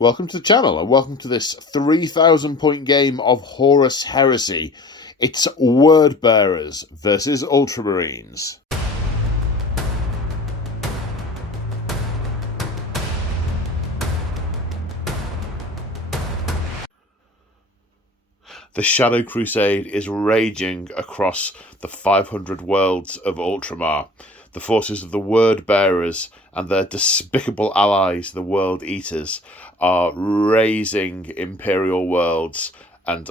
Welcome to the channel and welcome to this 3,000 point game of Horus Heresy. It's Word Bearers versus Ultramarines. The Shadow Crusade is raging across the 500 worlds of Ultramar. The forces of the Word Bearers and their despicable allies, the World Eaters, are razing Imperial worlds and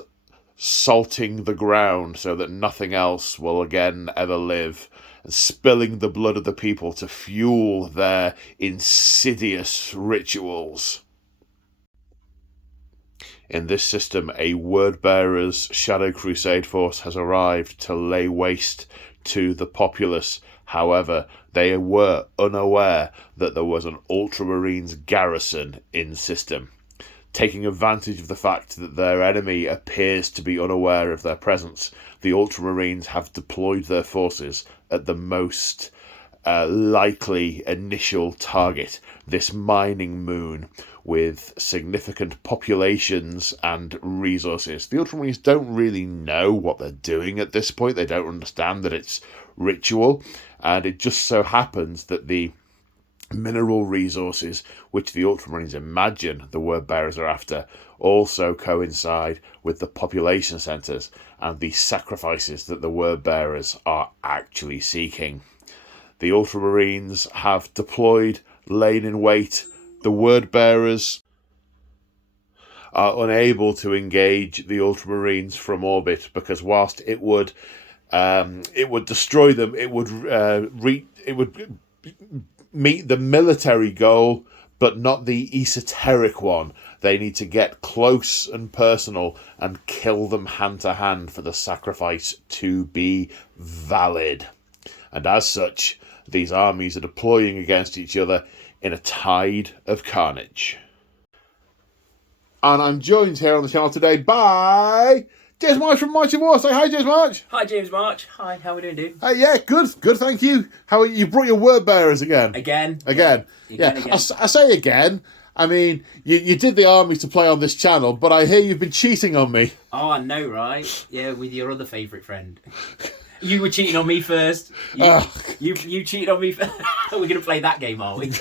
salting the ground so that nothing else will again ever live, and spilling the blood of the people to fuel their insidious rituals. In this system, a Word Bearers Shadow Crusade force has arrived to lay waste to the populace. However, they were unaware that there was an Ultramarines garrison in system. Taking advantage of the fact that their enemy appears to be unaware of their presence, the Ultramarines have deployed their forces at the most likely initial target, this mining moon with significant populations and resources. The Ultramarines don't really know what they're doing at this point. They don't understand that it's ritual, and it just so happens that the mineral resources which the Ultramarines imagine the Word Bearers are after also coincide with the population centres and the sacrifices that the Word Bearers are actually seeking. The Ultramarines have deployed, lain in wait. The Word Bearers are unable to engage the Ultramarines from orbit because whilst it would destroy them, it would meet the military goal, but not the esoteric one. They need to get close and personal and kill them hand to hand for the sacrifice to be valid. And as such, these armies are deploying against each other in a tide of carnage. And I'm joined here on the channel today by James March from March of War. Say hi, James March. Hi, James March. Hi, how are we doing, dude? Yeah, good, thank you. How are you? You brought your Word Bearers again. Again. Yeah. I say again. I mean, you did the army to play on this channel, but I hear you've been cheating on me. Oh, I know, right? Yeah, with your other favourite friend. You were cheating on me first. You cheated on me first. We're going to play that game, are we?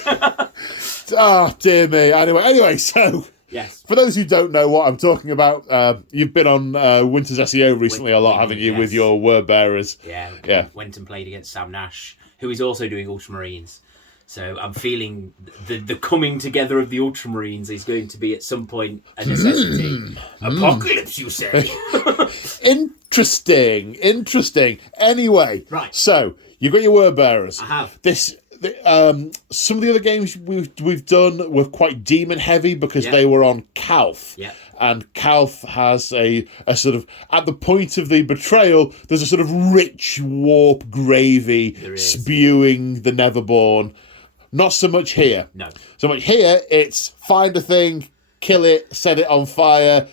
Oh, dear me. Anyway, so... Yes. For those who don't know what I'm talking about, you've been on Winter's SEO recently a lot, haven't you, yes. with your Word Bearers? Yeah. Went and played against Sam Nash, who is also doing Ultramarines. So I'm feeling the coming together of the Ultramarines is going to be at some point a necessity. Apocalypse, you say? Interesting. Anyway, right. So you've got your Word Bearers. I have. Some of the other games we've done were quite demon heavy because they were on Calf. Yeah. And Calf has a sort of, at the point of the betrayal, there's a sort of rich warp gravy spewing the Neverborn. Not so much here. No. So much here, it's find a thing, kill it, set it on fire,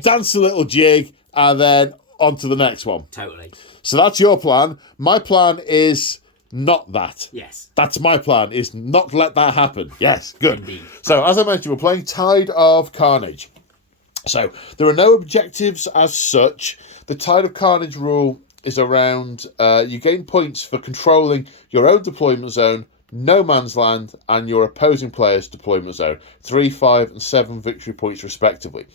dance a little jig, and then on to the next one. Totally. So that's your plan. My plan is not that. Yes. That's my plan, is not let that happen. Yes, good. Indeed. So, as I mentioned, we're playing Tide of Carnage. So, there are no objectives as such. The Tide of Carnage rule is around you gain points for controlling your own deployment zone, no man's land, and your opposing player's deployment zone. 3, 5, and 7 victory points respectively.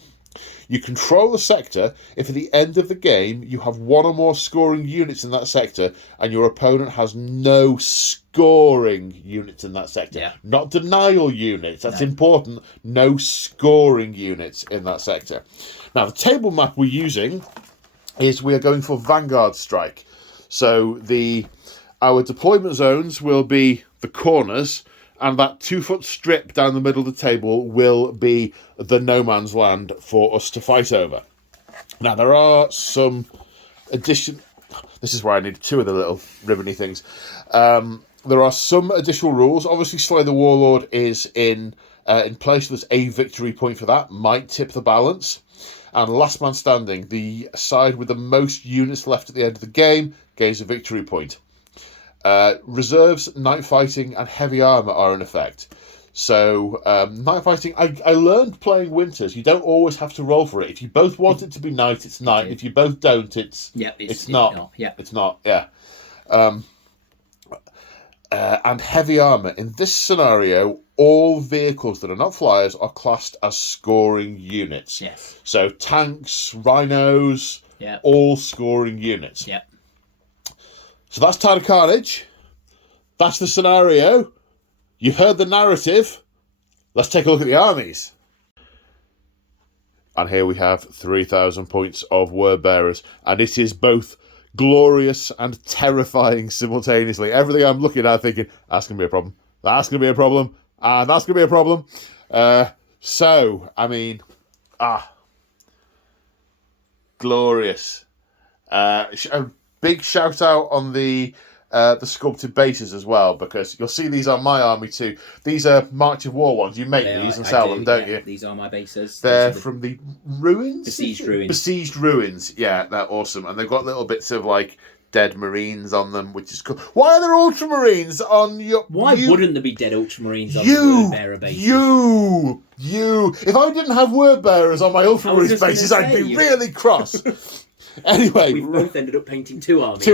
You control the sector if at the end of the game you have one or more scoring units in that sector and your opponent has no scoring units in that sector. Yeah. Not denial units, that's important. No scoring units in that sector. Now, the table map we're using is we are going for Vanguard Strike. So our deployment zones will be the corners, and that 2-foot strip down the middle of the table will be the no man's land for us to fight over. Now, there are some addition. This is where I need 2 of the little ribbony things. There are some additional rules. Obviously, Slay the Warlord is in place. There's a victory point for that. Might tip the balance. And last man standing, the side with the most units left at the end of the game, gains a victory point. Reserves, night fighting, and heavy armour are in effect. So, night fighting, I learned playing Winters, you don't always have to roll for it. If you both want it to be night, it's night. If you both don't, it's not. Yeah. It's not, yeah. And heavy armour. In this scenario, all vehicles that are not flyers are classed as scoring units. Yes. So tanks, rhinos, Yeah. all scoring units. Yeah. So that's Tide of Carnage. That's the scenario. You've heard the narrative. Let's take a look at the armies. And here we have 3,000 points of word bearers. And it is both glorious and terrifying simultaneously. Everything I'm looking at thinking, that's going to be a problem. That's going to be a problem. And that's going to be a problem. Glorious. A big shout out on the sculpted bases as well, because you'll see these on my army too. These are March of War ones. You make these and sell them, don't you? These are my bases. They're from the ruins? Besieged ruins. Besieged ruins. Yeah, they're awesome. And they've got little bits of like dead Marines on them, which is cool. Why are there Ultramarines on your... Why wouldn't there be dead Ultramarines on the word bearer bases? You! If I didn't have word bearers on my Ultramarines bases, I'd be really cross. Anyway, we've both ended up painting two armies.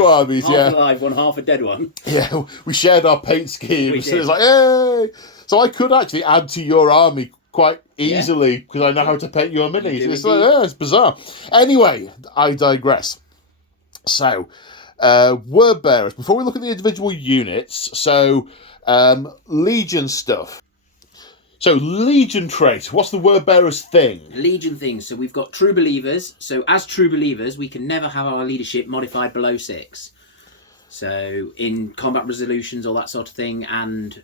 Half alive, one half a dead one. Yeah, we shared our paint schemes. So it's like, hey! So I could actually add to your army quite easily because I know how to paint your minis. It's like, it's bizarre. Anyway, I digress. So, word bearers. Before we look at the individual units, so Legion stuff. So, Legion trait. What's the word bearer's thing? Legion things. So, we've got true believers. So, as true believers, we can never have our leadership modified below 6. So, in combat resolutions, all that sort of thing, and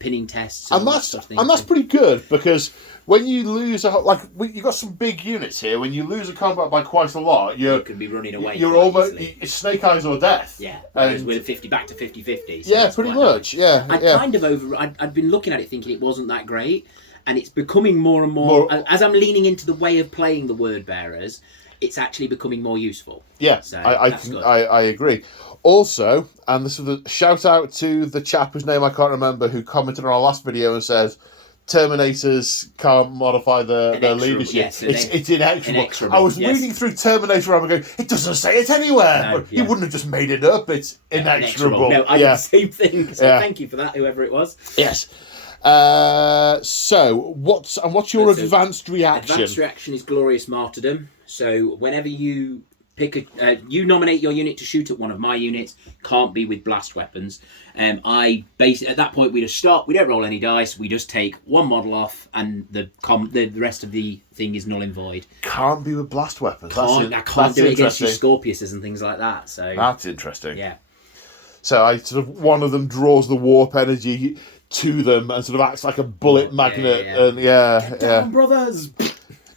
pinning tests, and that sort of thing. And that's pretty good, because when you lose you've got some big units here. When you lose a combat by quite a lot, you could be running away. You're almost it's snake eyes or death. Yeah, and with 50 back to 50-50. So yeah, pretty much. Yeah, I'd been looking at it thinking it wasn't that great, and it's becoming more and more. As I'm leaning into the way of playing the word bearers, it's actually becoming more useful. Yeah, so I agree. Also, and this was a shout out to the chap whose name I can't remember, who commented on our last video and says, Terminators can't modify their leadership. Yes, it's inexorable. I was reading through Terminator and I'm going, it doesn't say it anywhere. No, but you wouldn't have just made it up. It's inexorable. No, I did the same thing. So thank you for that, whoever it was. Yes. So what's your advanced reaction? Advanced reaction is glorious martyrdom. So whenever you pick you nominate your unit to shoot at one of my units, can't be with blast weapons. At that point we just stop. We don't roll any dice. We just take one model off, and the rest of the thing is null and void. Can't be with blast weapons. I can't do it against your Scorpiuses and things like that. So that's interesting. Yeah. So one of them draws the warp energy to them and sort of acts like a bullet magnet. Get down, brothers.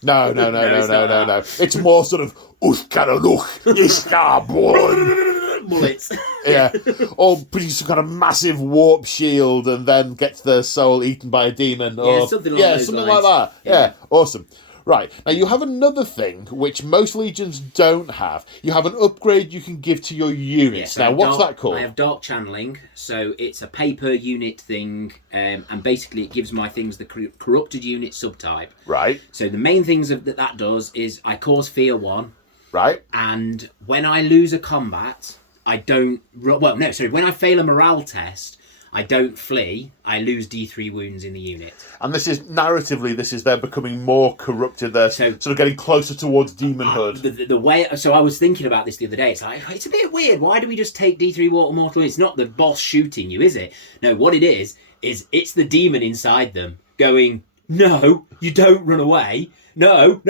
No. It's more sort of bullets. Yeah. Or produce some kind of massive warp shield and then gets their soul eaten by a demon. Or something like that. Yeah, awesome. Right, now you have another thing which most legions don't have. You have an upgrade you can give to your units. Now, what's that called? I have dark channeling, so it's a paper unit thing, and basically it gives my things the corrupted unit subtype. Right. So the main things that does is I cause fear 1. Right. And when I lose a combat, when I fail a morale test, I don't flee, I lose D3 wounds in the unit. And this is, narratively, they're becoming more corrupted. They're sort of getting closer towards demonhood. The way, so I was thinking about this the other day. It's like, it's a bit weird. Why do we just take D3 mortal? It's not the boss shooting you, is it? No, what it is it's the demon inside them going, no, you don't run away. No.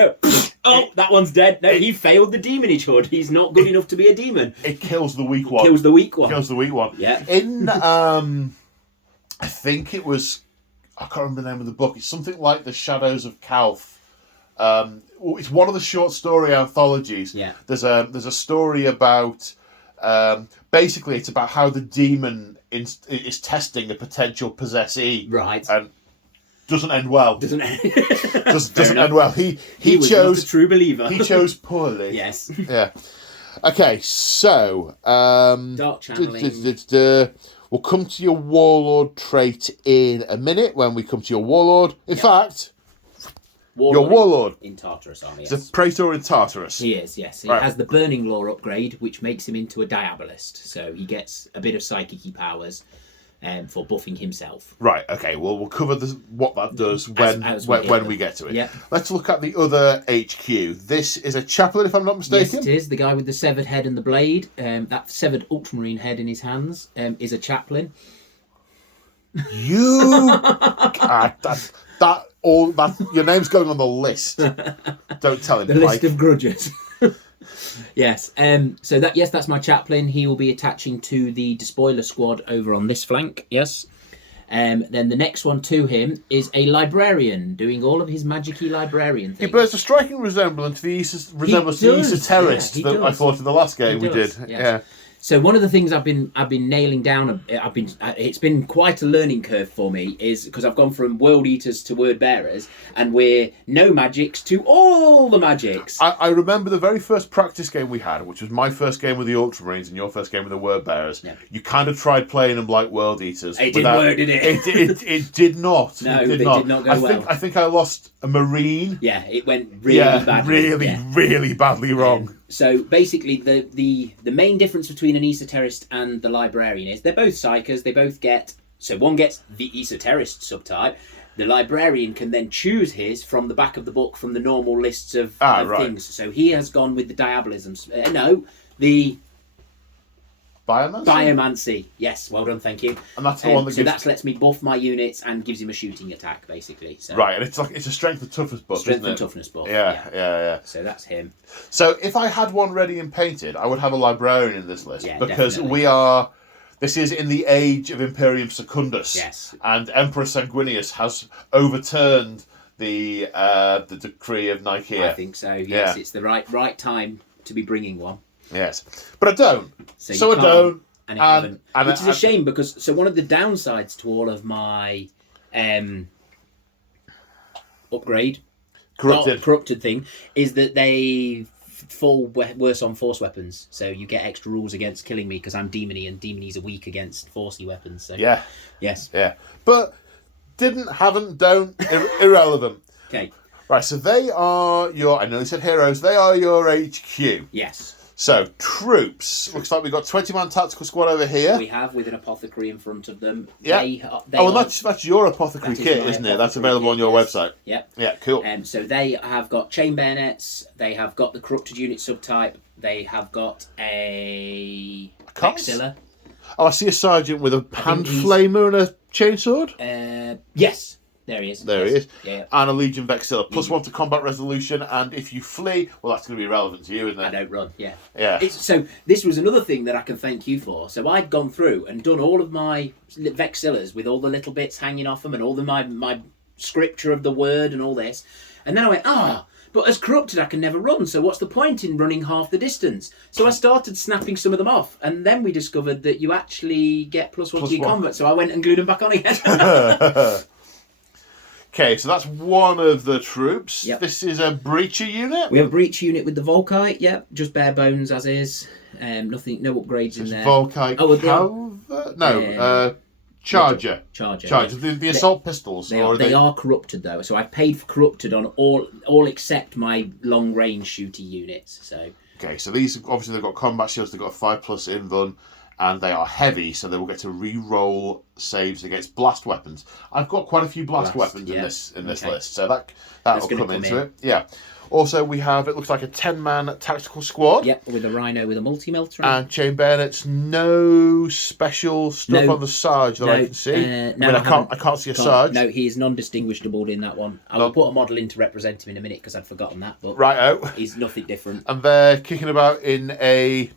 Oh, that one's dead. No, he failed the demonage hood. He's not good enough to be a demon. It kills the weak one. Yeah. In, I think it was, I can't remember the name of the book. It's something like The Shadows of Calth. It's one of the short story anthologies. Yeah. There's a story about, basically it's about how the demon is testing a potential possessee. Right. And doesn't end well. Doesn't end well. He was chose not a true believer. He chose poorly. Yes. Yeah. Okay, so dark channeling. We'll come to your warlord trait in a minute when we come to your warlord. In fact, your warlord in Tartarus army. Yes. It's a Praetor in Tartarus. He is, yes. He has the Burning Law upgrade, which makes him into a Diabolist. So he gets a bit of psychic powers for buffing himself. Right, okay. Well, we'll cover what that does when we get to it. Yep. Let's look at the other HQ. This is a chaplain, if I'm not mistaken. Yes, it is. The guy with the severed head and the blade, that severed Ultramarine head in his hands, is a chaplain. You... your name's going on the list. Don't tell him, the list of grudges. Yes. That's my chaplain. He will be attaching to the despoiler squad over on this flank. Yes. Then the next one to him is a librarian doing all of his magic-y librarian things. He bears a striking resemblance to the Aesir Terrorist that I fought in the last game we did. Yes. Yeah. So one of the things I've been nailing down, it's been quite a learning curve for me, is because I've gone from World Eaters to Word Bearers, and we're no magics to all the magics. I remember the very first practice game we had, which was my first game with the Ultramarines and your first game with the Word Bearers. Yeah. You kind of tried playing them like World Eaters. It didn't work, did it? It did not. No, it did not go well. I think I lost a Marine. Yeah, it went really badly. Really badly wrong. So basically, the main difference between an esoterist and the librarian is they're both psychers. They both get... So one gets the esoterist subtype. The librarian can then choose his from the back of the book from the normal lists of things. So he has gone with the diabolisms. The... Biomancy? Biomancy. Yes, well done, thank you. And that's the one that that lets me buff my units and gives him a shooting attack, basically. So, right, and it's a strength and toughness buff, strength isn't and it? toughness buff. Yeah. So that's him. So if I had one ready and painted, I would have a librarian in this list. Yeah, because definitely. This is in the age of Imperium Secundus. Yes. And Emperor Sanguinius has overturned the decree of Nicaea. I think so, yes. It's the right time to be bringing one. Yes. But I don't. So I don't. And I haven't. Which is a shame because one of the downsides to all of my corrupted thing is that they fall worse on force weapons. So you get extra rules against killing me because I'm demony and demonies are weak against forcey weapons. So yeah. Yes. Yeah. But haven't, don't, irrelevant. Okay. Right, so they are I nearly said heroes, they are your HQ. Yes. So, troops. Looks like we've got 20-man tactical squad over here. We have, with an apothecary in front of them. Yeah. That's your apothecary kit, isn't it? That's available on your website. Yep. Yeah, cool. So they have got chain bayonets. They have got the corrupted unit subtype. They have got a Vexilla. Oh, I see a sergeant with a hand flamer and a chainsword. Yes. There he is. There he is. Yeah. And a Legion Vexilla. +1 to combat resolution, and if you flee, well, that's going to be relevant to you, isn't it? I don't run, yeah. Yeah. So this was another thing that I can thank you for. So I'd gone through and done all of my Vexillas with all the little bits hanging off them and all my scripture of the word and all this. And then I went, but as corrupted I can never run, so what's the point in running half the distance? So I started snapping some of them off, and then we discovered that you actually get +1 to your combat, so I went and glued them back on again. Okay, so that's one of the troops. Yep. This is a breacher unit. We have a breach unit with the Volkite, just bare bones as is. Nothing, no upgrades in there. Volkite Charger. Charger. The assault pistols. They are corrupted though, so I've paid for corrupted on all except my long range shooty units. So okay, so these obviously they've got combat shields. They've got a 5+ invuln. And they are heavy, so they will get to re-roll saves against blast weapons. I've got quite a few blast weapons in this list, so that'll come into it. Yeah. Also, we have, it looks like a 10-man tactical squad. Yep, with a rhino with a multi-melter. And chain bayonets. No special stuff on the Sarge that I can see. I can't see a Sarge. No, he is non-distinguishable in that one. I will put a model in to represent him in a minute because I'd forgotten that. But right-o. He's nothing different. And they're kicking about in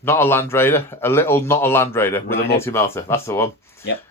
not a Land Raider with a multi-melter. That's the one. Yep.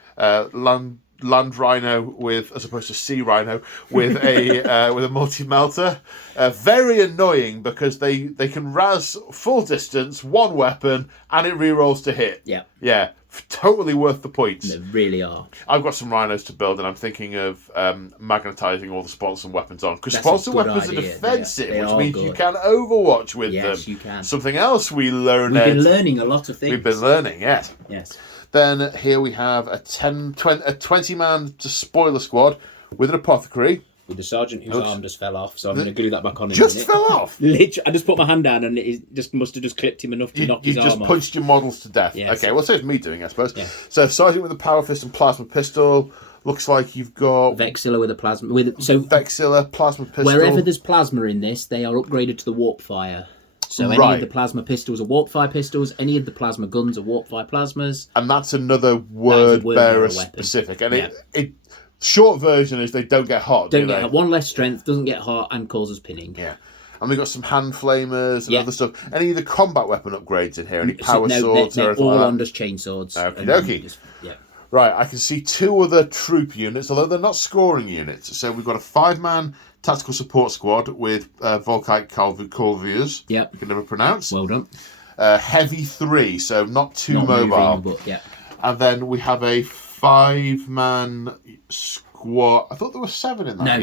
Land Rhino as opposed to Sea Rhino with a multi-melter. Very annoying because they can raz full distance, one weapon, and it re-rolls to hit. Yeah. Yeah. Totally worth the points. They really are. I've got some rhinos to build, and I'm thinking of magnetising all the sponsor weapons on. Because sponsor weapons are defensive, which means you can overwatch with them. Yes, you can. Something else we learned. We've been learning a lot of things. We've been learning, yes. Yes. Then here we have a 20-man spoiler squad with an apothecary. With the sergeant whose arm just fell off, so I'm going to glue that back on in a Just minute. fell off? Literally, I just put my hand down and it just must have just clipped him enough to knock his arm off. You just punched your models to death. Yes. Okay, well, saves me doing, I suppose. Yeah. So, sergeant with a power fist and plasma pistol. Looks like you've got... Vexilla with a plasma... Vexilla, plasma pistol. Wherever there's plasma in this, they are upgraded to the warp fire. So any of the plasma pistols are warp fire pistols, any of the plasma guns are warp fire plasmas. And that's another word bearer specific. And it short version is they don't get hot. Don't get hot. One less strength, doesn't get hot, and causes pinning. Yeah. And we've got some hand flamers and other stuff. Any of the combat weapon upgrades in here? Any power swords? They're all on just chain swords. Okie dokie. Right, I can see 2 other troop units, although they're not scoring units. So we've got a 5-man tactical support squad with Volkite Calviers. Yep. You can never pronounce. Well done. Heavy 3, so not mobile. Moving, but, And then we have a 5-man squad. I thought there were 7 in that unit.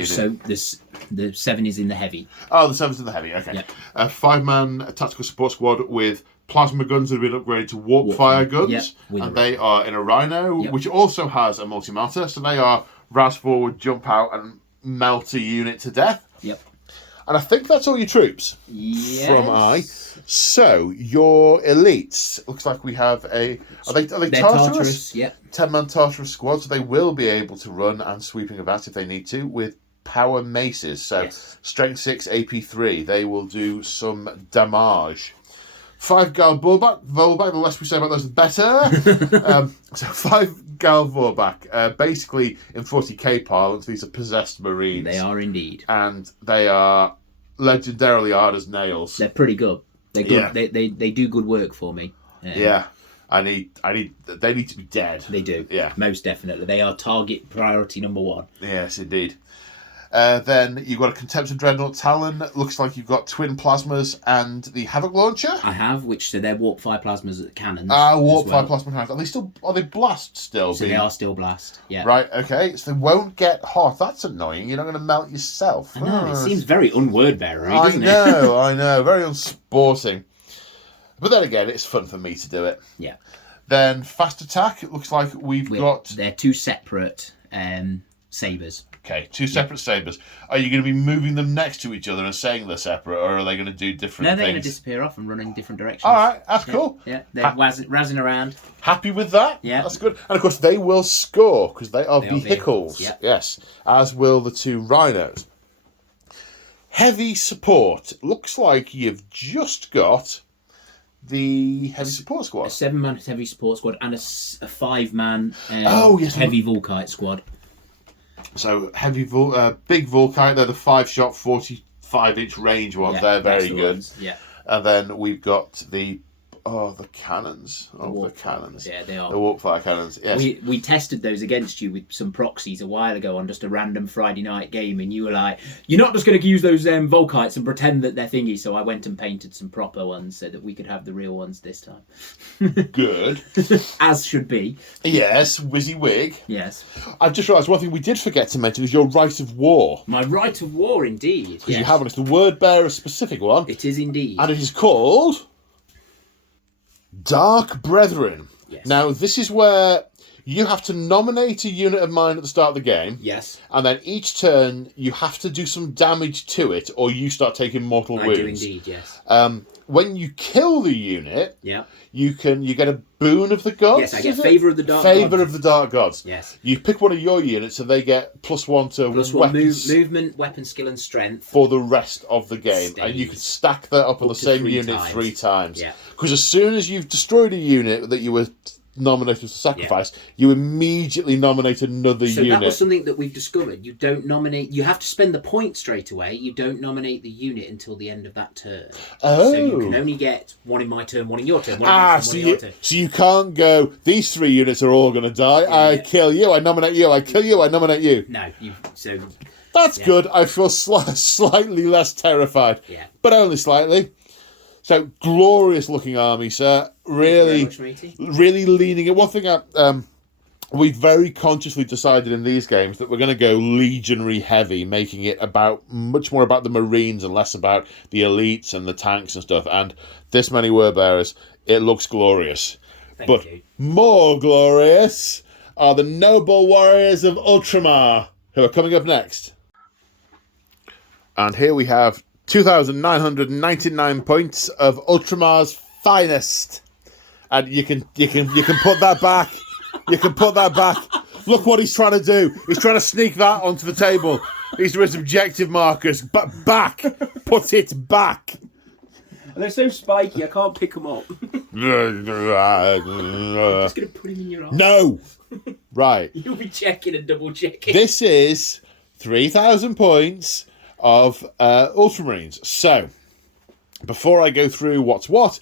No, so the 7 is in the heavy. Oh, the 7's in the heavy, okay. Yep. A 5-man tactical support squad with plasma guns that have been upgraded to warp fire guns. And they are in a Rhino, which also has a multi-melter. So they are ras forward, jump out, and melt a unit to death. Yep. And I think that's all your troops. Yes. From I. So your elites. Looks like we have a. Are they Tartarus? Yep. 10-man Tartarus squad, so they will be able to run and sweeping about if they need to with power maces. So strength 6, AP 3. They will do some damage. 5 Gal Volback. The less we say about those, the better. So 5 Gal Volback. Basically, in 40k parlance, these are possessed Marines. They are indeed, and they are legendarily hard as nails. They're pretty good. They're good. Yeah. They do good work for me. Yeah. They need to be dead. They do. Yeah. Most definitely. They are target priority number 1. Yes, indeed. Then you've got a Contemptor Dreadnought Talon. Looks like you've got twin plasmas and the Havoc Launcher. I have, so they're warp fire plasmas at cannons. Warp fire plasma cannons. Are they blast still? So they are still blast. Yeah. Right. Okay. So they won't get hot. That's annoying. You're not going to melt yourself. I know. It seems very unword-bearery, doesn't it? I know. Very unsporting. But then again, it's fun for me to do it. Yeah. Then fast attack. It looks like we've got. They're 2 separate sabers. Okay, 2 separate sabers. Are you going to be moving them next to each other and saying they're separate, or are they going to do different things? No, they're going to disappear off and run in different directions. All right, that's cool. Yeah, they're razzing around. Happy with that? Yeah. That's good. And of course, they will score because they are vehicles. Yep. Yes, as will the 2 Rhinos. Heavy support. Looks like you've just got the heavy support squad. A 7-man heavy support squad and a 5-man heavy Volkite squad. So heavy, big Volkite. They're the 5-shot, 45-inch range ones. Yeah, they're very good. Ones. Yeah. And then we've got the cannons. The cannons. Yeah, they are. The warp fire cannons. Yes. We tested those against you with some proxies a while ago on just a random Friday night game, and you were like, "You're not just going to use those Volkites and pretend that they're thingy." So I went and painted some proper ones so that we could have the real ones this time. Good. As should be. Yes, WYSIWYG. Yes. I've just realised one thing we did forget to mention is your right of war. My right of war, indeed. Because you have one. It's the word bearer specific one. It is indeed. And it is called Dark Brethren. Yes. Now, this is where you have to nominate a unit of mine at the start of the game. Yes. And then each turn, you have to do some damage to it, or you start taking mortal wounds. I do indeed, yes. When you kill the unit, yeah, you get a boon of the gods. Yes, I get favour of the dark gods. Favour of the dark gods. Yes. You pick one of your units, and they get +1 to movement, weapon skill, and strength for the rest of the game, and you can stack that up on the same unit 3 times. Yeah. Because as soon as you've destroyed a unit that you were nominated for sacrifice, you immediately nominate another unit. So that was something that we've discovered. You don't nominate. You have to spend the point straight away. You don't nominate the unit until the end of that turn. Oh. So you can only get one in my turn, one in your turn, so you can't go, these 3 units are all going to die. I kill you, I nominate you, I kill you, I nominate you. No, That's good. I feel slightly less terrified. Yeah. But only slightly. So, glorious looking army, sir. Really leaning it. One thing we very consciously decided in these games that we're going to go legionary heavy, making it much more about the Marines and less about the elites and the tanks and stuff. And this many word bearers, it looks glorious. Thank you. More glorious are the noble warriors of Ultramar, who are coming up next. And here we have 2,999 points of Ultramar's finest. And you can put that back. You can put that back. Look what he's trying to do. He's trying to sneak that onto the table. These are his objective markers. But back. Put it back. They're so spiky, I can't pick them up. I'm just going to put him in your eye. No. Right. You'll be checking and double checking. This is 3,000 points of Ultramarines. So, before I go through what's what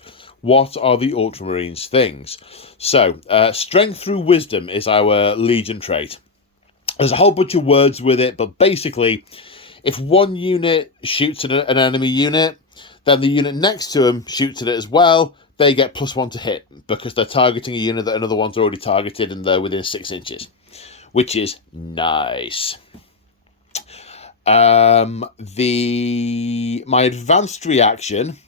are the Ultramarines things? So, Strength through Wisdom is our Legion trait. There's a whole bunch of words with it, but basically, if one unit shoots at an enemy unit, then the unit next to them shoots at it as well. They get +1 to hit, because they're targeting a unit that another one's already targeted and they're within 6 inches, which is nice. My advanced reaction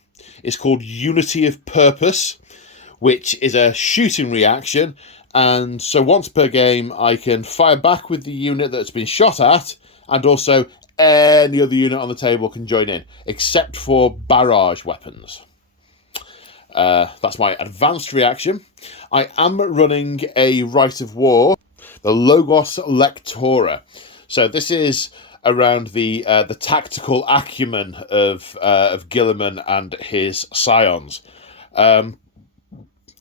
is called Unity of Purpose, which is a shooting reaction, and so once per game I can fire back with the unit that's been shot at, and also any other unit on the table can join in, except for barrage weapons. That's my advanced reaction. I am running a Rite of War, the Logos Lectora. So this is around the tactical acumen of Guilliman and his scions.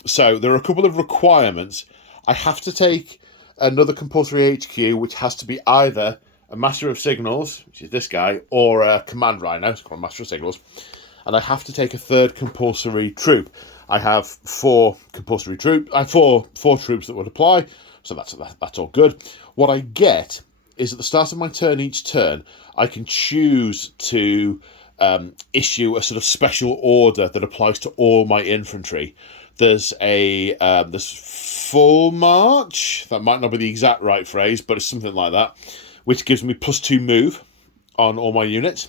So there are a couple of requirements. I have to take another compulsory HQ, which has to be either a Master of Signals, which is this guy, or a Command Rhino, it's called Master of Signals. And I have to take a third compulsory troop. I have 4 compulsory troops. I have four troops that would apply, so that's all good. What I get is at the start of my turn each turn, I can choose to issue a sort of special order that applies to all my infantry. There's there's full march. That might not be the exact right phrase, but it's something like that, which gives me +2 move on all my units.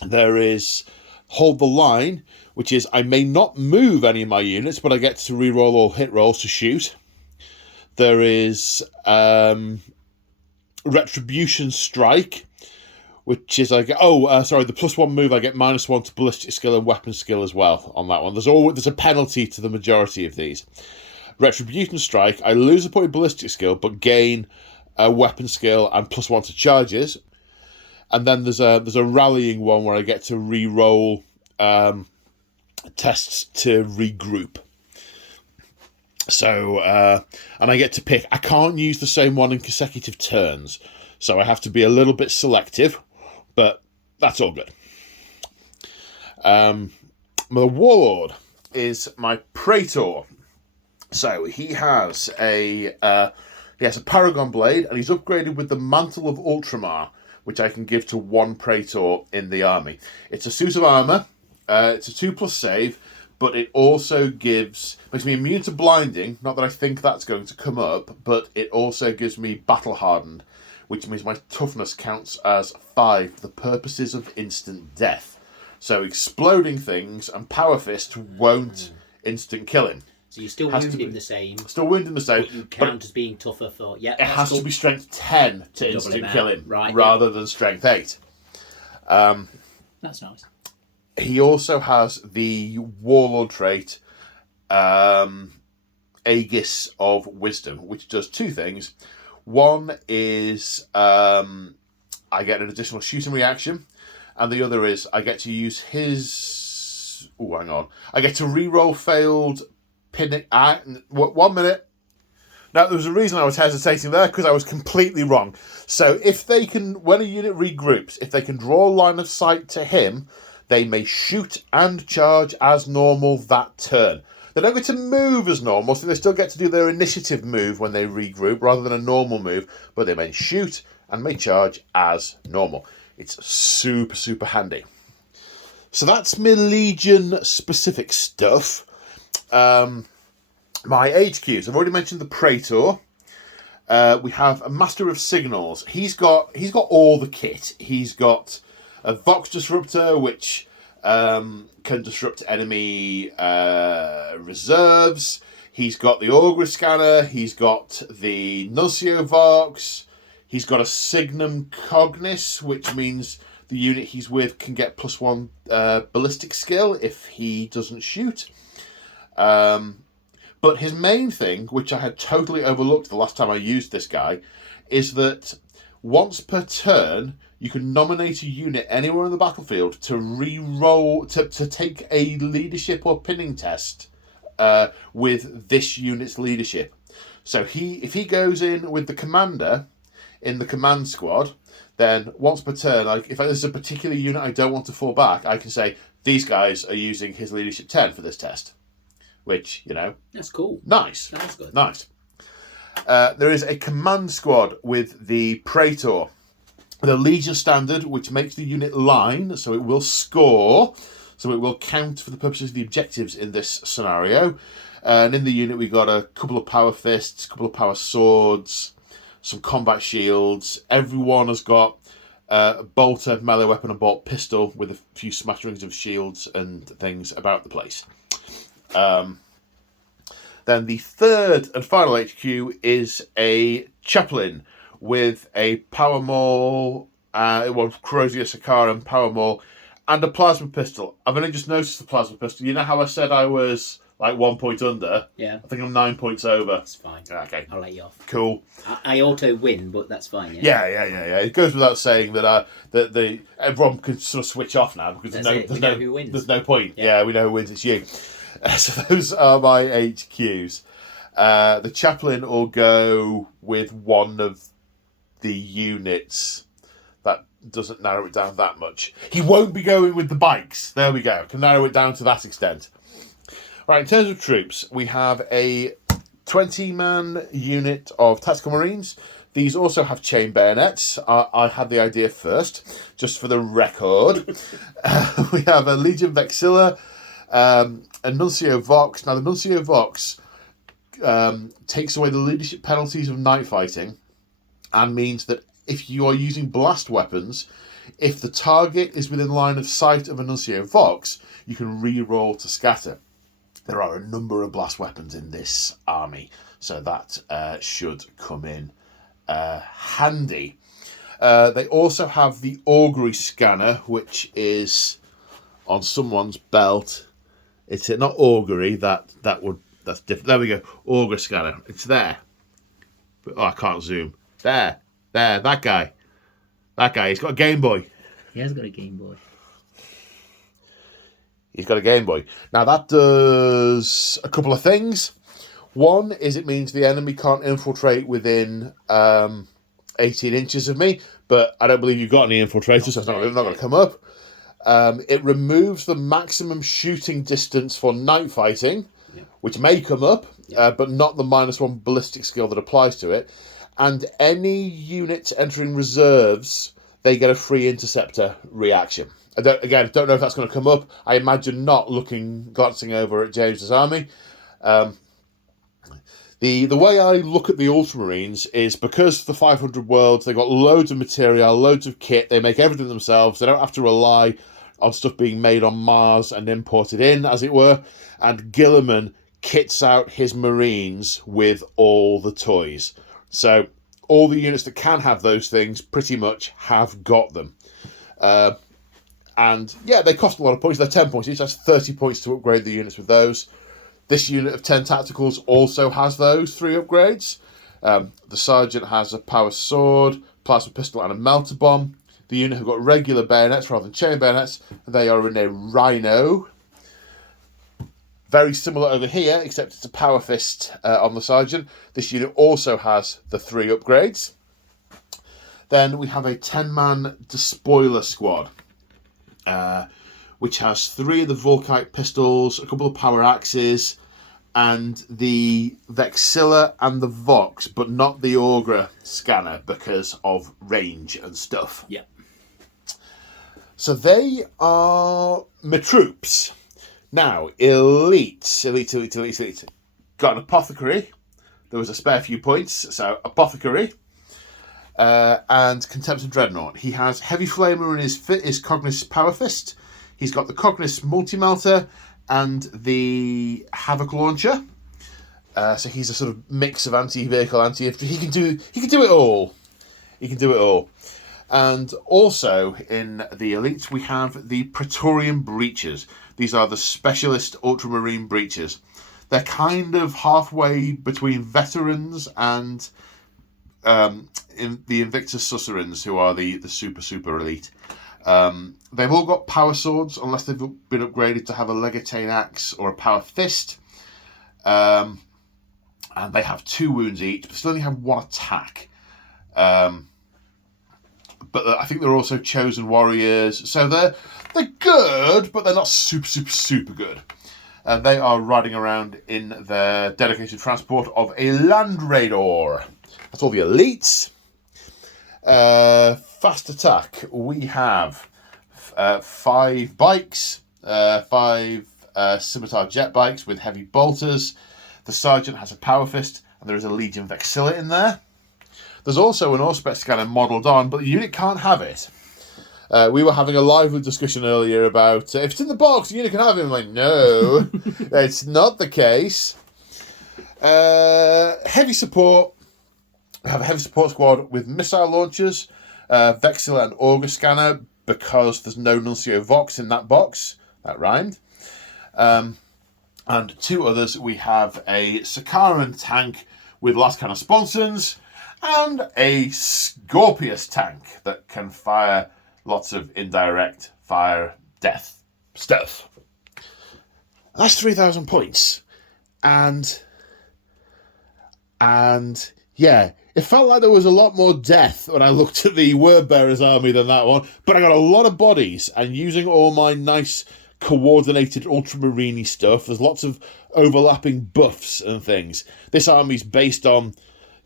There is Hold the Line, which is I may not move any of my units, but I get to reroll all hit rolls to shoot. There is Retribution Strike, which is the +1 move, I get -1 to ballistic skill and weapon skill as well on that one. There's a penalty to the majority of these. Retribution Strike, I lose a point of ballistic skill, but gain a weapon skill and +1 to charges. And then there's a rallying one where I get to re-roll tests to regroup. So, and I get to pick. I can't use the same one in consecutive turns, so I have to be a little bit selective, but that's all good. The Warlord is my Praetor. So he has a Paragon Blade, and he's upgraded with the Mantle of Ultramar, which I can give to 1 Praetor in the army. It's a suit of armour, it's a 2+ save, but it also makes me immune to blinding, not that I think that's going to come up, but it also gives me battle hardened, which means my toughness counts as 5 for the purposes of instant death. So exploding things and Power Fist won't instant kill him. So you still wound him the same. Still wound him the same. But you count as being tougher for... Yeah, it has to be strength 10 to instant kill him, rather than strength 8. That's nice. He also has the Warlord trait, Aegis of Wisdom, which does 2 things. One is I get an additional shooting reaction, and the other is I get to use his... Oh, hang on. I get to re-roll failed... 1 minute. Now, there was a reason I was hesitating there, because I was completely wrong. So if they can, when a unit regroups, if they can draw a line of sight to him, they may shoot and charge as normal that turn. They don't get to move as normal, so they still get to do their initiative move when they regroup, rather than a normal move, but they may shoot and may charge as normal. It's super, super handy. So that's my Legion-specific stuff. My HQs, I've already mentioned the Praetor. We have a Master of Signals. He's got all the kit. He's got a Vox Disruptor, which can disrupt enemy reserves. He's got the Augury scanner, he's got the Nuncio Vox, he's got a Signum Cognis, which means the unit he's with can get +1 ballistic skill if he doesn't shoot. But his main thing, which I had totally overlooked the last time I used this guy, is that once per turn, you can nominate a unit anywhere on the battlefield to re-roll, to take a leadership or pinning test with this unit's leadership. So if he goes in with the commander in the command squad, then once per turn, like if there's a particular unit I don't want to fall back, I can say, these guys are using his leadership 10 for this test. Which, that's cool. Nice. That's good. Nice. There is a command squad with the Praetor. The Legion Standard, which makes the unit line, so it will score. So it will count for the purposes of the objectives in this scenario. And in the unit, we got a couple of power fists, a couple of power swords, some combat shields. Everyone has got a bolter, melee weapon, and bolt pistol with a few smatterings of shields and things about the place. Then the third and final HQ is a chaplain with a power maul, Corrosia Sakaran power maul, and a plasma pistol. I've only just noticed the plasma pistol. You know how I said I was like 1 point under? Yeah. I think I'm 9 points over. That's fine. Okay. I'll let you off. Cool. I auto win, but that's fine. Yeah. It goes without saying that everyone can sort of switch off now because we know who wins. There's no point. Yeah, we know who wins. It's you. So those are my HQs. The chaplain will go with one of the units. That doesn't narrow it down that much. He won't be going with the bikes. There we go. Can narrow it down to that extent. Right, in terms of troops, we have a 20-man unit of tactical marines. These also have chain bayonets. I had the idea first, just for the record. We have a Legion Vexilla, a Nuncio Vox. Now, the Nuncio Vox takes away the leadership penalties of night fighting and means that if you are using blast weapons, if the target is within line of sight of a Nuncio Vox, you can re-roll to scatter. There are a number of blast weapons in this army, so that should come in handy. They also have the Augury scanner, which is on someone's belt. It's not augury. That's different. There we go. Augury scanner. It's there. But, I can't zoom. There. That guy. He's got a Game Boy. He has got a Game Boy. He's got a Game Boy. Now that does a couple of things. One is it means the enemy can't infiltrate within 18 inches of me, but I don't believe you've got any infiltrators, so it's not going to come up. It removes the maximum shooting distance for night fighting, which may come up, but not the -1 ballistic skill that applies to it. And any units entering reserves, they get a free interceptor reaction. I don't know if that's going to come up. I imagine not, glancing over at James's army. The way I look at the Ultramarines is because the 500 worlds, they've got loads of material, loads of kit, they make everything themselves, they don't have to rely on stuff being made on Mars and imported in, as it were, and Gilliman kits out his Marines with all the toys. So all the units that can have those things pretty much have got them. And yeah, they cost a lot of points. They're 10 points each. That's 30 points to upgrade the units with those. This unit of 10 tacticals also has those 3 upgrades. The sergeant has a power sword, plasma pistol, and a melter bomb. The unit have got regular bayonets rather than chain bayonets. They are in a rhino. Very similar over here, except it's a power fist on the sergeant. This unit also has the 3 upgrades. Then we have a 10-man despoiler squad, which has 3 of the Volkite pistols, a couple of power axes, and the Vexilla and the Vox, but not the Augury scanner because of range and stuff. Yeah. So they are my troops. Now, elite. Got an apothecary. There was a spare few points, so apothecary. And Contempt and Dreadnought. He has Heavy Flamer in his Cognis Power Fist. He's got the Cognis Multi-Melter and the Havoc Launcher. So he's a sort of mix of anti-vehicle, anti-infantry. He can do it all. He can do it all. And also in the elites we have the Praetorian Breaches. These are the specialist Ultramarine Breaches. They're kind of halfway between veterans and in the Invictus Susurrans, who are the super elite. They've all got power swords, unless they've been upgraded to have a Legatane Axe or a Power Fist. And they have 2 wounds each, but still only have 1 attack. But I think they're also chosen warriors, so they're good, but they're not super good. And they are riding around in their dedicated transport of a Land Raider. That's all the elites. Fast attack. We have 5 bikes, 5 scimitar jet bikes with heavy bolters. The sergeant has a power fist, and there is a Legion Vexilla in there. There's also an Auspex scanner modelled on, but the unit can't have it. We were having a lively discussion earlier about if it's in the box, the unit can have it. I'm like, no, it's not the case. Heavy support. We have a heavy support squad with missile launchers, Vexilla and Auger scanner, because there's no Nuncio Vox in that box. That rhymed. And 2 others. We have a Sakaran tank with last cannon sponsons, and a Scorpius tank that can fire lots of indirect fire, death stuff. That's 3,000 points. And yeah, it felt like there was a lot more death when I looked at the Wordbearers army than that one, but I got a lot of bodies, and using all my nice coordinated Ultramarine stuff, there's lots of overlapping buffs and things. This army's based on,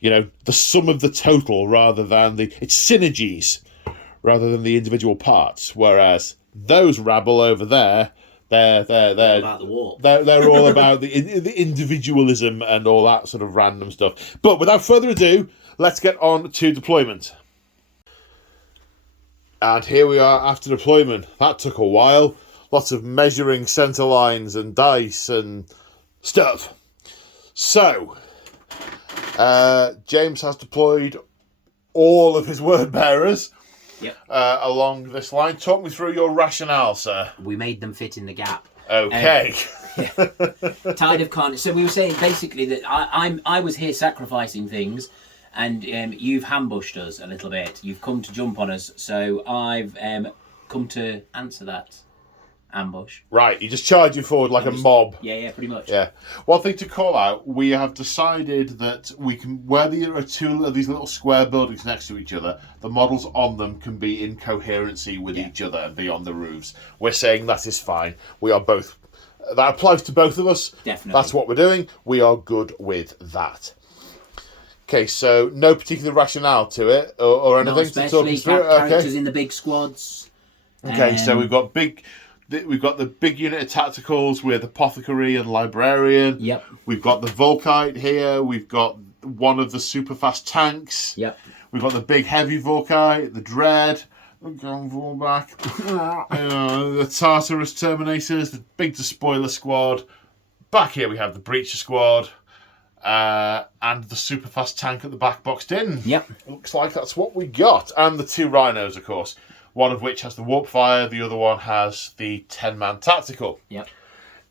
the sum of the total rather than it's synergies rather than the individual parts. Whereas those rabble over there, they're about the war. They're all about the individualism and all that sort of random stuff. But without further ado, let's get on to deployment. And here we are after deployment. That took a while. Lots of measuring center lines and dice and stuff. So, James has deployed all of his word bearers along this line. Talk me through your rationale, sir. We made them fit in the gap. Okay. Tired of carnage. So we were saying basically that I was here sacrificing things, and you've ambushed us a little bit. You've come to jump on us, so I've come to answer that ambush. Right, you just charge you forward like a mob. Yeah, pretty much. Yeah. One thing to call out, we have decided that we can, where there are 2 of these little square buildings next to each other, the models on them can be in coherency with each other and be on the roofs. We're saying that is fine. We are both, that applies to both of us. Definitely. That's what we're doing. We are good with that. Okay, so no particular rationale to it or anything to talk us through. Characters in the big squads. Okay, so we've got the big unit of tacticals with Apothecary and Librarian. Yep. We've got the Volkite here. We've got one of the super fast tanks. Yep. We've got the big heavy Volkite, the Dread. Fall back. The Tartarus Terminators, the big Despoiler squad. Back here we have the Breacher squad. And the super fast tank at the back boxed in. Yep. Looks like that's what we got. And the 2 Rhinos, of course. One of which has the warp fire, the other one has the 10-man tactical. Yep.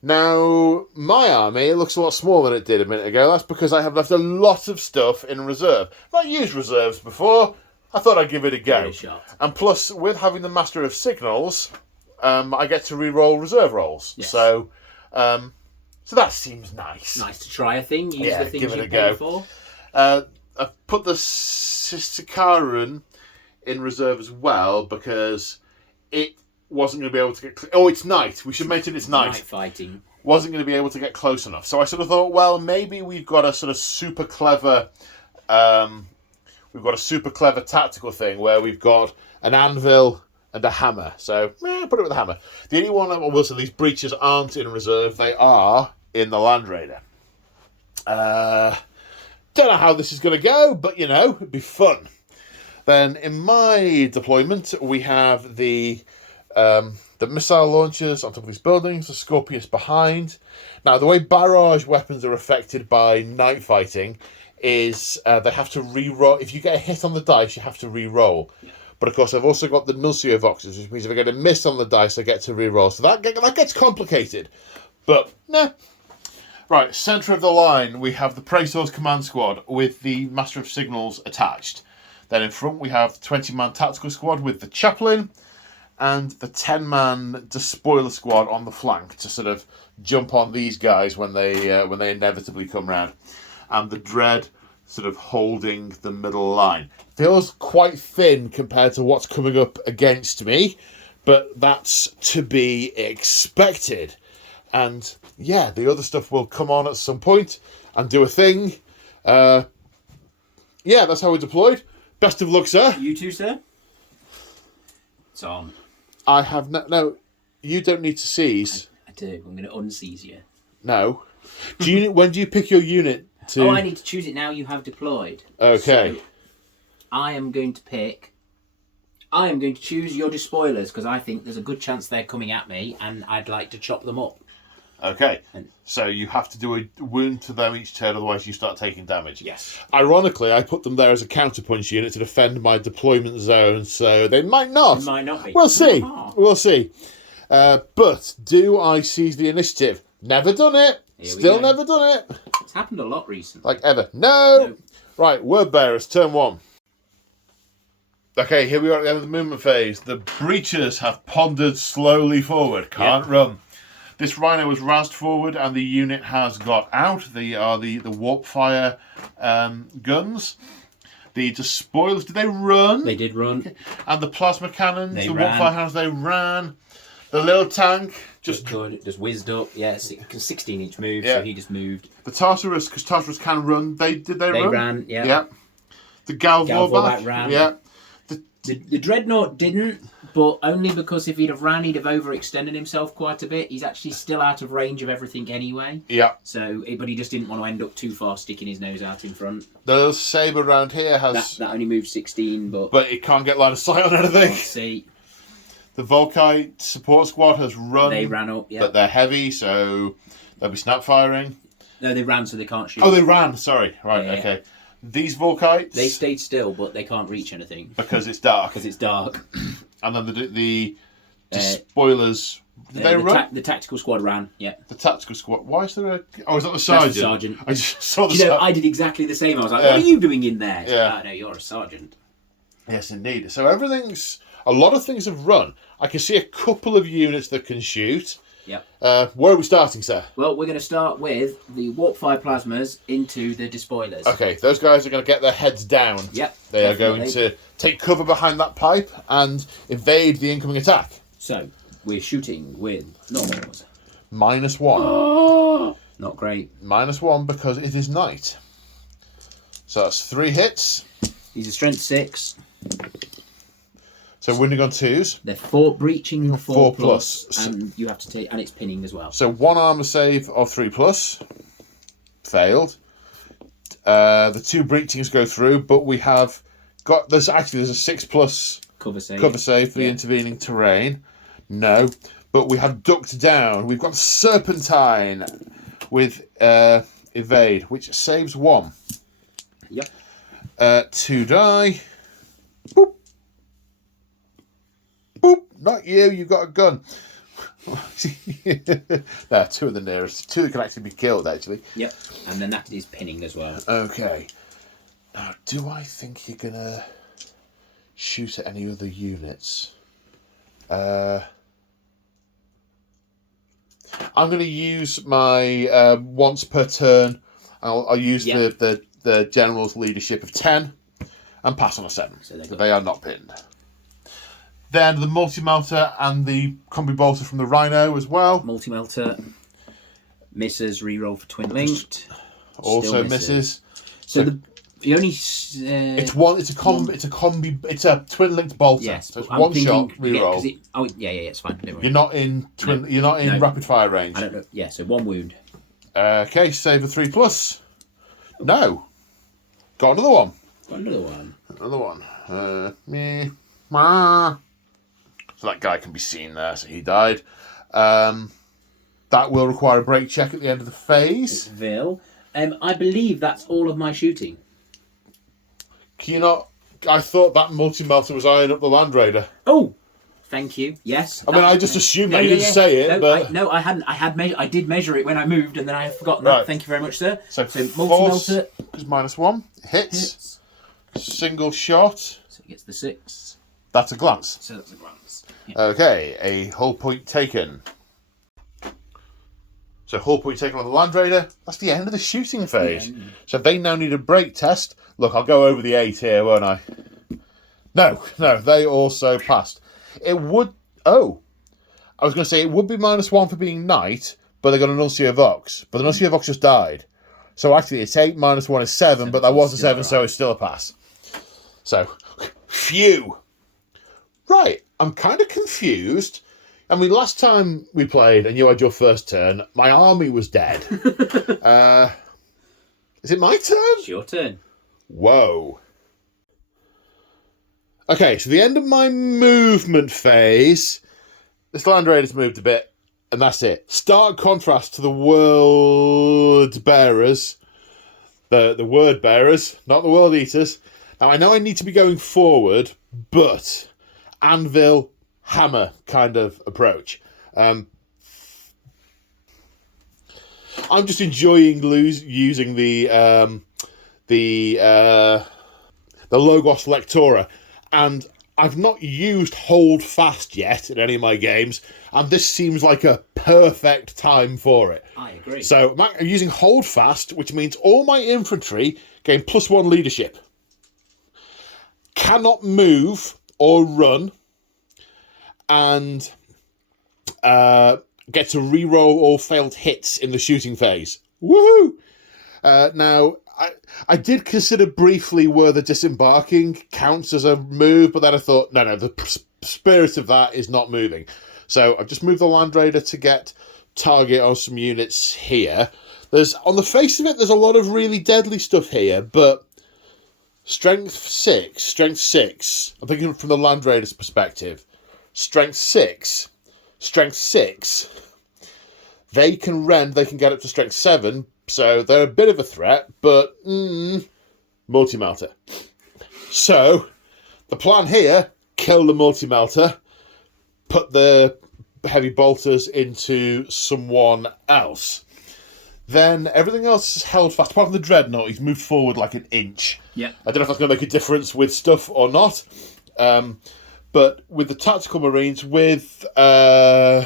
Now, my army, it looks a lot smaller than it did a minute ago. That's because I have left a lot of stuff in reserve. I've not used reserves before. I thought I'd give it a go. And plus, with having the Master of Signals, I get to re-roll reserve rolls. Yes. So that seems nice. Nice to try a thing. Use the things give it you a pay go. for. I've put the Sikaran in reserve as well because it wasn't going to be able to get... it's night. We should mention it's night. Night fighting. Wasn't going to be able to get close enough. So I sort of thought, well, maybe we've got a sort of super clever... we've got a super clever tactical thing where we've got an anvil and a hammer. So, put it with a hammer. The only one I will say these breaches aren't in reserve. They are in the Land Raider. Don't know how this is going to go, but, it'd be fun. Then in my deployment, we have the the missile launchers on top of these buildings, the Scorpius behind. Now, the way barrage weapons are affected by night fighting is they have to re-roll. If you get a hit on the dice, you have to re-roll. Yeah. But of course, I've also got the Nuncio Voxes, which means if I get a miss on the dice, I get to re-roll. So that gets complicated. But, nah. Right, centre of the line, we have the Praetor's Command Squad with the Master of Signals attached. Then in front, we have the 20-man Tactical Squad with the Chaplain, and the 10-man Despoiler Squad on the flank to sort of jump on these guys when they inevitably come round. And the Dread sort of holding the middle line. Feels quite thin compared to what's coming up against me, but that's to be expected. And yeah, the other stuff will come on at some point and do a thing. Yeah, that's how we're deployed. Best of luck, sir. You too, sir. It's on. I have no. You don't need to seize. I do. I'm going to unseize you. No. When do you pick your unit to? Oh, I need to choose it now. You have deployed. Okay. So I am going to choose your despoilers because I think there's a good chance they're coming at me, and I'd like to chop them up. Okay. So you have to do a wound to them each turn, otherwise you start taking damage. Yes. Ironically, I put them there as a counterpunch unit to defend my deployment zone, so they might not. It might not be. We'll see. Oh. We'll see. But do I seize the initiative? Never done it. Still never done it. It's happened a lot recently. Like ever. No. Right, word bearers, turn 1. Okay, here we are at the end of the movement phase. The breachers have pondered slowly forward. Can't run. This Rhino was razzed forward and the unit has got out. They are the warp fire guns. The despoilers, did they run? They did run. And the plasma cannons, warp fire hounds, they ran. The little tank just whizzed up. Yeah, 16-inch move, so he just moved. The Tartarus, because Tartarus can run, they run? They ran, yeah. Yeah. The Galvorback ran. Yeah. The Dreadnought didn't, but only because if he'd have ran, he'd have overextended himself quite a bit. He's actually still out of range of everything anyway. Yeah. So, but he just didn't want to end up too far sticking his nose out in front. The little sabre around here has... That only moves 16, but... But it can't get line of sight on anything. Let's see. The Volkite support squad has run. They ran up, yeah. But they're heavy, so they'll be snap firing. No, they ran, so they can't shoot. Oh, they ran. Sorry. Right, okay. Yeah. These Volkites... They stayed still, but they can't reach anything. Because it's dark. And then the spoilers... Did they run? The tactical squad ran, yeah. The tactical squad... Why is there a... Oh, is that the sergeant? That's the sergeant. I just saw the sergeant. I did exactly the same. I was like, what are you doing in there? Yeah. No, you're a sergeant. Yes, indeed. So everything's... A lot of things have run. I can see a couple of units that can shoot. Yep. Where are we starting, sir? Well, we're going to start with the warp fire plasmas into the despoilers. Okay, those guys are going to get their heads down. Yep. They are going to take cover behind that pipe and evade the incoming attack. So, we're shooting with normals. -1. Not great. -1 because it is night. So that's 3 hits. He's a strength 6. So wounding on 2s. They're 4 breaching 4 plus. And you have to take, and it's pinning as well. So 1 armor save of 3 plus. Failed. The 2 breachings go through, but we have got there's a 6 plus cover save for the intervening terrain. No. But we have ducked down. We've got Serpentine with evade, which saves 1. Yep. 2 die. Boop. Boop! Not you, you've got a gun. There, 2 of the nearest. 2 that can actually be killed, actually. Yep, and then that is pinning as well. Okay. Now, do I think you're going to shoot at any other units? I'm going to use my once per turn. I'll use the general's leadership of 10 and pass on a 7. So they are not pinned. Then the multi-melter and the combi bolter from the Rhino as well. Multi-melter misses, reroll for twin linked. Also misses. So the only it's a twin linked bolter. Yes, so it's one shot reroll. It's fine. You're not in rapid fire range. I don't know. Yeah, so 1 wound. Okay, save a 3 plus. No. Got another one. Got another one. Another one. So that guy can be seen there, so he died. That will require a break check at the end of the phase. It will. I believe that's all of my shooting. Can you not... I thought that multi-melter was eyeing up the Land Raider. Oh! Thank you. Yes. I mean, I just assumed that you didn't say it, No, I hadn't. I did measure it when I moved, and then I had forgotten Right. that. Thank you very much, sir. So multi-melter is -1. Hits. Single shot. So it gets the 6. That's a glance. So that's a glance. Yeah. Okay, a hull point taken. So hull point taken on the Land Raider. That's the end of the shooting phase. So they now need a break test. Look, I'll go over the 8 here, won't I? No, they also passed. It would... Oh, I was going to say it would be -1 for being Knight, but they got an Nuncio Vox. But the Nuncio Vox just died. So actually it's 8 -1 is 7, but that was a 7, so it's still a pass. So, phew. Right, I'm kind of confused. I mean, last time we played and you had your first turn, my army was dead. Is it my turn? It's your turn. Whoa. Okay, so the end of my movement phase, this Land Raider's moved a bit, and that's it. Stark contrast to the Word Bearers. The Word Bearers, not the World Eaters. Now, I know I need to be going forward, but anvil, hammer kind of approach. I'm just enjoying using the Logos Lectora, and I've not used Hold Fast yet in any of my games, and this seems like a perfect time for it. I agree. So I'm using Hold Fast, which means all my infantry gain +1 leadership. Cannot move or run, and get to re-roll all failed hits in the shooting phase. Woohoo! Now, I did consider briefly whether disembarking counts as a move, but then I thought, no, the spirit of that is not moving. So I've just moved the Land Raider to get target on some units here. On the face of it, there's a lot of really deadly stuff here, but Strength 6, I'm thinking from the Land Raider's perspective, Strength 6, they can rend, they can get up to Strength 7, so they're a bit of a threat, but multi-melter. So, the plan here, kill the multi-melter, put the heavy bolters into someone else. Then everything else is held fast, apart from the Dreadnought, he's moved forward like an inch. Yeah. I don't know if that's going to make a difference with stuff or not, but with the Tactical Marines, with Pride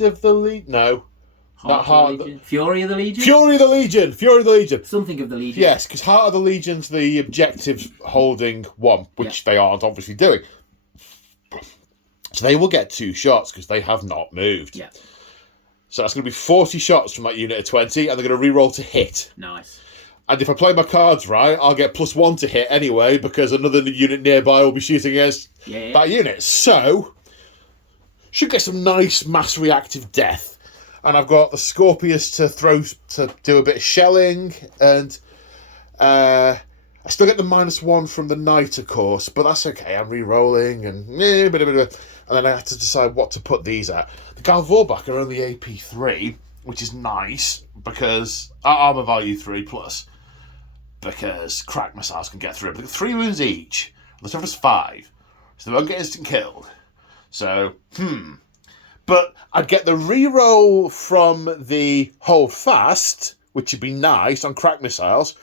of the Legion? No. Fury of the Legion? Fury of the Legion! Something of the Legion. Yes, because Heart of the Legion's the objectives holding 1, which they aren't obviously doing. So they will get 2 shots, because they have not moved. Yeah. So that's going to be 40 shots from that unit of 20, and they're going to re-roll to hit. Nice. And if I play my cards right, I'll get +1 to hit anyway, because another unit nearby will be shooting against that unit. So, should get some nice mass reactive death. And I've got the Scorpius to do a bit of shelling, and I still get the -1 from the Knight, of course, but that's okay. I'm re-rolling, and then I have to decide what to put these at. The Galvorbach are only AP3, which is nice, because armor value 3+, because crack missiles can get through. But 3 wounds each, the toughest 5, so they won't get instant killed. So, But I'd get the re-roll from the Hold Fast, which would be nice on crack missiles,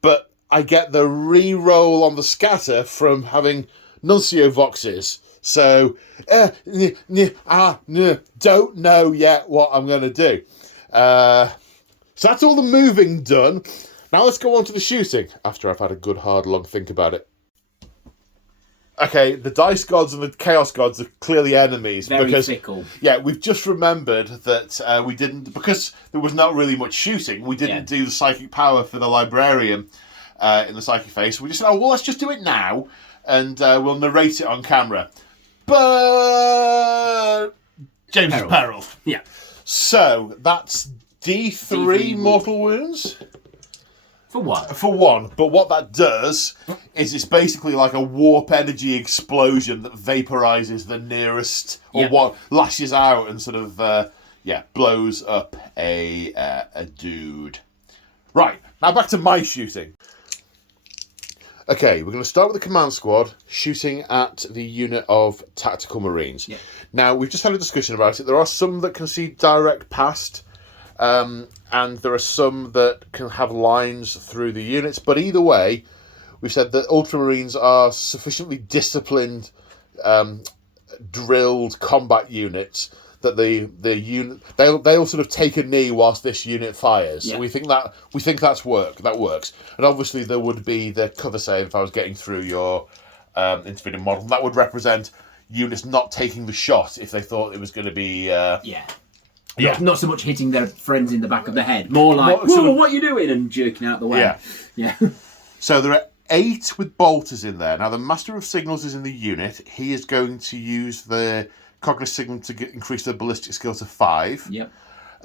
but I get the re-roll on the Scatter from having Nuncio Voxes. So, don't know yet what I'm going to do. So that's all the moving done. Now let's go on to the shooting, after I've had a good hard long think about it. Okay, the Dice Gods and the Chaos Gods are clearly enemies. Very because, fickle. Yeah, we've just remembered that we didn't, because there was not really much shooting, we didn't do the Psychic Power for the Librarian in the Psychic phase. So we just said, let's just do it now, and we'll narrate it on camera. But James's peril. Yeah. So that's D3 mortal wounds. For what? For one, but what that does is it's basically like a warp energy explosion that vaporizes the nearest, or what lashes out and sort of, blows up a dude. Right, now back to my shooting. Okay, we're going to start with the command squad shooting at the unit of tactical marines. Yeah. Now, we've just had a discussion about it. There are some that can see direct past, and there are some that can have lines through the units. But either way, we've said that Ultramarines are sufficiently disciplined, drilled combat units that the unit they'll sort of take a knee whilst this unit fires. Yeah. We think that works. And obviously there would be the cover save if I was getting through your intervening model. That would represent units not taking the shot if they thought it was going to be Not so much hitting their friends in the back of the head, more like whoa, what are you doing, and jerking out the way. Yeah. So there are 8 with bolters in there. Now the Master of Signals is in the unit. He is going to use the Cognitive Signal to increase their ballistic skill to 5. Yep.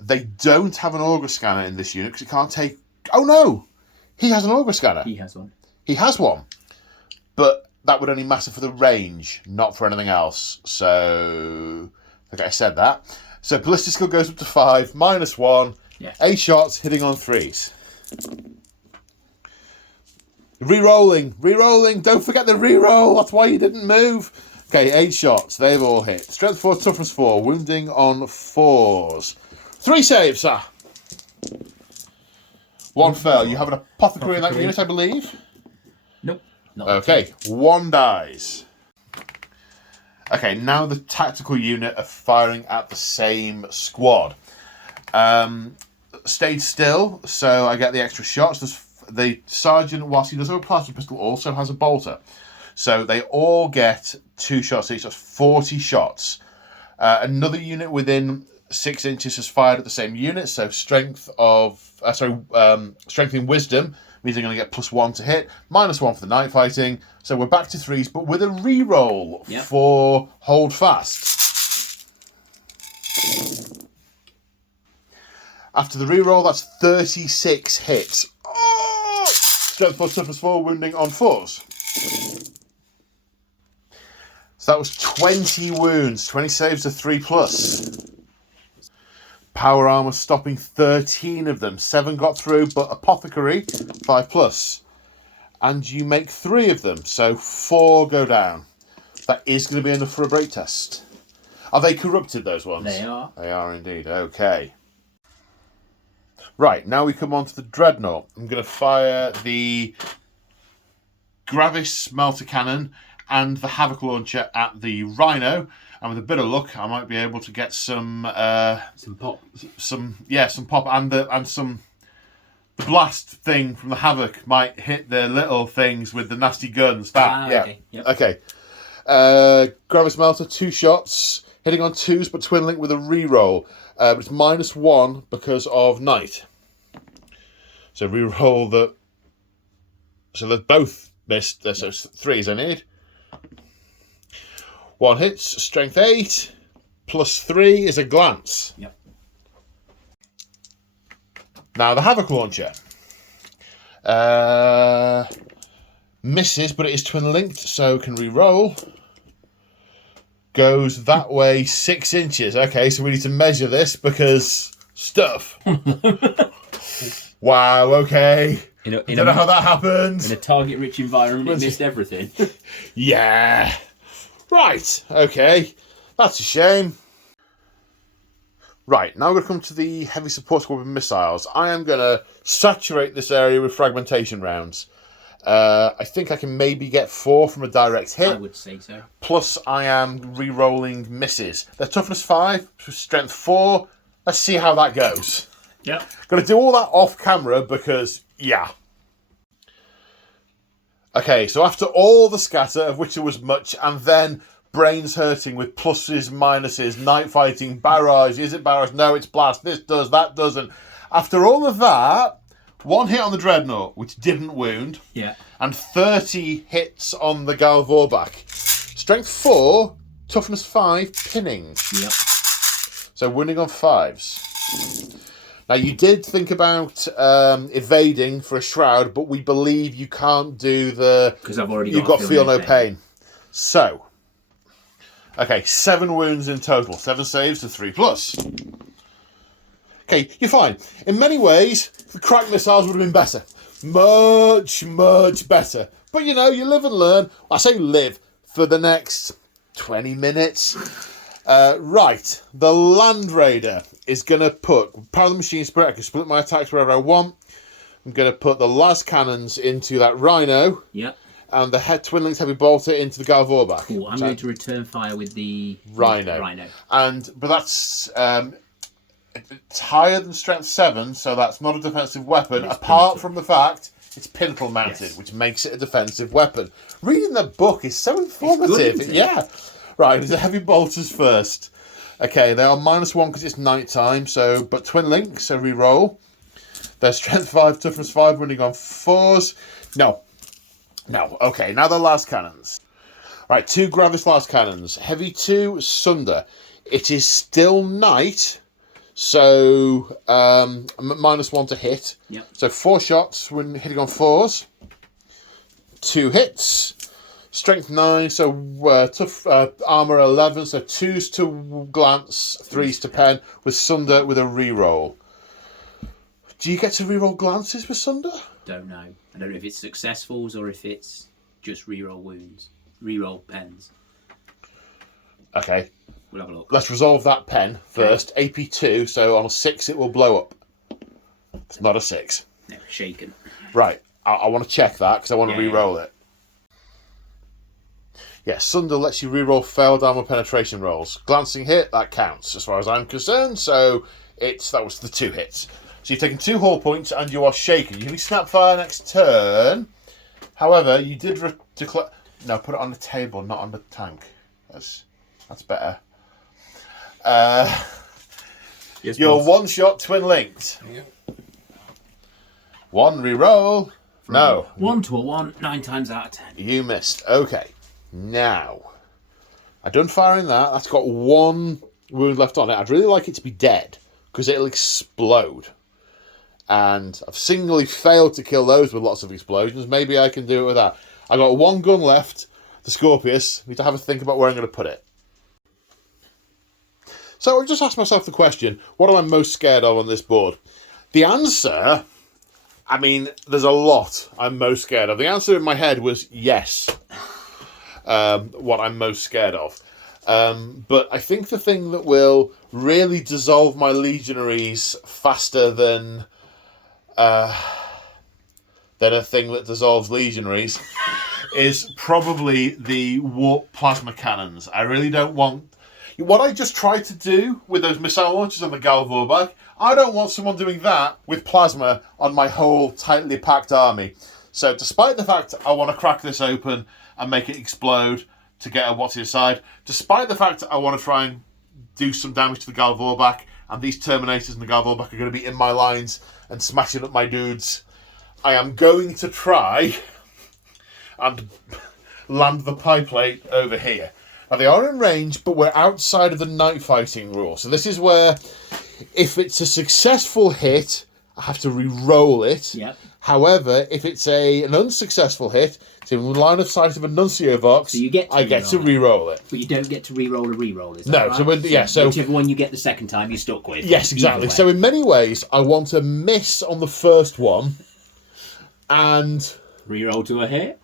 They don't have an auger scanner in this unit because it can't take... Oh no! He has an auger scanner. He has one. He has one. But that would only matter for the range, not for anything else. So... Okay, I said that. So ballistic skill goes up to 5, -1. Yeah. 8 shots, hitting on 3s. Re-rolling. Don't forget the re-roll. That's why you didn't move. Okay, 8 shots. They've all hit. Strength 4, toughness 4. Wounding on 4s. 3 saves, sir. 1 fell. You have an apothecary in that unit, I believe? Nope. Not okay, 1 dies. Okay, now the tactical unit are firing at the same squad. Stayed still, so I get the extra shots. The sergeant, whilst he does have a plasma pistol, also has a bolter. So they all get 2 shots each. That's 40 shots. Another unit within 6 inches has fired at the same unit. So strength in wisdom means they're going to get +1 to hit, -1 for the night fighting. So we're back to 3s, but with a re-roll for hold fast. After the re-roll, that's 36 hits. Oh! Strength 4, toughness 4, wounding on 4s. So that was 20 wounds, 20 saves to 3+. Power armor stopping 13 of them. 7 got through, but apothecary, 5+. And you make 3 of them, so 4 go down. That is going to be enough for a break test. Are they corrupted, those ones? They are. They are indeed, okay. Right, now we come on to the Dreadnought. I'm going to fire the Gravis melter cannon and the Havoc launcher at the Rhino, and with a bit of luck, I might be able to get some pop, some pop, and some the blast thing from the Havoc might hit the little things with the nasty guns. Okay. Yep. Okay. Gravis melter, 2 shots, hitting on 2s, but twin link with a re-roll. But it's -1 because of night. So re-roll the. So they're both missed. So 3s I need. 1 hits, strength 8, +3 is a glance. Yep. Now the Havoc launcher. Misses, but it is twin linked, so can re-roll. Goes that way 6 inches. Okay, so we need to measure this because stuff. Wow, okay. I don't know how that happened. In a target-rich environment, it missed everything. Yeah. Right, okay. That's a shame. Right, now we're going to come to the heavy support squad with missiles. I am going to saturate this area with fragmentation rounds. I think I can maybe get 4 from a direct hit. I would say so. Plus, I am re-rolling misses. They're toughness 5, strength 4. Let's see how that goes. Yep. Going to do all that off camera because, yeah. Okay, so after all the scatter, of which there was much, and then brains hurting with pluses, minuses, night fighting, barrage, is it barrage? No, it's blast, this does, that doesn't. After all of that, 1 hit on the Dreadnought, which didn't wound, and 30 hits on the Galvorback. Strength 4, toughness 5, pinning. Yep. So wounding on 5s. Now, you did think about evading for a shroud, but we believe you can't do the... Because I've already You've got feel no pain. So, okay, 7 wounds in total. 7 saves to 3+. Okay, you're fine. In many ways, the crack missiles would have been better. Much, much better. But, you know, you live and learn. I say live for the next 20 minutes. Right, the Land Raider is going to put power of the machine spirit. I can split my attacks wherever I want. I'm going to put the las cannons into that Rhino. Yep. And the twin linked heavy bolter into the Galvorback. Cool. I'm going to return fire with the Rhino. But that's it's higher than strength 7, so that's not a defensive weapon. Apart from the fact it's pintle mounted, which makes it a defensive weapon. Reading the book is so informative. Good, yeah. Right, the heavy bolters first. Okay, they are -1 because it's night time. So, but twin link, so re-roll. They're strength 5, toughness 5, running on 4s. No. Okay, now the las cannons. Right, 2 Gravis las cannons. Heavy 2, Sunder. It is still night, so -1 to hit. Yep. So 4 shots when hitting on 4s. 2 hits. Strength 9, so tough armor 11, so 2s to glance, 3s to pen, with Sunder with a reroll. Do you get to reroll glances with Sunder? Don't know. I don't know if it's successfuls or if it's just reroll wounds. Reroll pens. Okay. We'll have a look. Let's resolve that pen first. Okay. AP2, so on a 6 it will blow up. It's not a 6. No, shaken. Right. I want to check that because I want to reroll it. Yeah, Sunder lets you reroll failed armor penetration rolls. Glancing hit, that counts as far as I'm concerned. So that was the 2 hits. So you've taken 2 hull points and you are shaken. You can snap fire next turn. However, you did declare... No, put it on the table, not on the tank. That's better. Yes, you're one-shot twin-linked. Yeah. 1 reroll. No. 1 to a 1, 9 times out of 10. You missed. Okay. Now, I done firing that. That's got 1 wound left on it. I'd really like it to be dead because it'll explode. And I've singly failed to kill those with lots of explosions. Maybe I can do it with that. I got 1 gun left. The Scorpius. Need to have a think about where I'm going to put it. So I just asked myself the question: what am I most scared of on this board? The answer, I mean, there's a lot I'm most scared of. The answer in my head was yes. What I'm most scared of. But I think the thing that will really dissolve my legionaries faster than a thing that dissolves legionaries is probably the warp plasma cannons. I really don't want... What I just tried to do with those missile launchers on the Galvorback, I don't want someone doing that with plasma on my whole tightly packed army. So despite the fact I want to crack this open and make it explode to get a what's inside, despite the fact I want to try and do some damage to the Galvorback, and these Terminators and the Galvorback are going to be in my lines and smashing up my dudes, I am going to try and land the pie plate over here. Now, they are in range, but we're outside of the night fighting rule. So this is where, if it's a successful hit, I have to re-roll it. Yep. However, if it's an unsuccessful hit, it's in line of sight of a Nuncio box, so I get to re-roll it. But you don't get to re-roll a re-roll, is that no, right? So whichever one you get the second time, you're stuck with. Yes, exactly. So in many ways, I want to miss on the first one, and... re-roll to a hit?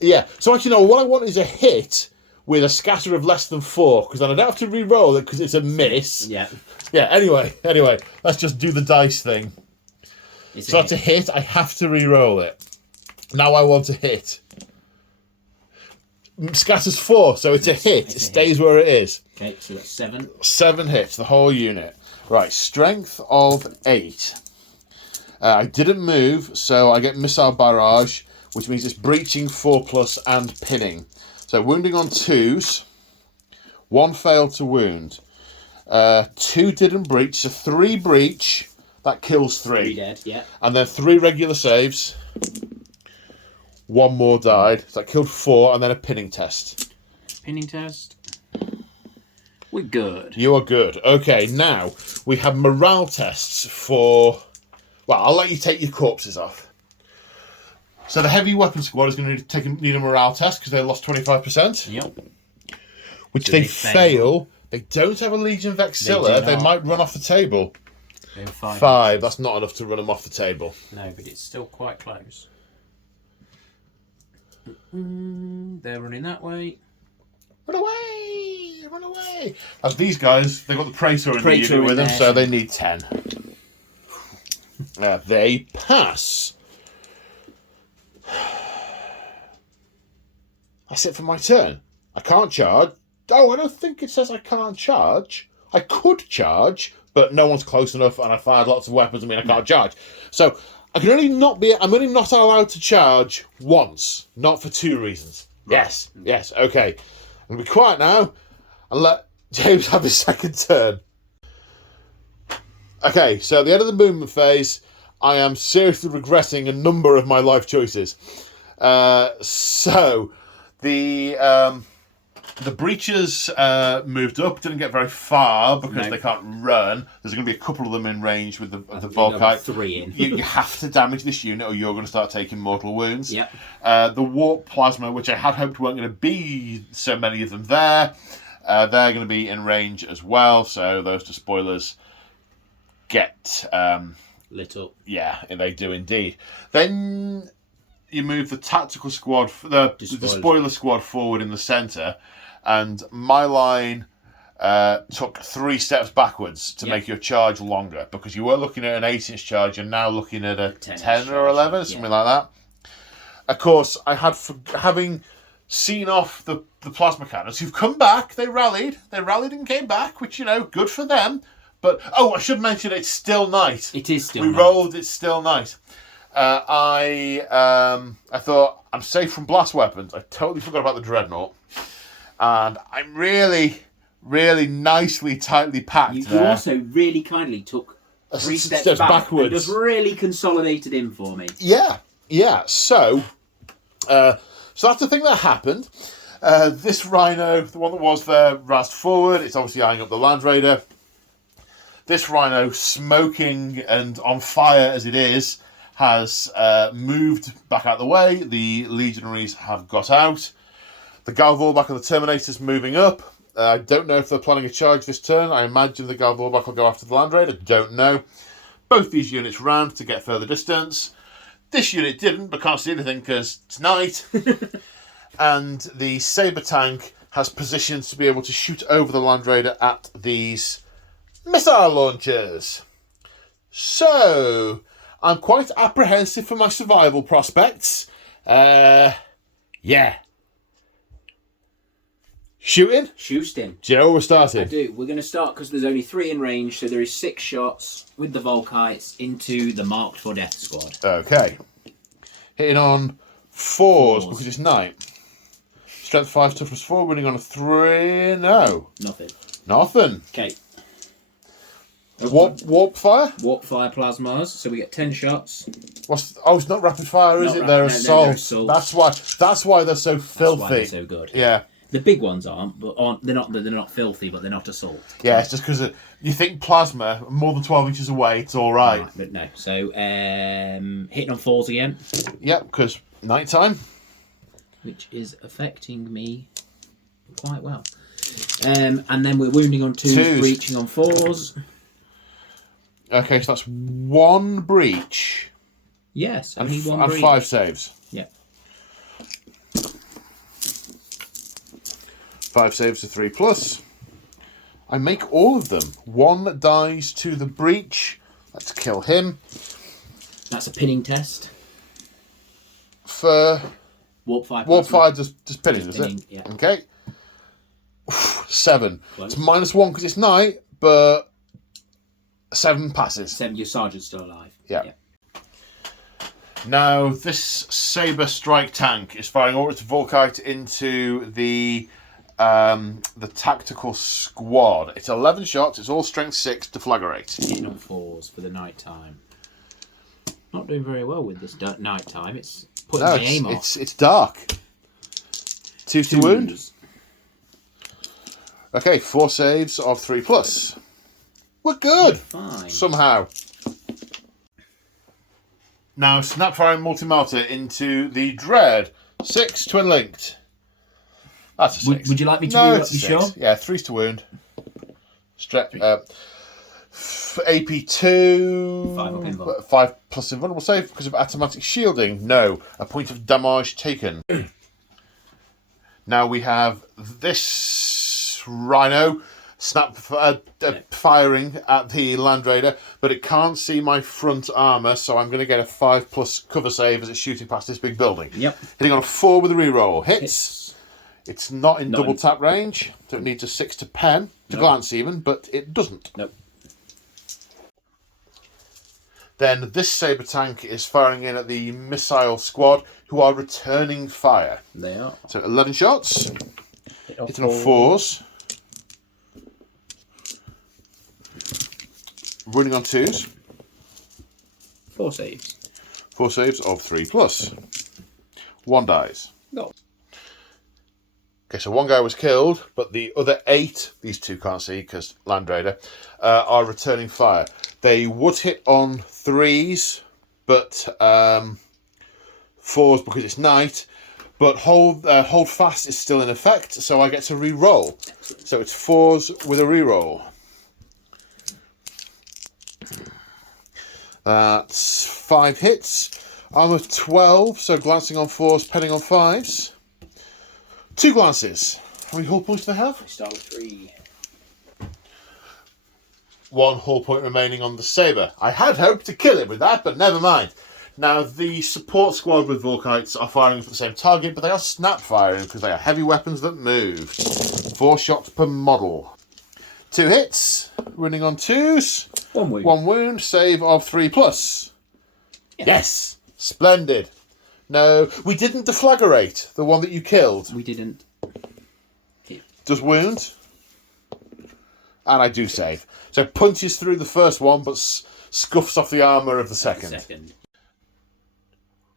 Yeah. So actually, no, what I want is a hit with a scatter of less than 4, because then I don't have to re-roll it because it's a miss. Yeah. Yeah, anyway, let's just do the dice thing. So that's a hit, I have to re-roll it. Now I want a hit. Scatters 4, so it's a hit. It stays where it is. Okay, so that's 7. 7 hits, the whole unit. Right, strength of 8. I didn't move, so I get missile barrage, which means it's breaching 4+ and pinning. So wounding on 2s. 1 failed to wound. 2 didn't breach, so 3 breach. That kills 3. 3 dead, yeah. And then 3 regular saves. 1 more died. So that killed 4, and then a pinning test. Pinning test. We're good. You are good. Okay, now we have morale tests for... Well, I'll let you take your corpses off. So the heavy weapon squad is going to need a morale test because they lost 25%. Yep. Which So they fail. They don't have a Legion Vexilla. They might run off the table. Five. That's not enough to run them off the table. No, but it's still quite close. They're running that way. Run away! Run away! As these guys, they've got the Praetor in the unit with them, there. so they need 10. They pass. That's it for my turn. I can't charge. Oh, I don't think it says I can't charge. I could charge, but no one's close enough, and I fired lots of weapons. I mean, I can't charge. So I'm only not allowed to charge once, not for 2 reasons. Right. Yes, okay. I'm going to be quiet now and let James have his second turn. Okay, so at the end of the movement phase, I am seriously regretting a number of my life choices. So the breaches moved up, didn't get very far because they can't run. There's going to be a couple of them in range with the Volkite. 3 in. You have to damage this unit or you're going to start taking mortal wounds. Yep. The Warp Plasma, which I had hoped weren't going to be so many of them there, they're going to be in range as well. So those 2 spoilers get... lit up. Yeah, they do indeed. Then you move the tactical squad, the spoiler squad forward in the centre, and my line took 3 steps backwards to make your charge longer, because you were looking at an 8-inch charge, you're now looking at a 10 or 11, something like that. Of course, I had, having seen off the plasma cannons, who've come back, they rallied and came back, which, good for them. But, I should mention it's still night. It is still night. We rolled, it's still night. I thought, I'm safe from blast weapons. I totally forgot about the Dreadnought. And I'm really, really nicely, tightly packed You there. also really kindly took 3 steps backwards. And just really consolidated in for me. Yeah. So that's the thing that happened. This Rhino, the one that was there, razzed forward. It's obviously eyeing up the Land Raider. This Rhino, smoking and on fire as it is, has moved back out of the way. The Legionaries have got out. The Galvorback and the Terminator's moving up. I don't know if they're planning a charge this turn. I imagine the Galvorback will go after the Land Raider. Don't know. Both these units ran to get further distance. This unit didn't, but can't see anything because it's night. And the Saber Tank has positions to be able to shoot over the Land Raider at these missile launchers. So, I'm quite apprehensive for my survival prospects. Yeah. Shooting? Shooting. Do you know where we're starting? I do. We're going to start because there's only 3 in range, so there is 6 shots with the Volkites into the marked for death squad. Okay. Hitting on 4s because it's night. Strength 5, toughness 4, winning on a 3. No. Nothing. Okay. Warp fire? Warp fire plasmas, so we get 10 shots. It's not rapid fire, is it? They're assault. That's why they're so filthy. That's why they're so good. Yeah. The big ones aren't, but they're not filthy, but they're not assault. Yeah, it's just because you think plasma more than 12 inches away, it's all right. But no. So hitting on 4s again. Yep, because nighttime, which is affecting me quite well. And then we're wounding on 2s, breaching on 4s. Okay, so that's 1 breach. Yes, and only 1 breach. And 5 saves. Yeah. 5 saves to 3+. I make all of them. 1 dies to the breach. Let's kill him. That's a pinning test. For Warp fire. Warp fire just pinning, is it? Yeah. Okay. 7. Close. It's -1 because it's night, but 7 passes. 7, your sergeant's still alive. Yeah. Now, this Saber Strike tank is firing all its Volkite into the tactical squad. It's 11 shots. It's all strength 6 to flagellate. Hitting on 4s for the night time. Not doing very well with this night time. It's putting the aim off. It's dark. 2 to wound. Okay, 4 saves of 3+. We're good. Fine. Somehow. Now, snap-firing multi-melter into the Dread. 6 twin-linked. That's a 6. Would you like me to No, read it's up? You a sure? 6. Yeah, 3's to wound. AP2. 5 up invuln. 5 plus invulnerable save because of automatic shielding. No. A point of damage taken. Now we have this Rhino firing at the Land Raider, but it can't see my front armour, so I'm going to get a 5+ cover save as it's shooting past this big building. Yep. Hitting on a 4 with a reroll. Hits. It's not in Not double in- tap range, so it needs a 6 to pen, to glance even, but it doesn't. Nope. Then this Sabre tank is firing in at the missile squad, who are returning fire. They are. So 11 shots, hitting on four. 4s. Running on 2s. 4 saves. 4 saves of 3+. 1 dies. No. Okay, so 1 guy was killed, but the other 8, these 2 can't see because Land Raider, are returning fire. They would hit on 3s, but 4s because it's night. But hold fast is still in effect, so I get to re-roll. So it's 4s with a re-roll. That's 5 hits. Armor 12, so glancing on 4s, penning on 5s. 2 glances. How many hull points do they have? We start with 3. 1 hull point remaining on the Sabre. I had hoped to kill it with that, but never mind. Now, the support squad with Vulkites are firing for the same target, but they are snap firing because they are heavy weapons that move. 4 shots per model. 2 hits. Running on 2s. 1 wound. 1 wound. Save of 3+. Yes! Splendid. No, we didn't deflagrate the one that you killed. We didn't. Does wound. And I do save. So punches through the first one, but scuffs off the armour of the second.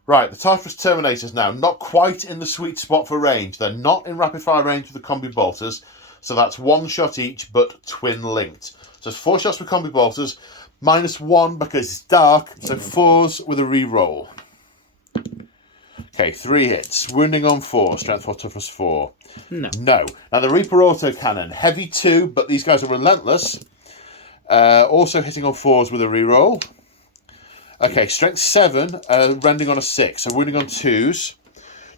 Right, the Tartarus Terminators now. Not quite in the sweet spot for range. They're not in rapid fire range with the combi bolters. So that's 1 shot each, but twin linked. So it's 4 shots with combi bolters. -1 because it's dark. So 4s with a re-roll. Okay, 3 hits. Wounding on 4. Strength 4, toughness 4. No. No. Now the Reaper autocannon. Heavy 2, but these guys are relentless. Also hitting on 4s with a re-roll. Okay, strength 7, rending on a 6. So wounding on 2s.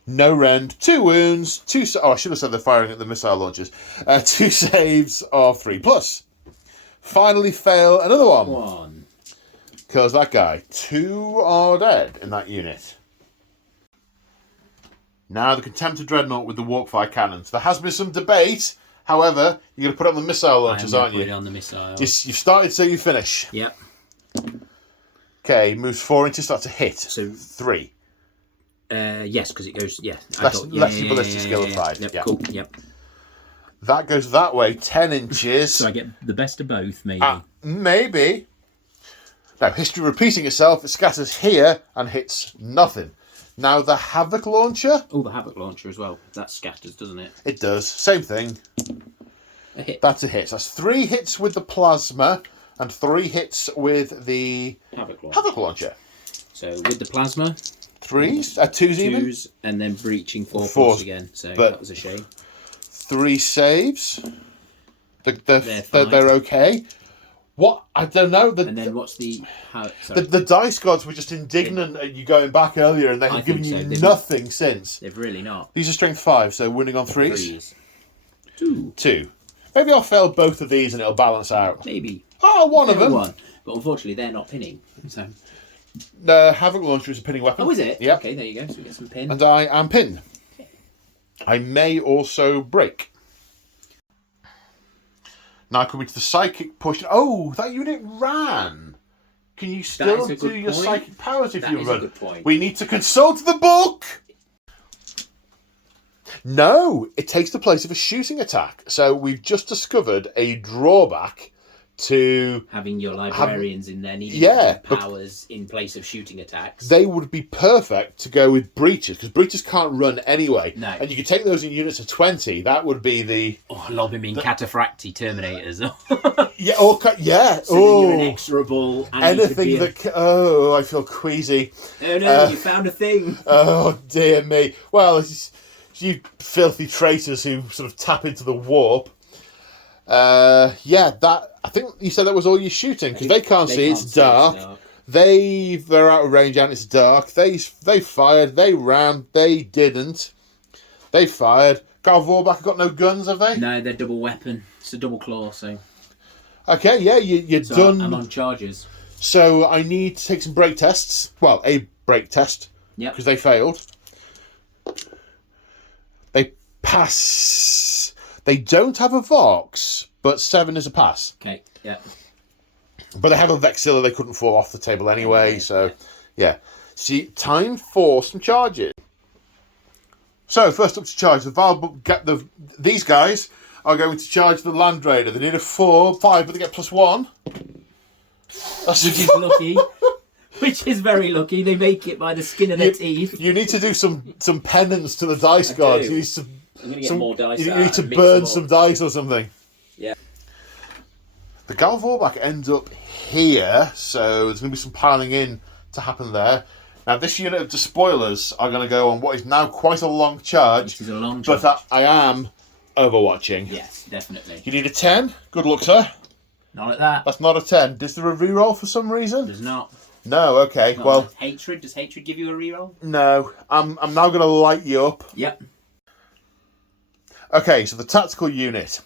No rend. 2 wounds. Oh, I should have said they're firing at the missile launchers. 2 saves of 3+. Finally fail another one. 1. Kills that guy. 2 are dead in that unit. Now the Contemptor Dreadnought with the Warpfire cannons. There has been some debate. However, you're going to put it on the missile launchers, aren't you? Put it on the missile. You've started, so you finish. Yep. Okay, moves 4 inches, that's a hit. So 3. Yes, because it goes. Yeah. Less your ballistic skill of 5. Yep. Yeah. Cool. Yep. That goes that way, 10 inches. So I get the best of both, maybe. Maybe. Now, history repeating itself, it scatters here and hits nothing. Now, the Havoc launcher. Oh, the Havoc launcher as well. That scatters, doesn't it? It does. Same thing. A hit. That's a hit. So that's 3 hits with the plasma and 3 hits with the Havoc launcher. So with the plasma. 3s? 2s even? 2s, and then breaching 4 4s again. So but that was a shame. 3 saves. They're fine. okay. What? I don't know. And then what's the... The dice gods were just indignant at you going back earlier, and they have given you nothing since. They've really not. These are strength 5, so winning on 3s. 2. Maybe I'll fail both of these and it'll balance out. Maybe. Oh, one of them. One. But unfortunately, they're not pinning. So. The Havoc launcher is a pinning weapon. Oh, is it? Yep. Okay, there you go. So we get some pin. And I am pinned. Okay. I may also break. Now coming to the psychic push. Oh, that unit ran. Can you still do your psychic powers if you run? That is a good point. We need to consult the book. No, it takes the place of a shooting attack. So we've just discovered a drawback to... Having your librarians in there needing powers in place of shooting attacks. They would be perfect to go with breaches, because breaches can't run anyway. No. And you could take those in units of 20. That would be the... lob him in cataphracti Terminators. So you're inexorable. And anything that... Oh, I feel queasy. Oh no, you found a thing. Oh, dear me. Well, it's you filthy traitors who sort of tap into the warp. I think you said that was all you're shooting, because they can't see, it's dark. They're out of range and it's dark. They fired, they rammed, they didn't. They fired. Garl Vorback got no guns, have they? No, they're double weapon. It's a double claw, so... Okay, yeah, you're done. I'm on charges. So I need to take some break tests. Well, a break test. Yep. Because they failed. They pass. They don't have a Vox, but 7 is a pass. Okay, yeah. But they have a Vexilla, they couldn't fall off the table anyway, so yeah. See, time for some charges. So, first up to charge, these guys are going to charge the Land Raider. They need a 4, 5, but they get +1. Which is lucky. Which is very lucky. They make it by the skin of their teeth. You need to do some penance to the dice gods. You need to... I'm going to get more dice. You need to burn some dice or something. Yeah. The Garl Vorback ends up here, so there's going to be some piling in to happen there. Now, this unit of despoilers are going to go on what is now quite a long charge. It is a long charge. But I am overwatching. Yes, definitely. You need a 10. Good luck, sir. Not at that. That's not a 10. Is there a reroll for some reason? There's not. No, okay. Well, hatred. Does hatred give you a reroll? No. I'm now going to light you up. Yep. Okay, so the tactical unit.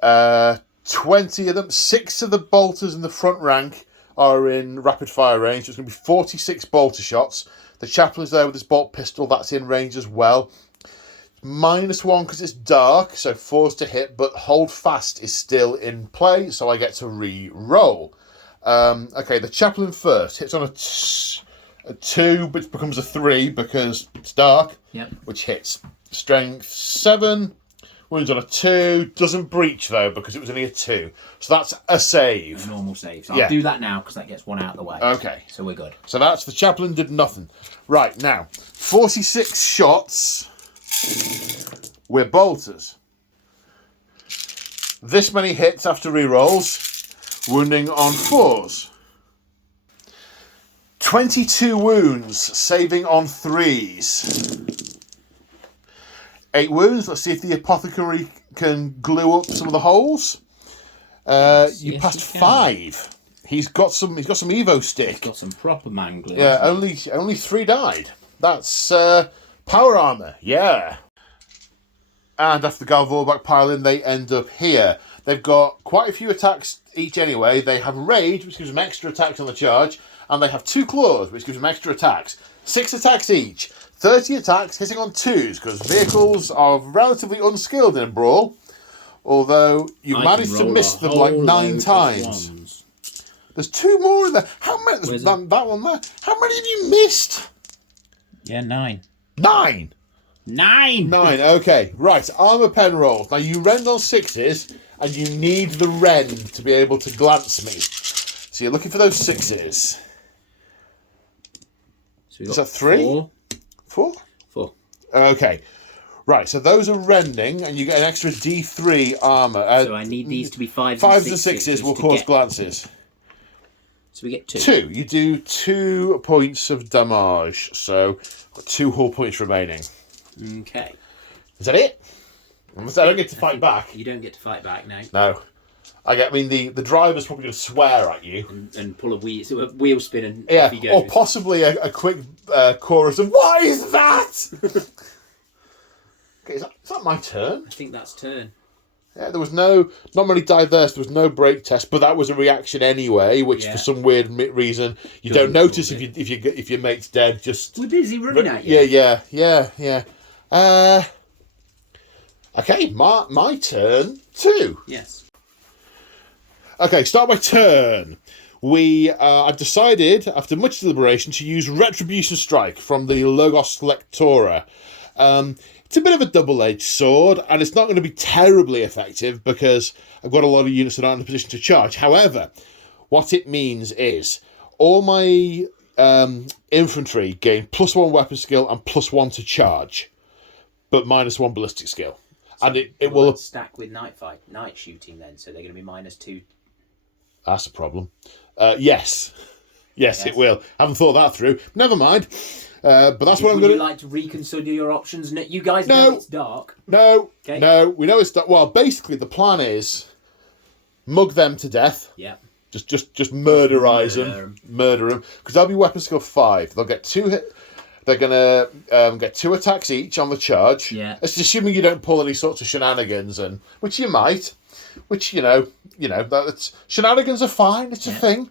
20 of them. 6 of the bolters in the front rank are in rapid fire range. So it's going to be 46 bolter shots. The chaplain is there with his bolt pistol. That's in range as well. -1 because it's dark, so 4's to hit, but hold fast is still in play, so I get to re-roll. Okay, the chaplain first hits on a 2, which becomes a 3 because it's dark. Yep. Which hits. Strength 7. Wounds on a 2. Doesn't breach, though, because it was only a 2. So that's a save. A normal save. So I'll do that now, because that gets 1 out of the way. Okay. So we're good. So that's the chaplain did nothing. Right, now, 46 shots. We're bolters. This many hits after rerolls. Wounding on 4s. 22 wounds, saving on 3s. 8 wounds. Let's see if the apothecary can glue up some of the holes. You passed 5. He's got some Evo stick. He's got some proper man glue. Yeah, only 3 died. That's power armor. Yeah. And after the Garl Vorback pile in, they end up here. They've got quite a few attacks each anyway. They have rage, which gives them extra attacks on the charge, and they have 2 claws, which gives them extra attacks. 6 attacks each. 30 attacks hitting on 2s, because vehicles are relatively unskilled in a brawl, although you managed to miss them like 9 times. There's 2 more in there. How many? There's that one there. How many have you missed? Yeah, 9. 9? 9! 9, okay. Right, armour pen rolls. Now, you rend on 6s, and you need the rend to be able to glance me. So you're looking for those 6s. So is that 3? 4? 4. Okay. Right, so those are rending, and you get an extra D3 armour. So I need these to be 5s 5s and 6s will cause glances. So we get 2. 2. You do 2 points of damage. So, got 2 hull points remaining. Okay. Is that it? I don't get to fight back. You don't get to fight back now. No. I mean, the driver's probably going to swear at you. And pull a wheel spin and yeah, off he goes. Or possibly a quick chorus of, "What is that?" Okay, is that my turn? I think that's turn. Yeah, there was not many diverse, there was no break test, but that was a reaction anyway, which for some weird reason, you don't notice if your mate's dead, just... We're busy running at you. Yeah. Okay, my turn too. Yes. Okay, start my turn. I've decided, after much deliberation, to use Retribution Strike from the Logos Lectora. It's a bit of a double-edged sword, and it's not going to be terribly effective because I've got a lot of units that aren't in a position to charge. However, what it means is all my infantry gain +1 weapon skill and +1 to charge, but -1 ballistic skill. So and it will stack with night shooting then, so they're going to be -2. That's a problem. Yes, it will. Haven't thought that through. Never mind. But that's what I'm going to. Would you like to reconsider your options? You guys know it's dark. No, okay. No, we know it's dark. Well, basically the plan is mug them to death. Yeah. Just murderize them, murder them, because they'll be weapon skill 5. They'll get 2 hit. They're gonna get 2 attacks each on the charge. Yeah. It's assuming you don't pull any sorts of shenanigans, and which you might. Which that's shenanigans are fine. It's a thing.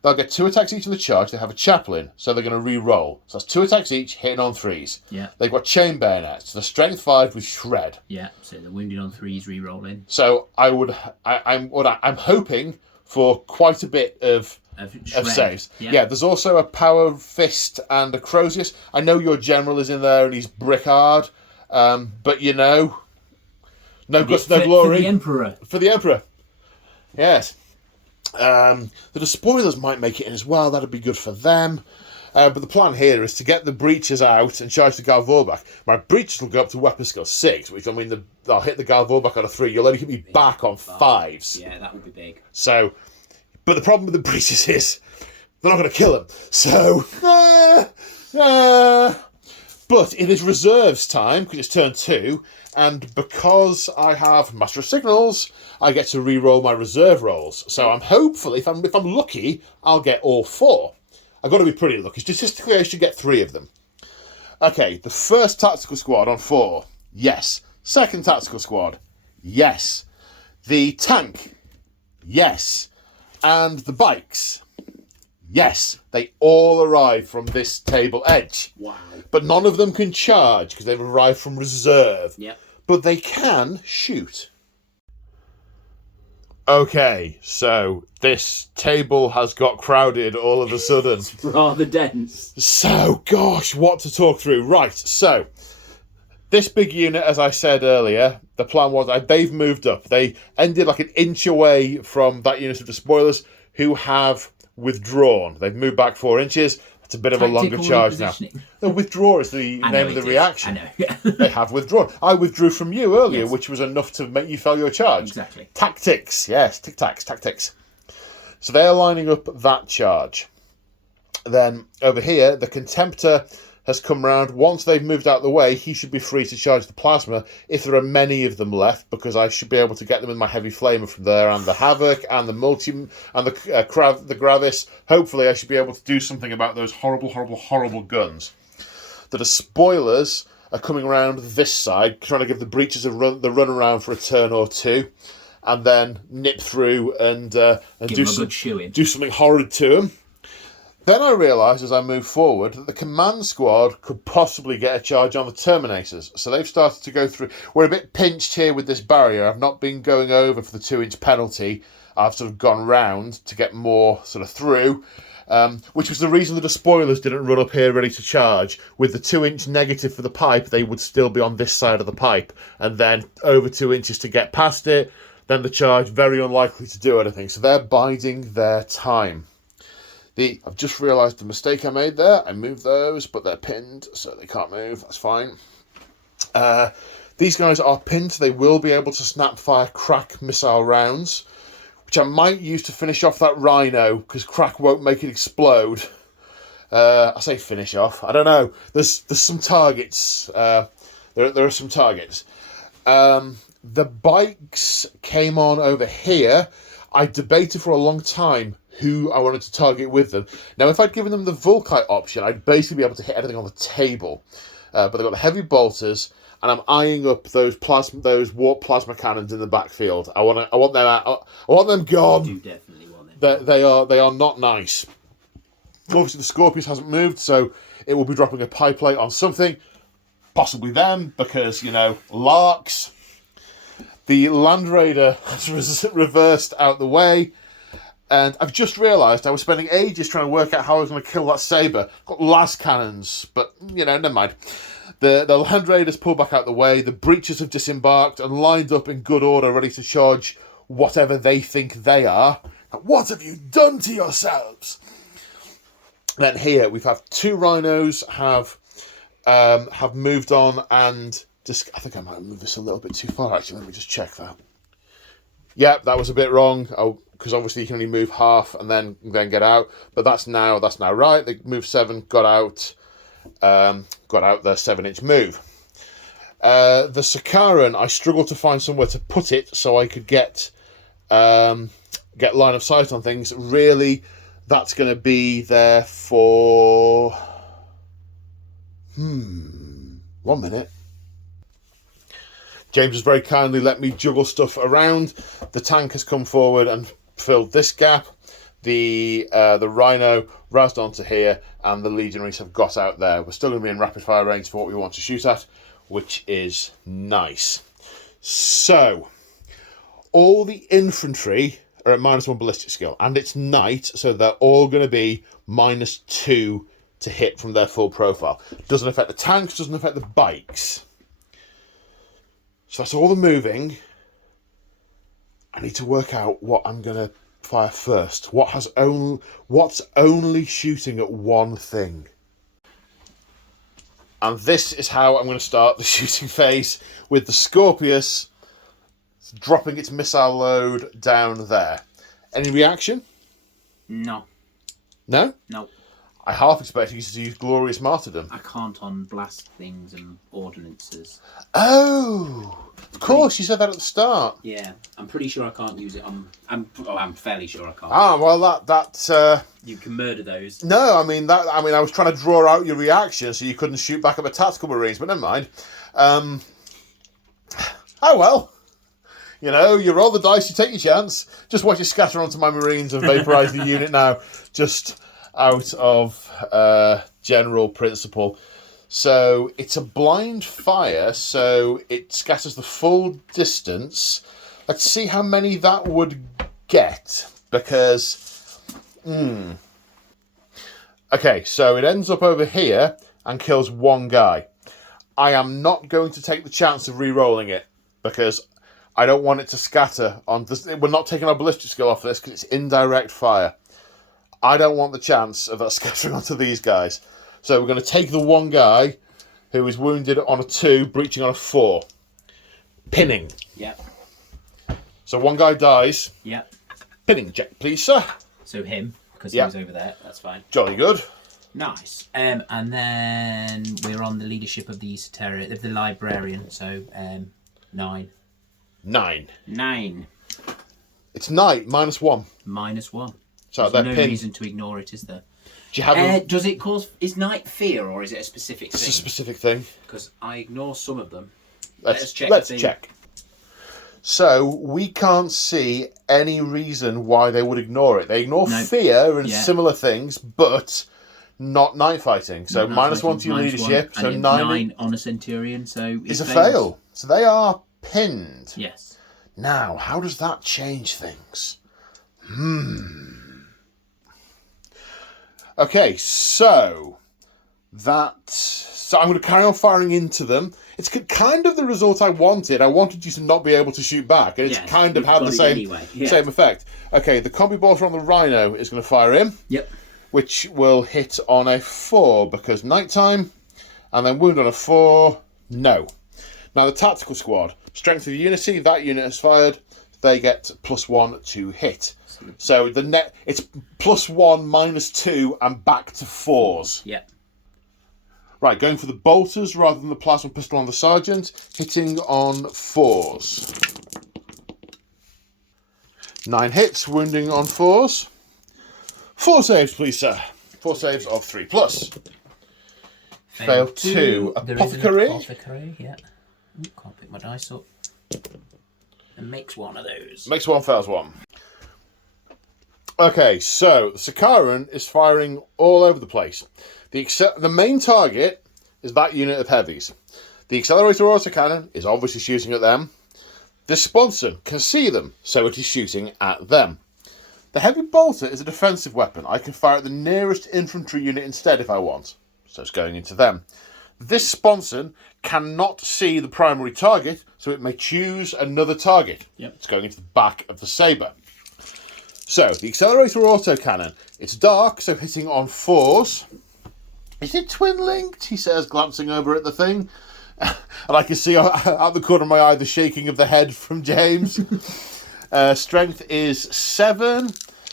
They'll get 2 attacks each on the charge. They have a chaplain, so they're going to re-roll. So that's 2 attacks each, hitting on 3s. Yeah. They've got chain bayonets. So the strength 5 with shred. Yeah. So the wounded on 3s re-rolling. So I'm hoping for quite a bit of saves. Yeah. There's also a power fist and a Crozius. I know your general is in there and he's brick hard, but no guts, no glory. For the emperor. Yes. The despoilers might make it in as well. That'd be good for them. But the plan here is to get the breaches out and charge the Galvorbach. My breaches will go up to weapon skill 6, which they'll hit the Galvorbach on a 3. You'll only hit me back on 5s. Yeah, that would be big. So, but the problem with the breaches is they're not going to kill him. So, but it is reserves time because it's turn 2, and because I have Master of Signals, I get to re-roll my reserve rolls. So I'm hopefully, if I'm lucky, I'll get all 4. I've got to be pretty lucky. Statistically, I should get 3 of them. Okay, the first tactical squad on 4, yes. Second tactical squad, yes. The tank, yes. And the bikes, yes. They all arrive from this table edge. Wow. But none of them can charge because they've arrived from reserve. Yep. But they can shoot. Okay, so this table has got crowded all of a sudden. It's rather dense. So, gosh, what to talk through. Right, so this big unit, as I said earlier, the plan was they've moved up. They ended like an inch away from that unit of despoilers who have withdrawn. They've moved back 4 inches. It's a bit of a longer charge now. The withdraw is the name of the reaction. I know. They have withdrawn. I withdrew from you earlier, Yes. which was enough to make you fail your charge. Exactly. Tactics, yes, tactics. So they are lining up that charge. Then over here, the Contemptor has come round. Once they've moved out of the way, he should be free to charge the plasma if there are many of them left, because I should be able to get them with my heavy flamer from there, and the Havoc and the Multi and the Gravis. Hopefully I should be able to do something about those horrible guns. The despoilers are coming around this side, trying to give the breaches the run around for a turn or 2, and then nip through and do something horrid to them. Then I realised as I moved forward that the command squad could possibly get a charge on the Terminators. So they've started to go through. We're a bit pinched here with this barrier. I've not been going over for the 2-inch penalty. I've sort of gone round to get more sort of through, which was the reason the despoilers didn't run up here ready to charge. With the 2-inch negative for the pipe, they would still be on this side of the pipe. And then over 2 inches to get past it. Then the charge, very unlikely to do anything. So they're biding their time. I've just realised the mistake I made there. I moved those, but they're pinned, so they can't move. That's fine. These guys are pinned. They will be able to snap fire crack missile rounds, which I might use to finish off that Rhino, because crack won't make it explode. I say finish off. I don't know. There's some targets. There are some targets. The bikes came on over here. I debated for a long time who I wanted to target with them. Now, if I'd given them the Volkite option, I'd basically be able to hit anything on the table. But they've got the heavy bolters, and I'm eyeing up those warp plasma cannons in the backfield. I want them out. I want them gone. You do definitely want them. They are not nice. Obviously, the Scorpius hasn't moved, so it will be dropping a pipe plate on something, possibly them, because larks. The Land Raider has reversed out the way. And I've just realised I was spending ages trying to work out how I was going to kill that Sabre. Got las cannons, but, never mind. The Land Raiders pull back out the way. The breaches have disembarked and lined up in good order, ready to charge whatever they think they are. What have you done to yourselves? Then here we have 2 rhinos have moved on, and just, I think I might move this a little bit too far. Actually, let me just check that. Yep, that was a bit wrong. Because obviously you can only move half and then get out. But that's now right. They moved 7, got out their 7-inch move. The Sakaran, I struggled to find somewhere to put it so I could get line of sight on things. Really, that's going to be there for 1 minute. James has very kindly let me juggle stuff around. The tank has come forward and filled this gap. The Rhino roused onto here, and the Legionaries have got out there. We're still going to be in rapid fire range for what we want to shoot at, which is nice. So, all the infantry are at -1 ballistic skill, and it's night, so they're all going to be -2 to hit from their full profile. Doesn't affect the tanks, doesn't affect the bikes. So that's all the moving. I need to work out what I'm going to fire first. What's only shooting at one thing. And this is how I'm going to start the shooting phase, with the Scorpius dropping its missile load down there. Any reaction? No. No? No. I half expected you to use Glorious Martyrdom. I can't on blast things and ordinances. Oh! Of course, you said that at the start. Yeah, I'm pretty sure I can't use it. I'm fairly sure I can't. Ah, well, that. You can murder those. No, I mean I was trying to draw out your reaction so you couldn't shoot back at the tactical Marines, but never mind. Oh well. You know, you roll the dice, you take your chance. Just watch it scatter onto my Marines and vaporise the unit now. Just out of general principle. So it's a blind fire, so it scatters the full distance. Let's see how many that would get, because... Okay, so it ends up over here and kills 1 guy. I am not going to take the chance of re-rolling it, because I don't want it to scatter on this. We're not taking our ballistic skill off this, because it's indirect fire. I don't want the chance of that scattering onto these guys. So we're going to take the 1 guy who is wounded on a 2, breaching on a 4. Pinning. Yep. So 1 guy dies. Yep. Pinning check, please, sir. So him, because he was over there. That's fine. Jolly good. Nice. And then we're on the leadership of the Esoteric, of the Librarian. So 9. 9. 9. It's night, -1. -1. So there's no reason to ignore it, is there? Do you have does it cause... Is night fear, or is it a specific thing? It's a specific thing. Because I ignore some of them. Let's check. So, we can't see any reason why they would ignore it. They ignore fear and similar things, but not night fighting. So, -1 to your leadership. So, 9 on a Centurion, so... is a fail. So, they are pinned. Yes. Now, how does that change things? Okay, so I'm going to carry on firing into them. It's kind of the result I wanted. I wanted you to not be able to shoot back, and it's kind of had the same effect. Okay, the combi bolter on the Rhino is going to fire in. Yep. Which will hit on a 4 because nighttime, and then wound on a 4. No. Now the tactical squad, strength of unity. That unit has fired. They get +1 to hit. So the net, it's +1, -2, and back to 4s. Yeah. Right, going for the bolters rather than the plasma pistol on the sergeant, hitting on 4s. 9 hits, wounding on 4s. 4 saves, please, sir. 4 saves of 3+. Fail 2. Apothecary. Apothecary, yeah. Can't pick my dice up. And makes 1 of those. Makes 1, fails 1. Okay, so the Sakaran is firing all over the place. The main target is that unit of heavies. The accelerator autocannon is obviously shooting at them. This Sponson can see them, so it is shooting at them. The heavy bolter is a defensive weapon. I can fire at the nearest infantry unit instead if I want. So it's going into them. This sponson cannot see the primary target, so it may choose another target. Yep. It's going into the back of the sabre. So, the accelerator autocannon. It's dark, so hitting on 4s. Is it twin-linked? He says, glancing over at the thing. And I can see out the corner of my eye the shaking of the head from James. Strength is 7,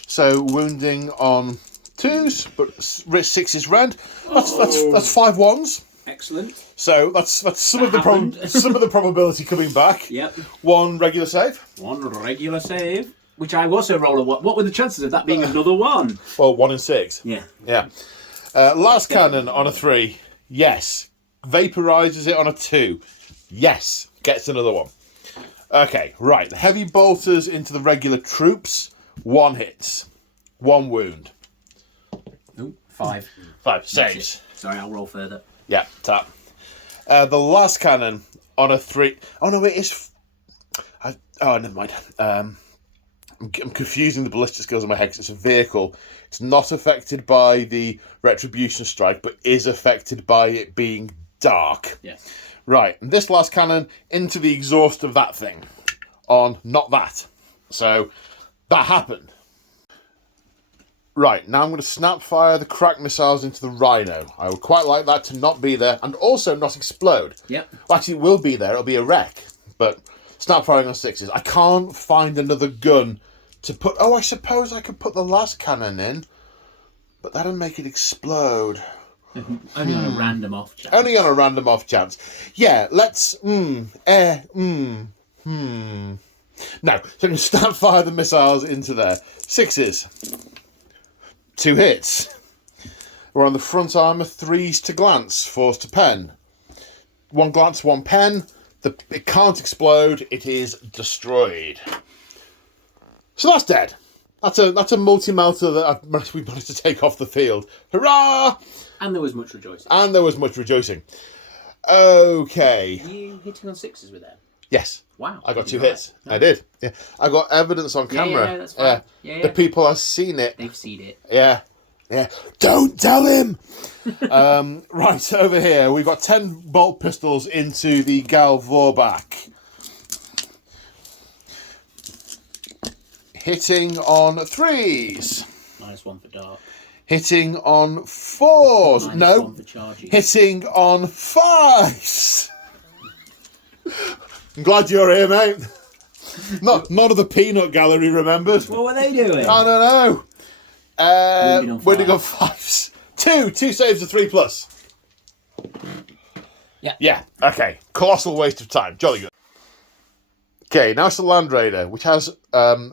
so wounding on 2s, but 6 is rend. That's 5 1s. Excellent. So that's some of the probability coming back. Yep. 1 regular save. 1 regular save, which I also roll a 1. What were the chances of that being another 1? Well, 1 in 6. Yeah. Yeah. Last cannon on a 3. Yes. Vaporizes it on a 2. Yes. Gets another 1. Okay, right. The heavy bolters into the regular troops. 1 hits. 1 wound. Oh, 5. 5 saves. Sorry, I'll roll further. Yeah, tap. The last cannon on a 3. Oh no, it is. Never mind. I'm confusing the ballistic skills in my head because it's a vehicle. It's not affected by the retribution strike, but is affected by it being dark. Yeah. Right, and this last cannon into the exhaust of that thing. On not that. So that happened. Right, now I'm going to snap fire the crack missiles into the Rhino. I would quite like that to not be there and also not explode. Yep. Well, actually, it will be there. It'll be a wreck. But snap firing on 6s. I can't find another gun to put... Oh, I suppose I could put the last cannon in. But that'll make it explode. Only on a random off chance. Only on a random off chance. Yeah, let's... No, so I'm going to snap fire the missiles into there. 6s. 2 hits. We're on the front armour, 3s to glance, 4s to pen. 1 glance, 1 pen. It can't explode. It is destroyed. So that's dead. That's a multi-melter that we managed to take off the field. Hurrah! And there was much rejoicing. Okay. Are you hitting on 6s with them? Yes. Wow. I got 2 hits. No. I did. Yeah. I got evidence on camera. Yeah, that's fine. Yeah. The people have seen it. They've seen it. Yeah. Yeah. Don't tell him! Right, over here, we've got 10 bolt pistols into the Gal Vorbak. Hitting on 3s. -1 for dark. Hitting on 4s. -1 for charging. Hitting on 5s. I'm glad you're here, mate. None of the peanut gallery remembered. What were they doing? I don't know. Wounding on 5s. 2 saves of 3+. Yeah. Yeah, okay. Colossal waste of time. Jolly good. Okay, now it's the Land Raider, which has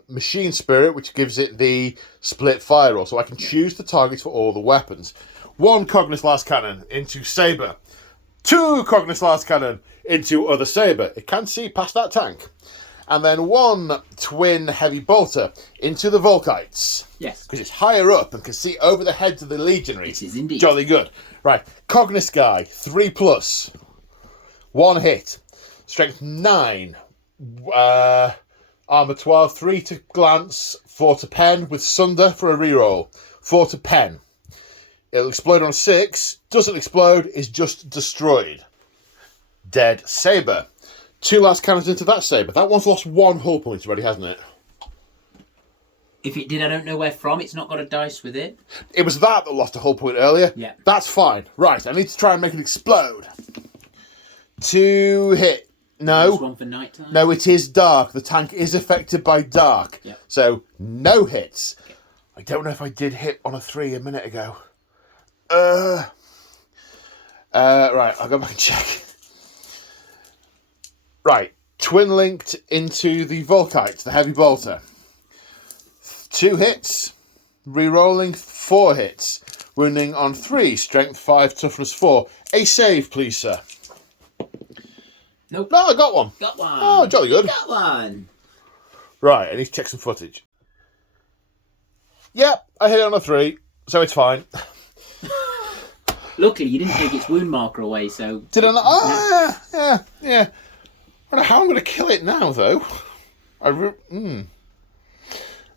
Machine Spirit, which gives it the split fire roll, so I can choose the targets for all the weapons. 1 Cognis Last Cannon into Sabre. 2 Cognis Last Cannon into other Sabre. It can see past that tank. And then 1 Twin Heavy Bolter into the Volkites. Yes. Because it's higher up and can see over the heads of the Legionaries. It is indeed. Jolly good. Right, Cognis Guy, 3+. 1 hit. Strength 9. Armour 12. 3 to glance, 4 to pen with Sunder for a reroll. 4 to pen. It'll explode on a 6. Doesn't explode, is just destroyed. Dead Sabre. 2 last cannons into that Sabre. That one's lost 1 hull point already, hasn't it? If it did, I don't know where from. It's not got a dice with it. It was that lost a hull point earlier. Yeah. That's fine. Right, I need to try and make it explode. 2 hit. No. -1 for nighttime. No, it is dark. The tank is affected by dark. Yep. So, no hits. Okay. I don't know if I did hit on a 3 a minute ago. Right, I'll go back and check. Right, twin linked into the Volkites, the heavy bolter. 2 hits, re-rolling 4 hits, wounding on 3, strength 5, toughness 4. A save, please, sir. Nope. No, I got one. Got one. Oh, jolly good. Got one. Right, I need to check some footage. Yep, I hit it on a 3, so it's fine. Luckily, you didn't take its wound marker away, so... Did I not? Oh, yeah. I don't know how I'm going to kill it now, though.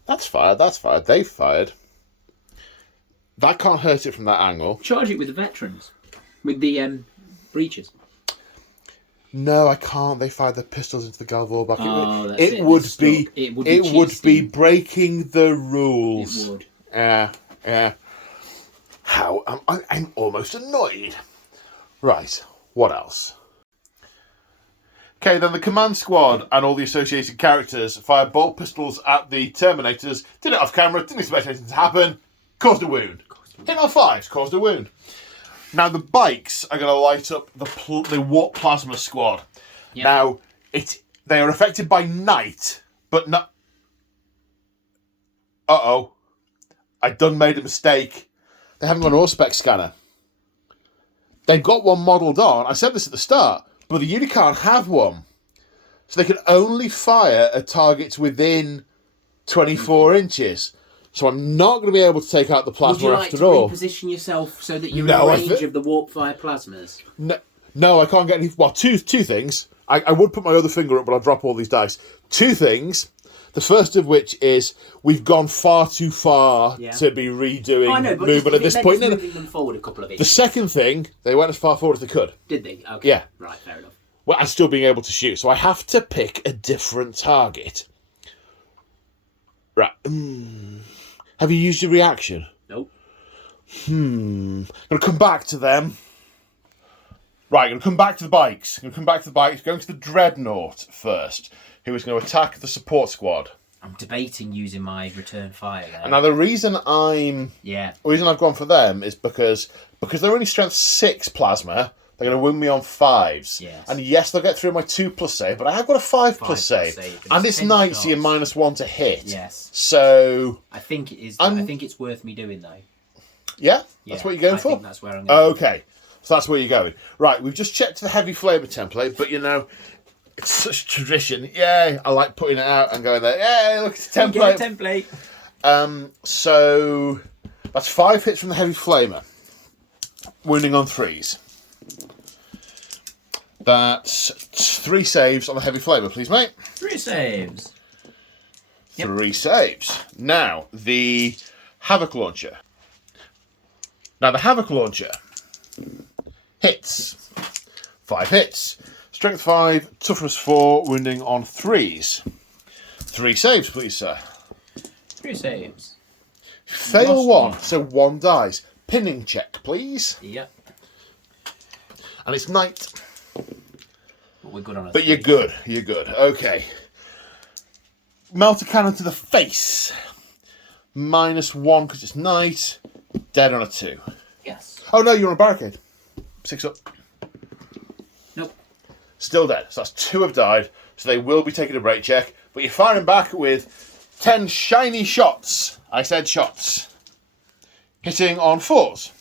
That's fired. They've fired. That can't hurt it from that angle. Charge it with the veterans. With the Breaches. No, I can't. They fired their pistols into the Galvorback. It would be breaking the rules. It would. Yeah. How I'm almost annoyed. Right. What else? Okay, then the command squad and all the associated characters fired bolt pistols at the Terminators. Did it off camera. Didn't expect anything to happen. Caused a wound. Hit on 5s. Caused a wound. Now the bikes are going to light up the warp plasma squad. Yep. Now they are affected by night, but not. I done made a mistake. They haven't got an Auspex scanner. They've got one modelled on. I said this at the start, but the unit can't have one, so they can only fire at targets within 24 inches. So I'm not going to be able to take out the plasma after all. Would you like to reposition yourself so that you're in range of the warp fire plasmas? No, I can't get any... Well, two things. I would put my other finger up, but I'll drop all these dice. 2 things. The first of which is we've gone far too far to be redoing movement at this point. Moving them forward a couple of inches. The second thing, they went as far forward as they could. Did they? Okay. Yeah. Right, fair enough. Well, and still being able to shoot. So I have to pick a different target. Right. Have you used your reaction? Nope. I'm going to come back to them. Right, going to come back to the bikes. Going to the Dreadnought first, who is going to attack the support squad. I'm debating using my return fire there. And now the reason I've gone for them is because they're only strength 6 plasma. They're going to win me on 5s. Yes. And yes, they'll get through my 2+ save, but I have got a 5+ save. And it's night, so you're -1 to hit. Yes. So I think it is. I think it's worth me doing though. Yeah? That's what you're going for? I think that's where I'm going. Okay. So that's where you're going. Right, we've just checked the heavy flamer template, but it's such tradition. Yay! I like putting it out and going there. Yay! Look, it's a template. Get a template. So that's 5 hits from the heavy flamer, wounding on 3s. That's 3 saves on the heavy flamer, please, mate. 3 saves. Yep. 3 saves. Now the Havoc launcher. Hits. 5 hits. Strength 5, toughness 4, wounding on 3s. 3 saves, please, sir. 3 saves. Fail 1, so 1 dies. Pinning check, please. Yep. And it's night. But we're good on it. But you're good. Okay. Melter cannon to the face. -1 because it's night. Dead on a 2. Yes. Oh no, you're on a barricade. 6 up. Nope. Still dead. So that's 2 have died. So they will be taking a break check. But you're firing back with 10 shiny shots. I said shots. Hitting on 4s.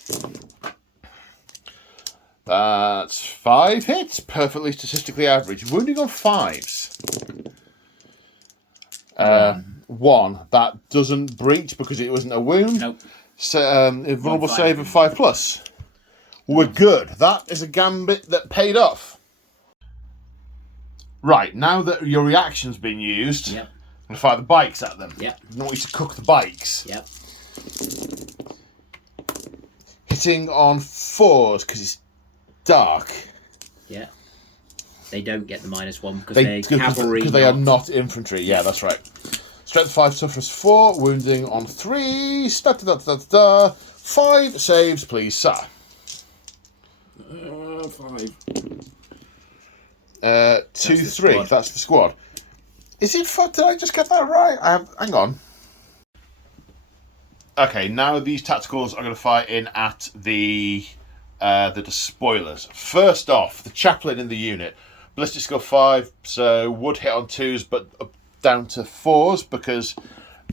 That's 5 hits. Perfectly statistically average. Wounding on 5s. 1. That doesn't breach because it wasn't a wound. Nope. So, a vulnerable save of 5+. We're good. That is a gambit that paid off. Right, now that your reaction's been used, I'm going to fire the bikes at them. Yep. I want you to cook the bikes. Yep. Hitting on 4s because it's dark. Yeah. They don't get the -1 because they're cavalry. Because they are not infantry. Yeah, that's right. Strength 5, toughness 4, wounding on 3s. 5 saves, please, sir. 5. 2, 3. That's the squad. Is it 4? Did I just get that right? Hang on. Okay, now these tacticals are going to fire in at the despoilers. First off, the chaplain in the unit. Ballistic skill 5, so would hit on 2s, but down to 4s because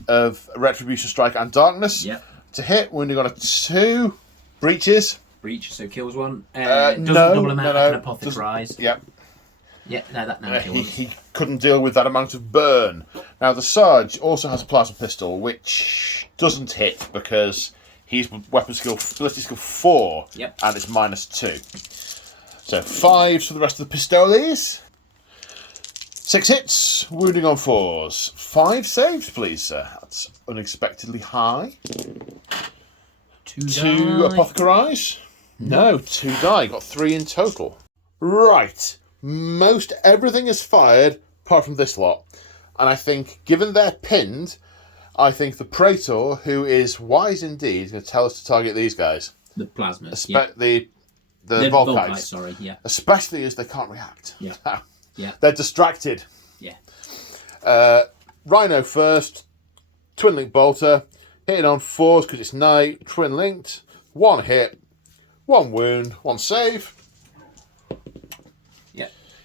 of Retribution Strike and Darkness. Yep. To hit, wounding on a 2. Breaches. Breach, so kills 1. No, double amount like an apothecarize. Yep. Yeah, no, that now kills. He couldn't deal with that amount of burn. Now, the Sarge also has a plasma pistol, which doesn't hit because he's weapon skill, ballistic skill 4, and it's -2. So 5s for the rest of the pistoles. 6 hits, wounding on 4s. 5 saves, please, sir. That's unexpectedly high. 2 apothecarize. No, 2 die. Got 3 in total. Right. Most everything is fired apart from this lot. And I think, given they're pinned, I think the Praetor, who is wise indeed, is going to tell us to target these guys. The plasma. The Volkites. Sorry, yeah. Especially as they can't react. Yeah. Yeah. They're distracted. Yeah. Rhino first. Twin link bolter. Hitting on 4s because it's night. Twin linked. 1 hit. 1 wound. 1 save.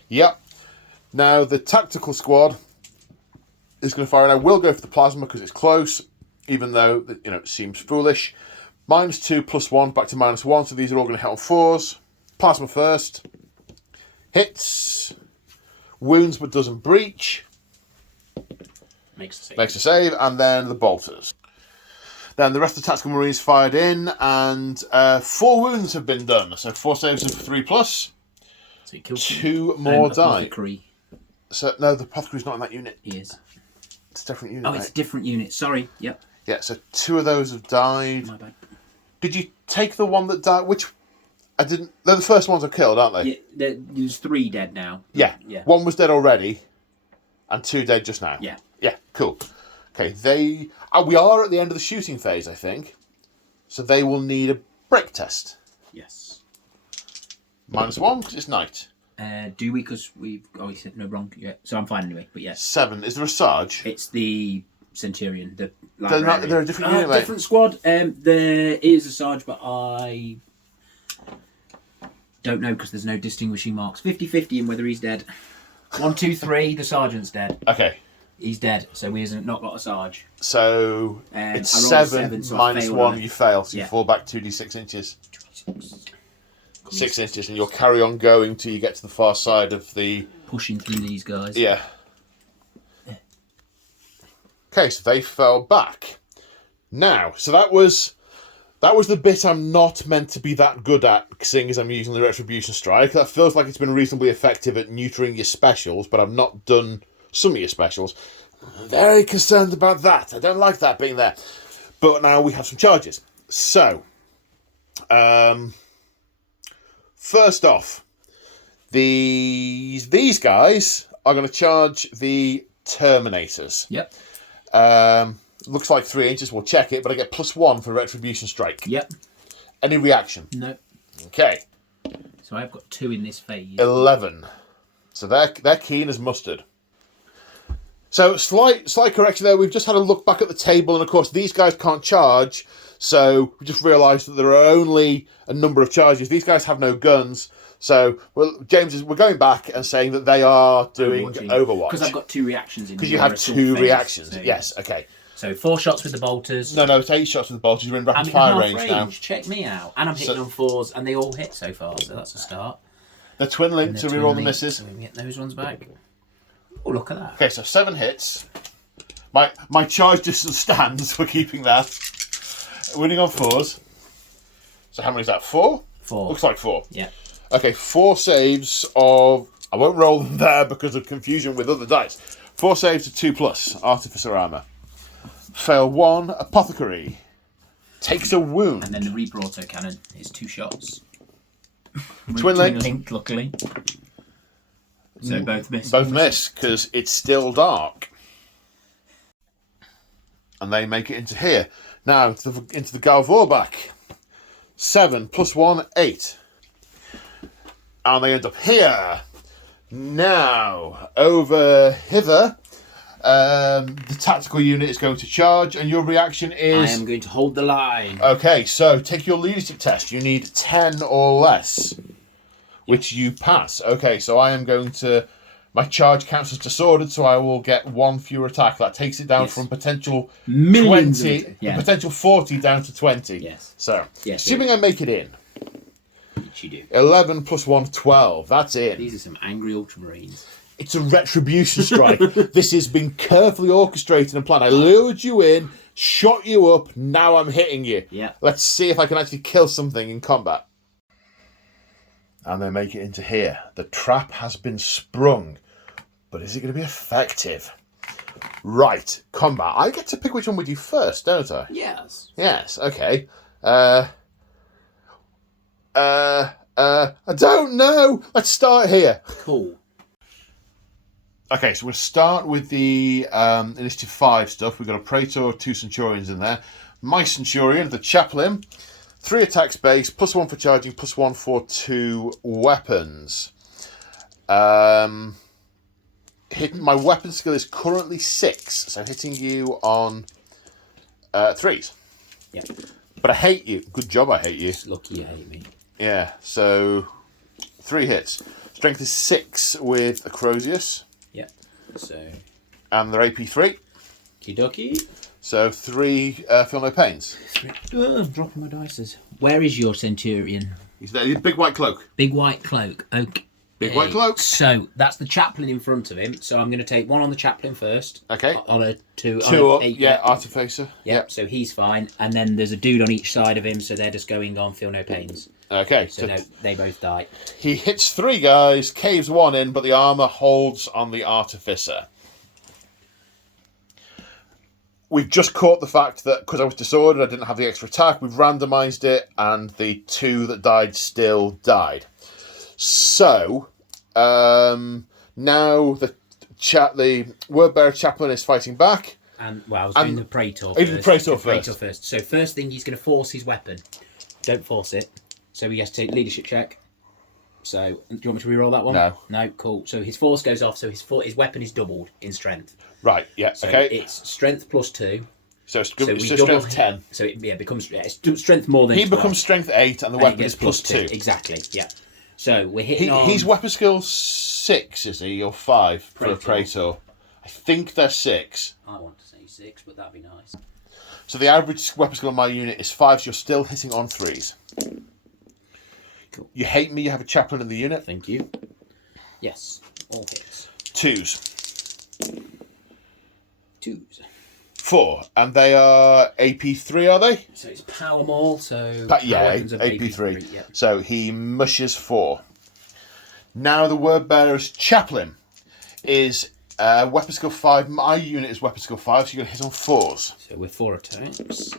Yep. Now the tactical squad is going to fire, and I will go for the plasma because it's close, even though it seems foolish. -2 +1 back to -1, so these are all going to hit on 4s. Plasma first. Hits. Wounds but doesn't breach. Makes a save, and then the bolters. Then the rest of the tactical marines fired in, and 4 wounds have been done, so 4 saves and 3+. So he killed 2 more die. Apothecary. So no, the apothecary's not in that unit. He is. It's a different unit. Oh, it's a different unit. Sorry. Yep. Yeah, so 2 of those have died. My bad. Did you take the one that died? Which I didn't. They're the first ones are killed, aren't they? Yeah, there's 3 dead now. Yeah. 1 was dead already, and 2 dead just now. Yeah. Yeah. Cool. Okay. We are at the end of the shooting phase, I think. So they will need a break test. Yes. -1 because it's night. Do we? Because we. Oh, he said no wrong. Yeah. So I'm fine anyway. But yes. 7. Is there a Sarge? It's the Centurion. They're a different unit. Different squad. There is a Sarge, but I don't know because there's no distinguishing marks. 50-50 in whether he's dead. 1, 2, 3. The sergeant's dead. Okay. He's dead, so we hasn't not got a Sarge. So it's I rolled 7 so -1. You fail, so you Yeah. fall back 2d6 inches. 6 inches, and you'll carry on going till you get to the far side of the... Pushing through these guys. Yeah. Okay, so they fell back. Now, so that was the bit I'm not meant to be that good at, seeing as I'm using the Retribution Strike. That feels like it's been reasonably effective at neutering your specials, but I've not done some of your specials. I'm very concerned about that. I don't like that being there. But now we have some charges. So, first off, these guys are going to charge the Terminators. Yep. Looks like 3 inches. We'll check it, but I get +1 for Retribution Strike. Yep. Any reaction? No. Okay. So I've got 2 in this phase. 11. So they're keen as mustard. So slight correction there. We've just had a look back at the table, and of course these guys can't charge. So we just realised that there are only a number of charges. These guys have no guns. So we're going back and saying that they are doing Overwatch. Because I've got 2 reactions in. Because you have 2 reactions. So yes. Okay. So 4 shots with the bolters. No, it's 8 shots with the bolters. You're in rapid I'm fire in range now. Check me out. And I'm hitting on 4s, and they all hit so far, so that's a start. The twin link to reroll the misses. So we can get those ones back. Oh, look at that. Okay, so 7 hits. My charge distance stands. We're keeping that. Winning on 4s. So how many is that? 4? 4. Looks like 4. Yeah. Okay, 4 saves of... I won't roll them there because of confusion with other dice. 4 saves of 2+. Artificer armour. Fail 1. Apothecary. Takes a wound. And then the Reaper autocannon is 2 shots. Twin link. Luckily. So both miss. Both miss, because it's still dark. And they make it into here. Now, into the Galvorbach. 7 +1, 8. And they end up here. Now, over hither, the tactical unit is going to charge, and your reaction is... I am going to hold the line. Okay, so take your leadership test. You need 10 or less, which you pass. Okay, so I am going to... My charge counts as disordered, so I will get 1 fewer attack. That takes it down from potential Millions 20, potential 40 down to 20. Yes. So, yes, assuming I make it in. Which you do. 11 +1, 12. That's in. These are some angry Ultramarines. It's a retribution strike. This has been carefully orchestrated and planned. I lured you in, shot you up, now I'm hitting you. Yeah. Let's see if I can actually kill something in combat. And they make it into here. The trap has been sprung. But is it going to be effective? Right, combat. I get to pick which one we do first, don't I? Yes. Yes, okay. I don't know. Let's start here. Cool. Okay, so we'll start with the Initiative 5 stuff. We've got a Praetor, 2 Centurions in there. My Centurion, the Chaplain, 3 attacks base, +1 for charging, +1 for 2 weapons. My weapon skill is currently 6, so hitting you on 3s. Yeah. But I hate you. Good job, I hate you. It's lucky you hate me. Yeah, so 3 hits. Strength is 6 with Acrosius. Yeah. So. And they're AP3. Kidoki. So 3 feel no pains. I'm dropping my dices. Where is your Centurion? He's there. Big white cloak. Big white cloak. Okay. Big white cloak. So that's the Chaplain in front of him. So I'm going to take 1 on the Chaplain first. Okay. On a 2. 2 up. 8, yeah, Artificer. Yeah, so he's fine. And then there's a dude on each side of him, so they're just going on feel no pains. Okay. So no, they both die. He hits 3 guys, caves 1 in, but the armour holds on the Artificer. We've just caught the fact that because I was disordered, I didn't have the extra attack. We've randomised it, and the 2 that died still died. So, now the Wordbearer Chaplain is fighting back. And, well, I was doing the Praetor first. Even the Praetor first. So first thing, he's going to force his weapon. Don't force it. So he has to take leadership check. So, do you want me to reroll that one? No. No, cool. So his force goes off, so his weapon is doubled in strength. Right, yeah, So okay. it's strength +2. So we strength 10. So it becomes it's strength more than He 12. becomes strength 8, and the weapon is +2. Exactly, yeah. So we're hitting on... He's weapon skill 6, is he? Or 5 for a Praetor? I think they're 6. I want to say 6, but that'd be nice. So the average weapon skill on my unit is 5, so you're still hitting on 3s. Cool. You hate me, you have a Chaplain in the unit. Thank you. Yes, all hits. 2s. 2s. 4, and they are AP3, are they? So it's power maul, so... Yeah, weapons are AP3. Yeah. So he mushes 4. Now the Wordbearer's Chaplain is weapon skill 5. My unit is weapon skill 5, so you're going to hit on 4s. So we're 4 attacks.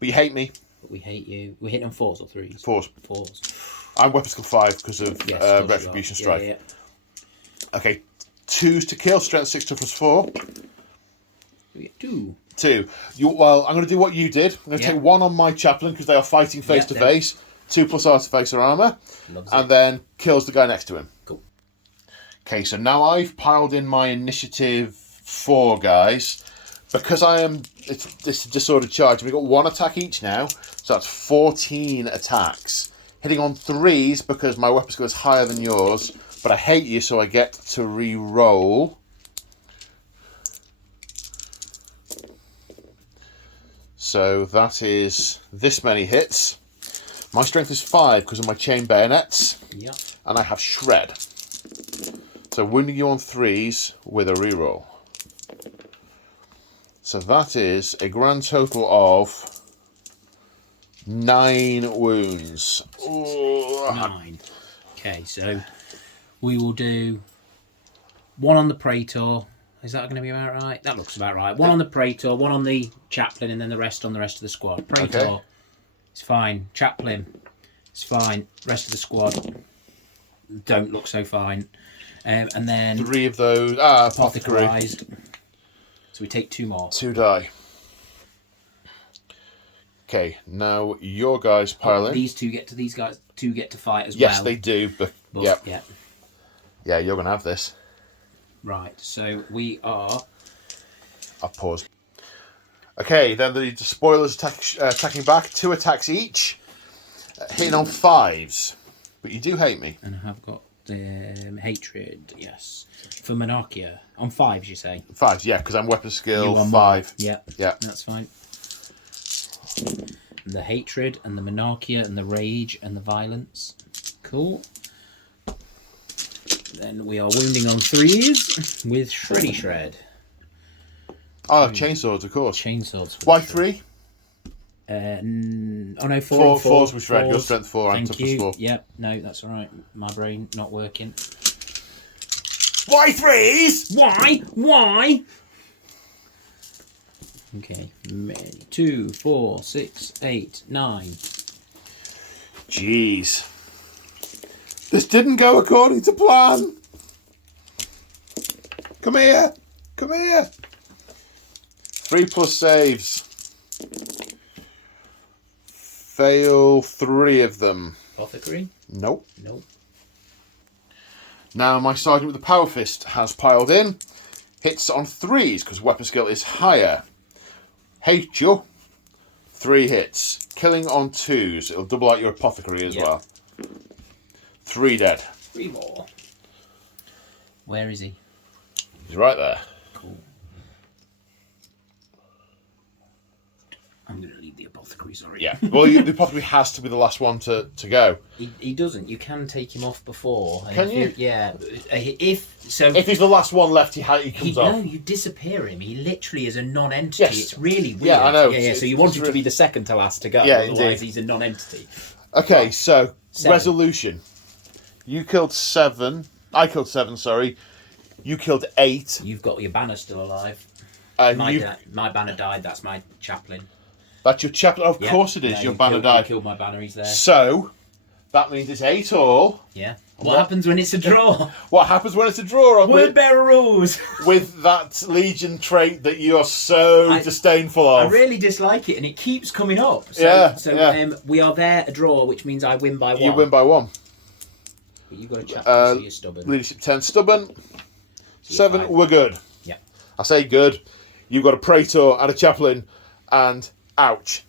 But you hate me. But we hate you. We're hitting on 4s or 3s? 4s. 4s. I'm weapon skill 5 because of Yes, of course Retribution you are. Strike. Yeah. Okay, 2s to kill, strength 6 to +4. We get 2. 2. Well, I'm going to do what you did. I'm going to take 1 on my Chaplain because they are fighting face to face. 2 plus Artificer armour. And then kills the guy next to him. Cool. Okay, so now I've piled in my Initiative 4 guys. Because it's a disordered charge, we've got 1 attack each now. So that's 14 attacks. Hitting on 3s because my weapon skill is higher than yours. But I hate you, so I get to re-roll. So that is this many hits. My strength is 5 because of my chain bayonets. Yep. And I have shred. So wounding you on 3s with a reroll. So that is a grand total of 9 wounds. Ooh. 9. Okay, so we will do 1 on the Praetor. Is that going to be about right? That looks about right. 1 on the Praetor, 1 on the Chaplain, and then the rest on the rest of the squad. Praetor, Okay. It's fine. Chaplain, it's fine. Rest of the squad don't look so fine. And then 3 of those. Apothecary. apothecarized. So we take 2 more. 2 die. Okay, now your guys pile in. These guys get to fight as well. Yes, they do, but yeah. Yeah, you're going to have this. Right, so we are... I'll pause. Okay, then the spoilers attacking back. 2 attacks each. Hitting on 5s. But you do hate me. And I have got hatred, yes. For Monarchia. On 5s, you say? 5s, yeah, because I'm weapon skill You are 5. Yeah, that's fine. The hatred and the Monarchia and the rage and the violence. Cool. Then we are wounding on 3s with Shreddy Shred. Oh, chainswords, of course. Chainswords. Why 3? Oh no, 4s with shred. Your strength 4 and Thank toughness you. 4. Yep, no, that's all right. My brain not working. Why 3s? Why? Okay, 2, 4, 6, 8, 9. Jeez. This didn't go according to plan. Come here. Come here. 3+ saves. Fail 3 of them. Apothecary? Nope. Nope. Now my sergeant with the power fist has piled in. Hits on 3s because weapon skill is higher. Hate you. 3 hits. Killing on 2s. It'll double out your apothecary as well. 3 dead. 3 more. Where is he? He's right there. Cool. I'm going to leave the apothecary, sorry. Yeah. Well, the apothecary has to be the last one to go. He doesn't. You can take him off before. Can you? Yeah. If he's the last one left, he comes off. No, you disappear him. He literally is a non-entity. Yes. It's really weird. Yeah, I know. Yeah, so you want him to be the second to last to go. Yeah, otherwise indeed. he's a non-entity. Okay, so 7. resolution. You killed 7. I killed 7, sorry. You killed 8. You've got your banner still alive. And My banner died. That's my chaplain. That's your chaplain. Of course it is. No, your you banner killed, died. You killed my banner. He's there. So, that means it's 8 all. Yeah. What happens when it's a draw? What happens when it's a draw? Word bearer rules. With that Legion trait that you are so disdainful of. I really dislike it, and it keeps coming up. So, we are there a draw, which means I win by 1. You win by 1. But you've got a chaplain, so you're stubborn. Leadership 10, stubborn. 7, 5. we're good. Yeah. I say good. You've got a praetor and a chaplain, and ouch.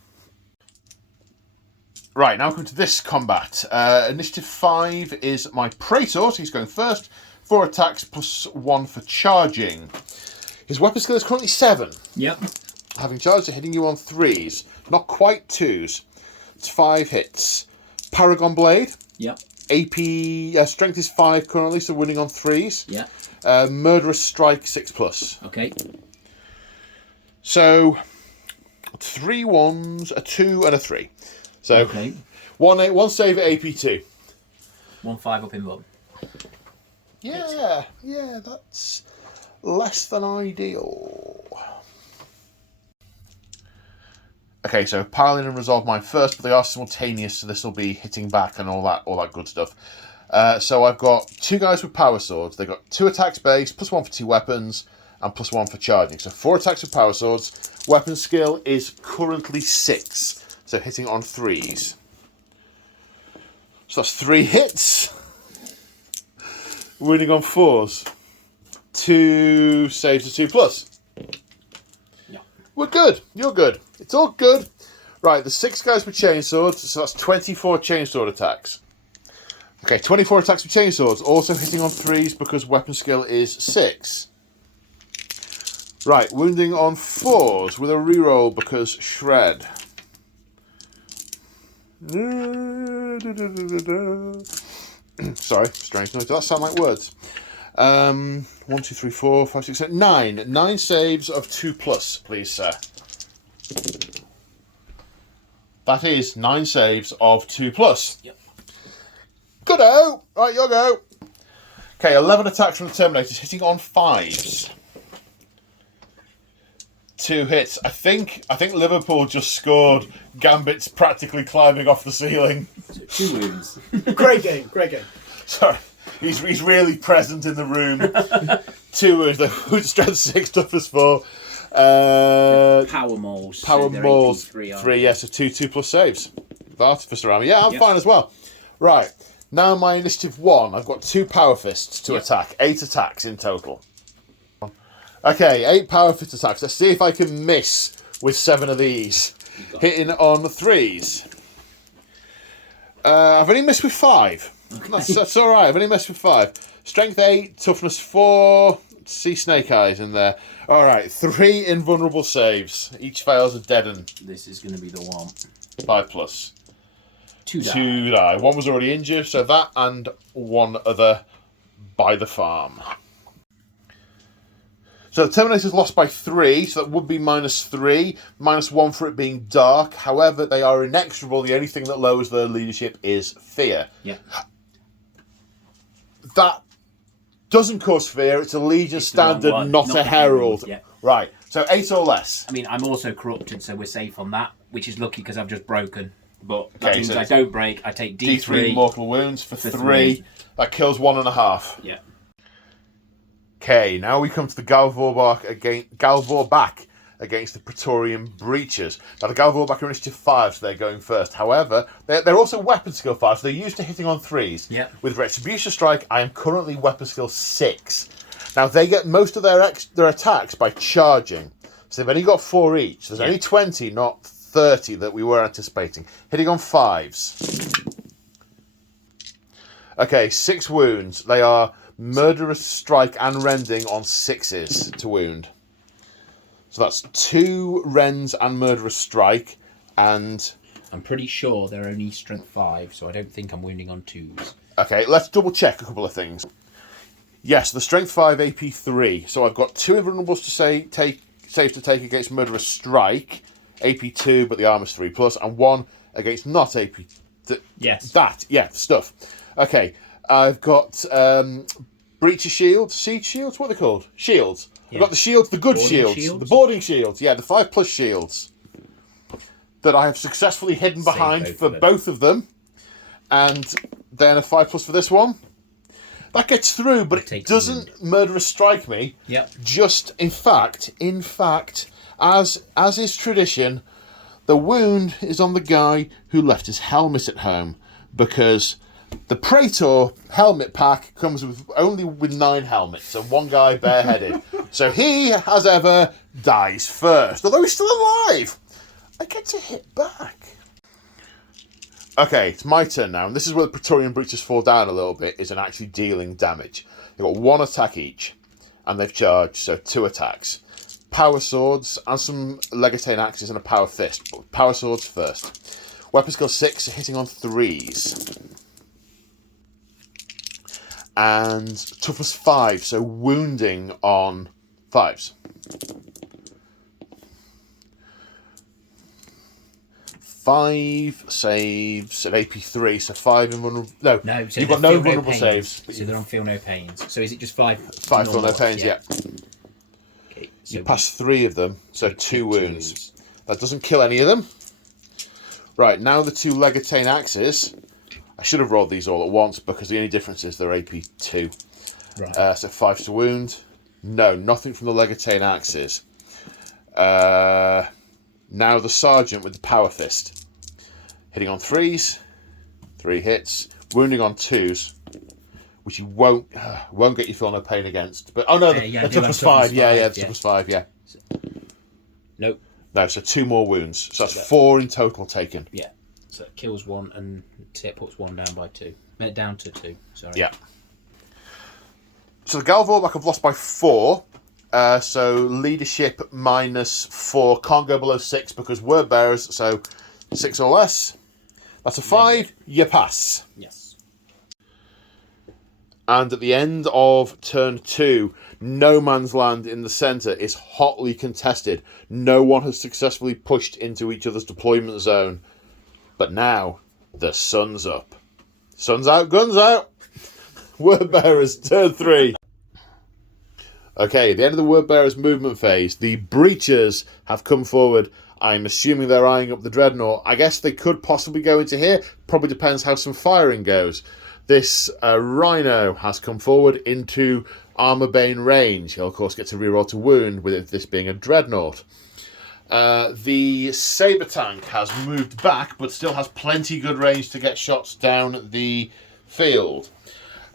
Right, now come to this combat. Initiative 5 is my praetor, so he's going first. 4 attacks plus 1 for charging. His weapon skill is currently 7. Yep. Having charged, so hitting you on 3s. Not quite 2s. It's 5 hits. Paragon Blade. Yep. AP strength is 5 currently, so winning on 3s. Yeah. Murderous Strike 6+. Okay. So 3 1s, a 2 and a 3. So okay. one save at AP2. 1 5 up in bum. Yeah, that's less than ideal. Okay, so pile in and resolve mine first, but they are simultaneous, so this will be hitting back and all that good stuff. So I've got 2 guys with power swords. They've got 2 attacks base, plus 1 for 2 weapons, and plus 1 for charging. So 4 attacks with power swords. Weapon skill is currently 6, so hitting on 3s. So that's 3 hits. Winning on 4s. 2 saves to 2+. Yeah. We're good. You're good. It's all good. Right, the 6 guys with chainswords, so that's 24 chainsword attacks. Okay, 24 attacks with chainswords, also hitting on 3s because weapon skill is 6. Right, wounding on 4s with a reroll because shred. Sorry, strange noise. Does that sound like words? 1, 2, 3, 4, 5, 6, 7, 9. 9 saves of 2+, please, sir. That is 9 saves of 2+. Yep. Good-o! Right, you'll go. Okay, 11 attacks from the Terminators, hitting on 5s. 2 hits. I think Liverpool just scored. Gambit's practically climbing off the ceiling. 2 wounds. Great game. Sorry, he's really present in the room. 2 wounds. The strength 6, toughness 4. Power mauls. Power so mauls 3, yes, so 2 saves. The Artificer army. Yeah, I'm Yep. fine as well. Right, now my initiative 1. I've got 2 power fists to Yep. attack. 8 attacks in total. Okay, 8 power fist attacks. Let's see if I can miss with 7 of these. Hitting on 3s. I've only missed with 5. That's all right. I've only missed with 5. Strength 8, toughness 4. See Snake Eyes in there. All right, 3 invulnerable saves. Each fails a deaden. This is going to be the one. 5+. 2 die. 2 die. 1 was already injured, so that and 1 other by the farm. So the Terminator's lost by 3, so that would be -3. -1 for it being dark. However, they are inexorable. The only thing that lowers their leadership is fear. Yeah. That doesn't cause fear. It's a Legion standard, not a Herald. Yeah. Right, so 8 or less. I mean, I'm also corrupted, so we're safe on that, which is lucky because I've just broken. But that means I don't break. I take D3 mortal wounds for 3. 3. That kills 1.5. Yeah. Okay, now we come to the Galvorback against the Praetorian Breaches. Now the Galvorback are initiative 5, so they're going first. However, they're also weapon skill 5, so they're used to hitting on 3s. Yeah. With Retribution Strike, I am currently weapon skill 6. Now they get most of their attacks by charging. So they've only got 4 each. There's only 20, not 30 that we were anticipating. Hitting on 5s. Okay, 6 wounds. They are Murderous Strike and Rending on 6s to wound. So that's 2 Rends and Murderous Strike, and... I'm pretty sure they're only strength 5, so I don't think I'm wounding on 2s. Okay, let's double check a couple of things. Yes, the strength 5 AP 3. So I've got 2 invulnerables to saves to take against Murderous Strike, AP 2, but the armor's 3+, and 1 against not AP... Yes. Stuff. Okay, I've got Breach of Shields, Siege Shields, what are they called? Shields. Yeah. I've got the shields, the good shields, the boarding shields, the 5+ shields that I have successfully hidden behind for both of them, and then a 5+ for this one. That gets through, but it doesn't Murderous Strike me. Yep. Just, in fact, as is tradition, the wound is on the guy who left his helmet at home, because the Praetor helmet pack comes only with 9 helmets and 1 guy bareheaded. So he, as ever, dies first. Although he's still alive, I get to hit back. Okay, it's my turn now, and this is where the Praetorian Breaches fall down a little bit, is in actually dealing damage. They've got 1 attack each, and they've charged, so 2 attacks. Power swords, and some Legatane axes, and a power fist. But power swords first. Weapon skill 6, hitting on 3s. And toughness 5, so wounding on 5s. 5 saves at AP 3, so 5 invulnerable. No, so you've got no invulnerable saves. So they're on feel no pains. So is it just 5? 5 feel no pains, yeah. Okay, so you pass 3 of them, so 2 wounds. That doesn't kill any of them. Right, now the 2 Legatane axes. I should have rolled these all at once because the only difference is they're AP 2. Right. So 5 to wound. No, nothing from the Legatane axes. Now the Sergeant with the Power Fist. Hitting on 3s. 3 hits. Wounding on 2s. Which you won't get you feel no pain against. But the toughness 5. The toughness 5, yeah. Nope. No, so 2 more wounds. So that's 4 in total taken. Yeah. So it kills 1 and it puts 1 down by 2. Down to 2, sorry. Yeah. So the Galvorback have lost by 4. So leadership -4. Can't go below 6 because word bearers, so 6 or less. That's a 5. You pass. Yes. And at the end of turn 2, no man's land in the centre is hotly contested. No one has successfully pushed into each other's deployment zone. But now, the sun's up. Sun's out, guns out. Word bearers, turn 3. Okay, at the end of the word bearers movement phase, the breachers have come forward. I'm assuming they're eyeing up the dreadnought. I guess they could possibly go into here. Probably depends how some firing goes. This rhino has come forward into armor bane range. He'll of course get to reroll to wound with this being a dreadnought. The saber tank has moved back, but still has plenty good range to get shots down the field.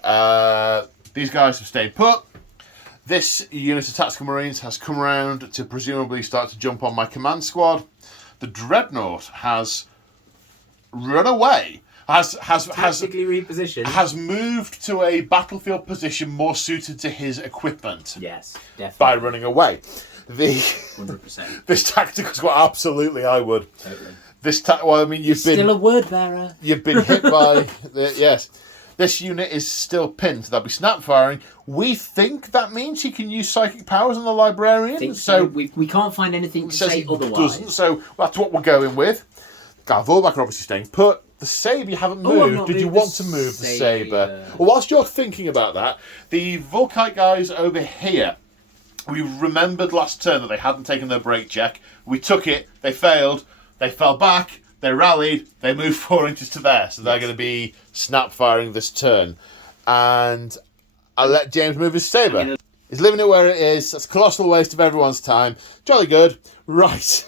These guys have stayed put. This unit of tactical marines has come around to presumably start to jump on my command squad. The dreadnought has run away. Has repositioned. Has moved to a battlefield position more suited to his equipment. Yes, definitely. By running away. 100%. This tactical squad, absolutely, I would. Totally. You've been still a word bearer. You've been hit by yes. This unit is still pinned. They'll be snap firing. We think that means he can use psychic powers on the librarian. So we can't find anything to say otherwise. Doesn't, so that's what we're going with. Galvorback are obviously staying put. The sabre you haven't moved. Did you want to move the sabre? Well, whilst you're thinking about that, the Volkite guys over here, we remembered last turn that they hadn't taken their break check. We took it. They failed. They fell back. They rallied. They moved 4 inches to there, so they're going to be snap firing this turn. And I'll let James move his saber. He's leaving it where it is. That's a colossal waste of everyone's time. Jolly good. Right.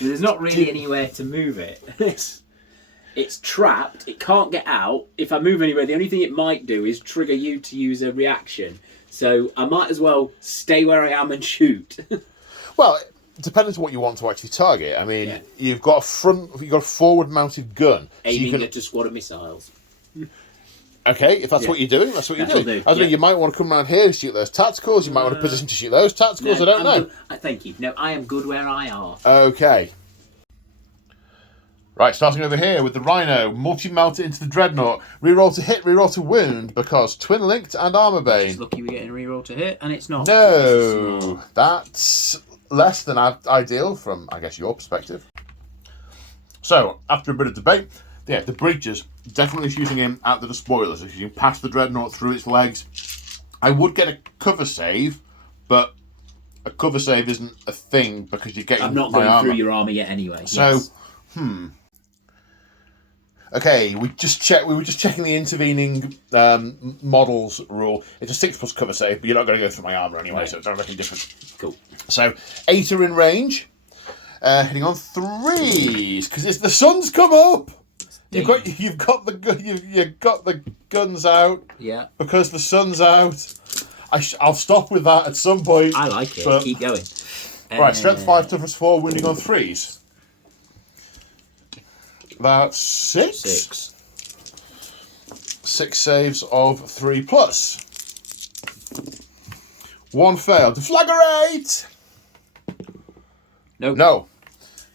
There's not really anywhere to move it. It's trapped. It can't get out. If I move anywhere, the only thing it might do is trigger you to use a reaction. So I might as well stay where I am and shoot. Well, depending on what you want to actually target. I mean, you've got a forward-mounted gun, aiming at a squad of missiles. Okay, if that's what you're doing, that's what you're doing. I think you might want to come around here and shoot those tacticals. You might want to position to shoot those tacticals. No, I don't know. Thank you. No, I am good where I are. Okay. Right, starting over here with the Rhino. Multi-melter into the Dreadnought. Reroll to hit, reroll to wound, because twin-linked and armor bane. Just lucky we're getting a reroll to hit, and it's not. No, that's less than ideal from, I guess, your perspective. So, after a bit of debate, the breaches, definitely shooting him at the despoilers. If you can pass the Dreadnought through its legs, I would get a cover save, but a cover save isn't a thing because you're getting. I'm not going through your armor yet anyway. So, Okay, we were just checking the intervening models rule. It's a 6+ cover save, but you're not going to go through my armour anyway, so it's not looking different. Cool. So, 8 are in range. Hitting on 3s, because the sun's come up! You've got the guns out. Yeah. Because the sun's out. I'll stop with that at some point. I like it. Keep going. Right, strength 5, toughness 4, wounding on 3s. That's 6. 6 saves of 3+. 1 failed. Deflagrate! Nope. No.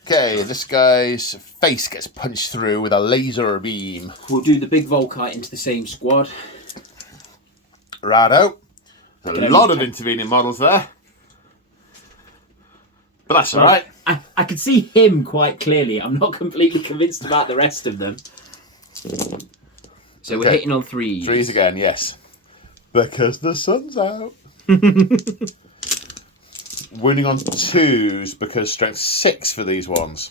Okay, this guy's face gets punched through with a laser beam. We'll do the big Volkite into the same squad. Righto. A lot of intervening models there. But that's alright. I could see him quite clearly. I'm not completely convinced about the rest of them. So we're hitting on 3s. 3s again, yes. Because the sun's out. Wounding on 2s because strength 6 for these ones.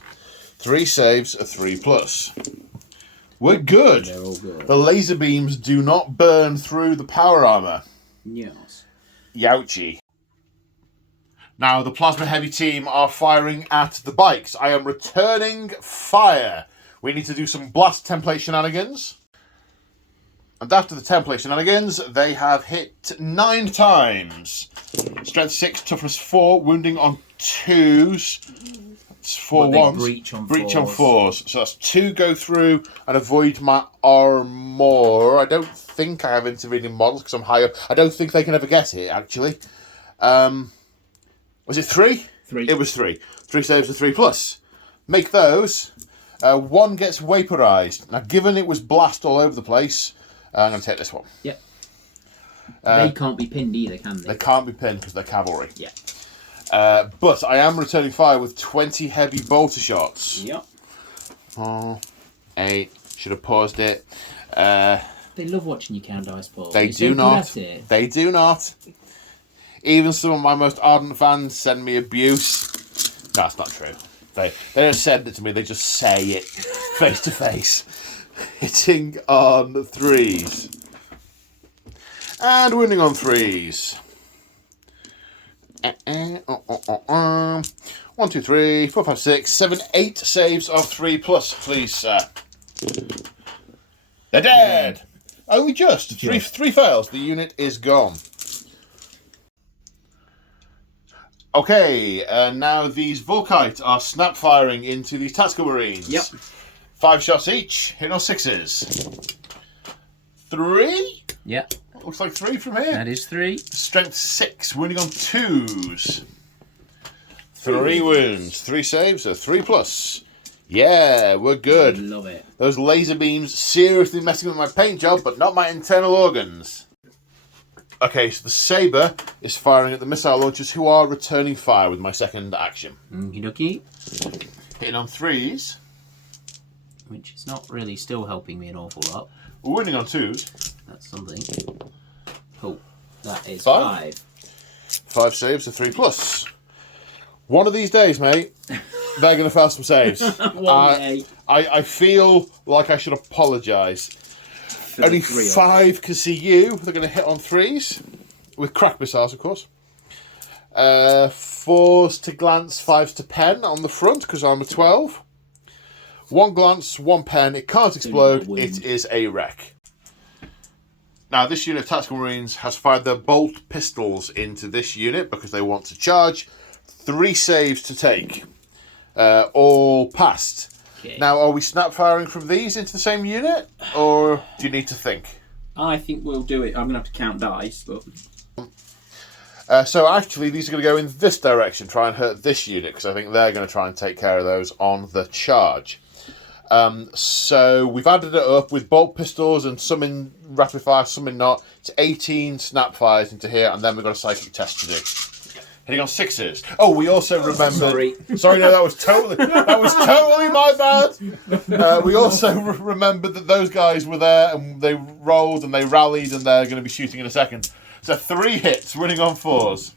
3 saves, a 3+. We're good. They're all good. The laser beams do not burn through the power armour. Yes. Youchie. Now, the Plasma Heavy team are firing at the bikes. I am returning fire. We need to do some blast template shenanigans. And after the template shenanigans, they have hit 9 times. Strength 6, toughness 4, wounding on 2s. That's 4 ones. Breach on 4s. So that's 2 go through and avoid my armor. I don't think I have intervening models because I'm higher. I don't think they can ever get it, actually. Was it 3? 3. It was 3. 3 saves and 3+. Make those. 1 gets vaporized. Now, given it was blast all over the place, I'm going to take this one. Yep. They can't be pinned either, can they? They can't be pinned because they're cavalry. Yeah. But I am returning fire with 20 heavy bolter shots. Yep. 8. Should have paused it. They love watching you count dice balls. They do not. They do not. Even some of my most ardent fans send me abuse. No, that's not true. They don't send it to me, they just say it face to face. Hitting on 3s. And winning on 3s. 1, 2, 3, 4, 5, 6, 7, 8 saves of 3+, please, sir. They're dead! Only just. Three fails. The unit is gone. Okay, now these Volkite are snap firing into these Tactical Marines. Yep. 5 shots each, hitting on 6s. 3? Yep. Looks like 3 from here. That is 3. Strength 6, wounding on 2s. 3 wounds, 3 saves, a 3+. Yeah, we're good. I love it. Those laser beams seriously messing with my paint job, but not my internal organs. Okay, so the Sabre is firing at the missile launchers who are returning fire with my second action. Okie dokie. Hitting on 3s. Which is not really still helping me an awful lot. Winning on 2s. That's something. Oh, that is 5. 5 saves, a 3+. One of these days, mate, They're going to fail some saves. Yay. I feel like I should apologise. Only 5 can see you. They're going to hit on 3s. With crack missiles, of course. 4s to glance, 5s to pen on the front, because I'm a 12. 1 glance, 1 pen. It can't explode. It is a wreck. Now, this unit of Tactical Marines has fired their bolt pistols into this unit because they want to charge. 3 saves to take. All passed. Okay. Now, are we snap firing from these into the same unit? Or do you need to think? I think we'll do it. I'm going to have to count dice, but... So actually, these are going to go in this direction, try and hurt this unit, because I think they're going to try and take care of those on the charge. So we've added it up with bolt pistols and some in rapid fire, some in not. It's 18 snap fires into here, and then we've got a psychic test to do. Hitting on 6s. Oh, we also remember. Sorry, no, that was totally my bad. We also remembered that those guys were there, and they rolled and they rallied, and they're going to be shooting in a second. So 3 hits, running on 4s.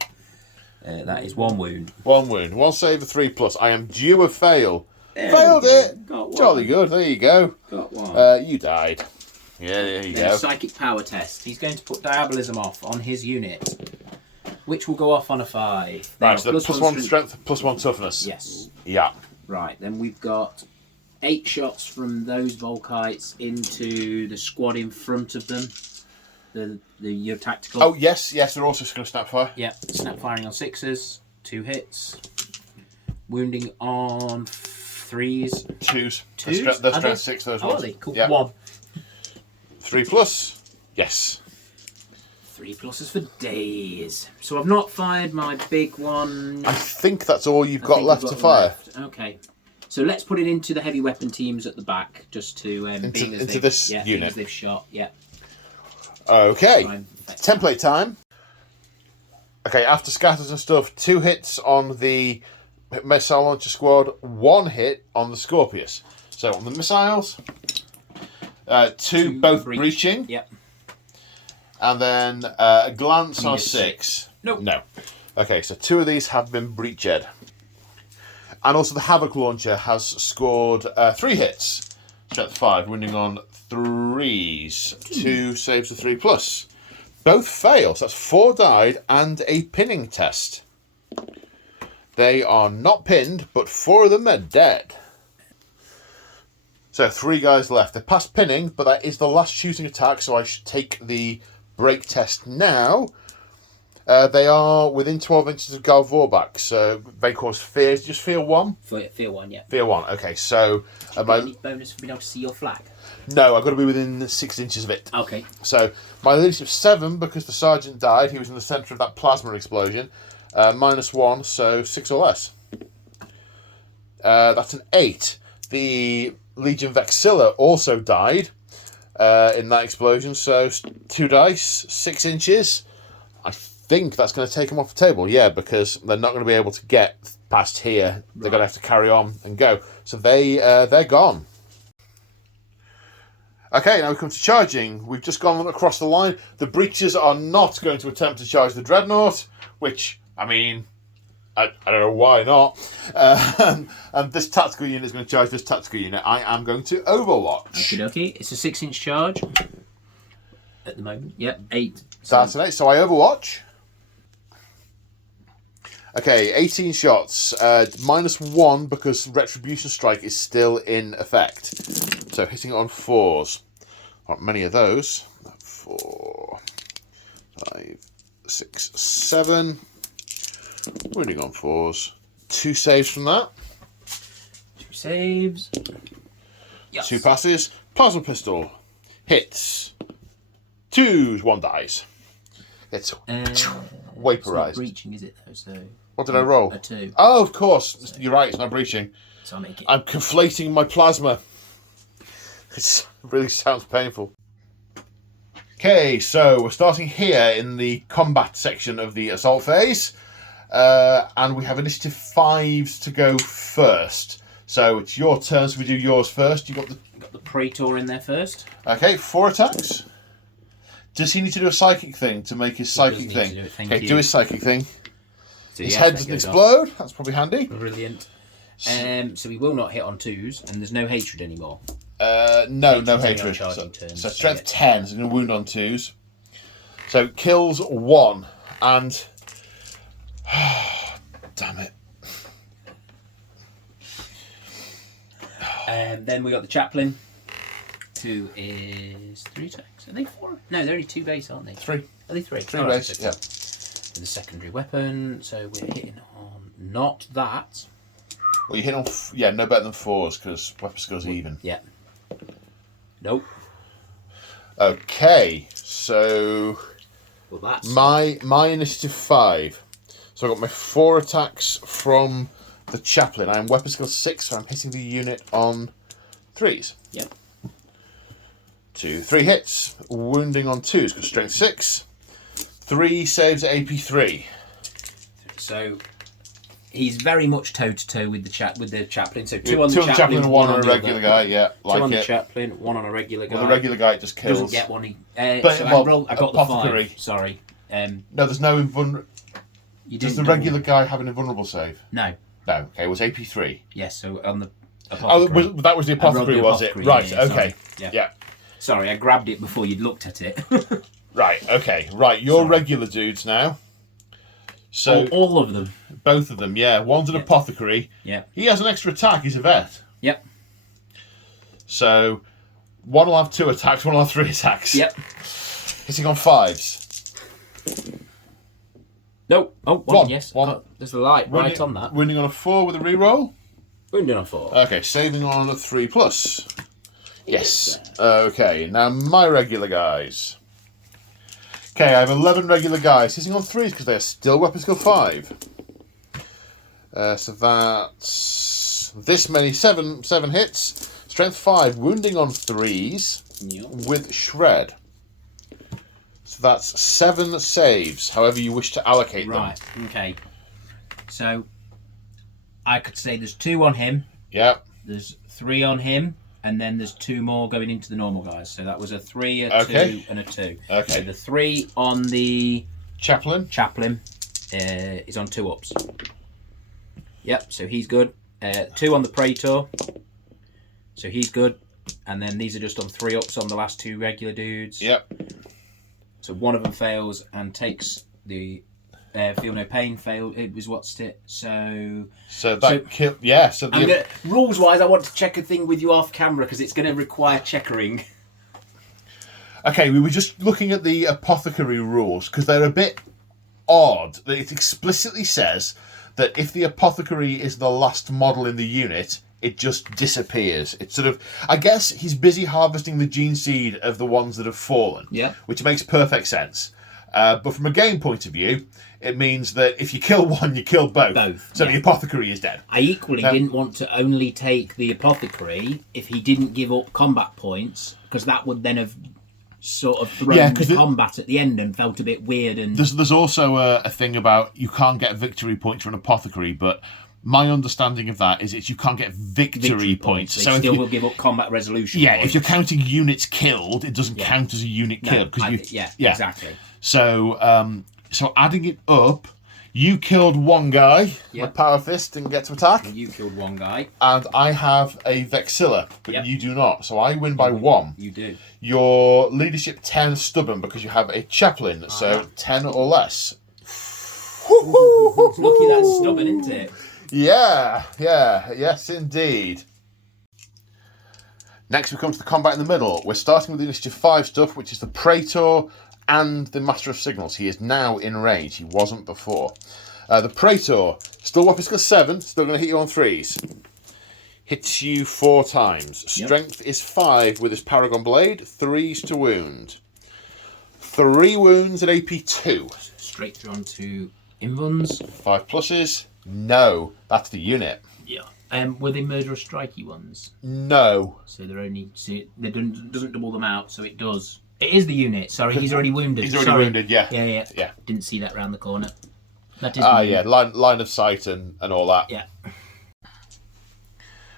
That is 1 wound. 1 wound. 1 save, a 3+. I am due a fail. There Failed it. Got 1. Jolly good. There you go. Got 1. You died. Yeah, there you Then go. psychic power test. He's going to put Diabolism off on his unit, which will go off on a 5. Right, so +1 strength, +1 toughness. Yes. Yeah. Right, then we've got 8 shots from those Volkites into the squad in front of them. Your tactical. Oh, yes, they're also going to snap fire. Yeah, snap firing on 6s, 2 hits. Wounding on 3s. 2s. 2s? They're strength 6, those Oh, ones. are they? Cool. Yeah. 1. 3+. Yes. 3 pluses for days. So I've not fired my big one. I think that's all you've got left to fire. Okay. So let's put it into the heavy weapon teams at the back, just to into this unit. Being as they've shot. Yeah. Okay. Fine. Template time. Okay, after scatters and stuff, 2 hits on the missile launcher squad, 1 hit on the Scorpius. So on the missiles, 2 both breaching. Yep. And then a glance on 6. Nope. No. Okay, so 2 of these have been breached. And also the Havoc launcher has scored 3 hits. Strength 5, wounding on 3s. 2 saves to 3+. Both fail, so that's 4 died and a pinning test. They are not pinned, but 4 of them are dead. So 3 guys left. They're past pinning, but that is the last shooting attack, so I should take the break test now. They are within 12 inches of Gal Vorbak, so they cause fear. Just fear 1? Fear 1, yeah. Fear 1, okay, so... any bonus for being able to see your flag? No, I've got to be within 6 inches of it. Okay. So, my leadership 7, because the sergeant died, he was in the centre of that plasma explosion. -1, so 6 or less. That's an 8. The Legion Vexilla also died in that explosion, so 2 dice, 6 inches. I think that's going to take them off the table, yeah, because they're not going to be able to get past here. They're going to have to carry on and go. So they're gone. Okay, now we come to charging. We've just gone across the line. The breaches are not going to attempt to charge the Dreadnought, which, I mean, I don't know why not. And this tactical unit is going to charge this tactical unit. I am going to Overwatch. Okie dokie. It's a 6-inch charge at the moment. Yep, 8. That's an 8. So I Overwatch. Okay, 18 shots. -1 because Retribution Strike is still in effect. So hitting it on 4s. Not many of those. 4, 5, 6, 7. Wounding on 4s. 2 saves from that. 2 saves. Yes. 2 passes. Plasma pistol. Hits. 2s, 1 dies. It's vaporized. It's not breaching, is it, though? So what did I roll? A 2. Oh, of course. You're right, it's not breaching. So I'll make it. I'm conflating my plasma. It really sounds painful. Okay, so we're starting here in the combat section of the assault phase. And we have initiative 5s to go first. So it's your turn, so we do yours first. You got the Praetor in there first. Okay, 4 attacks. Does he need to do a psychic thing to make his psychic thing? Do it, okay, do his psychic thing. So His yes, head that doesn't goes explode. That's probably handy. off. Brilliant. So he will not hit on 2s, and there's no hatred anymore. No Hatred's only on hatred. charging turns, So so strength yeah. 10, so going to wound on 2s. So kills 1, and damn it. Then we got the chaplain, who is 3 attacks. Are they 4? No, they're only 2 base, aren't they? 3. Are they 3? 3 Oh, base, that's yeah. okay. With a secondary weapon, so we're hitting on not that. Well, you hit on no better than 4s because weapon skill's even. Yeah. Nope. Okay, so Well, that's my initiative 5. So I got my 4 attacks from the chaplain. I am weapon skill 6, so I'm hitting the unit on 3s. Yep. 2, 3 hits, wounding on 2s because strength 6. 3 saves at AP 3. So he's very much toe to toe with the chaplain. So 2 2 on the chaplain, and 1 on a the regular other. guy. Yeah, 2 like on the it. chaplain, 1 on a regular guy. Well, the regular guy just kills. Doesn't get one. But, So well, I got apothecary. the 5. Sorry. No, there's no invulnerable. You Does didn't the double- regular guy have an invulnerable save? No. No. Okay, it was AP 3. Yes. So on the Oh, apothecary. that was the I wrote apothecary, the was it? apothecary, Right. yeah, Okay. sorry. Yeah. Sorry, I grabbed it before you'd looked at it. Right. Okay. Right. You're Sorry. regular dudes now. So all of them. both of them. Yeah. One's an Yeah. apothecary. Yeah. He has an extra attack. He's a vet. Yep. So one will have 2 attacks. One will have 3 attacks. Yep. Hitting on 5s. No. Oh, One. yes. One. There's a light right on that. Wounding on a 4 with a reroll. Wounded on 4. Okay, saving on a 3+. Yes. Okay, now my regular guys. Okay, I have 11 regular guys hitting on 3s because they are still weapon skill 5. So that's this many, 7 hits. Strength 5, wounding on 3s with shred. So that's 7 saves, however you wish to allocate them. Right. Okay. So I could say there's 2 on him. Yep. There's 3 on him. And then there's 2 more going into the normal guys. So that was a 3, a Okay. 2, and a 2. Okay. So the 3 on the Chaplain. is on 2 ups. Yep, so he's good. 2 on the Praetor. So he's good. And then these are just on 3 ups on the last 2 regular dudes. Yep. So one of them fails and takes the feel no pain. Failed. It was what's it? So that kill. Yeah. So the rules wise, I want to check a thing with you off camera because it's going to require checkering. Okay, we were just looking at the apothecary rules because they're a bit odd. It explicitly says that if the apothecary is the last model in the unit, it just disappears. It's sort of, I guess he's busy harvesting the gene seed of the ones that have fallen. Yeah. Which makes perfect sense. But from a game point of view, it means that if you kill one, you kill both. So yeah. the apothecary is dead. I equally didn't want to only take the apothecary if he didn't give up combat points, because that would then have sort of thrown the combat at the end and felt a bit weird. And there's also a thing about you can't get victory points for an apothecary, but my understanding of that is you can't get victory points. So you still will give up combat resolution points. If you're counting units killed, it doesn't count as a unit killed. Exactly. So adding it up, you killed one guy, my power fist didn't get to attack. You killed one guy. And I have a Vexilla, but you do not. So I win by 1. You do. Your leadership 10 stubborn because you have a chaplain, so 10 or less. Lucky that's stubborn, isn't it? Yes indeed. Next we come to the combat in the middle. We're starting with the initiative 5 stuff, which is the Praetor and the Master of Signals. He is now in range. He wasn't before. The Praetor, still weapon skill 7, still going to hit you on 3s. Hits you 4 times. Strength is 5 with his Paragon Blade, 3s to wound. 3 wounds at AP 2. Straight through onto Invuns. 5 pluses. No, that's the unit. Yeah. Were they murderous strikey ones? No. So they're only they doesn't double them out, so it does. It is the unit. Sorry, he's already wounded. He's already wounded. Yeah. Yeah. Didn't see that round the corner. That is. Line of sight and all that. Yeah.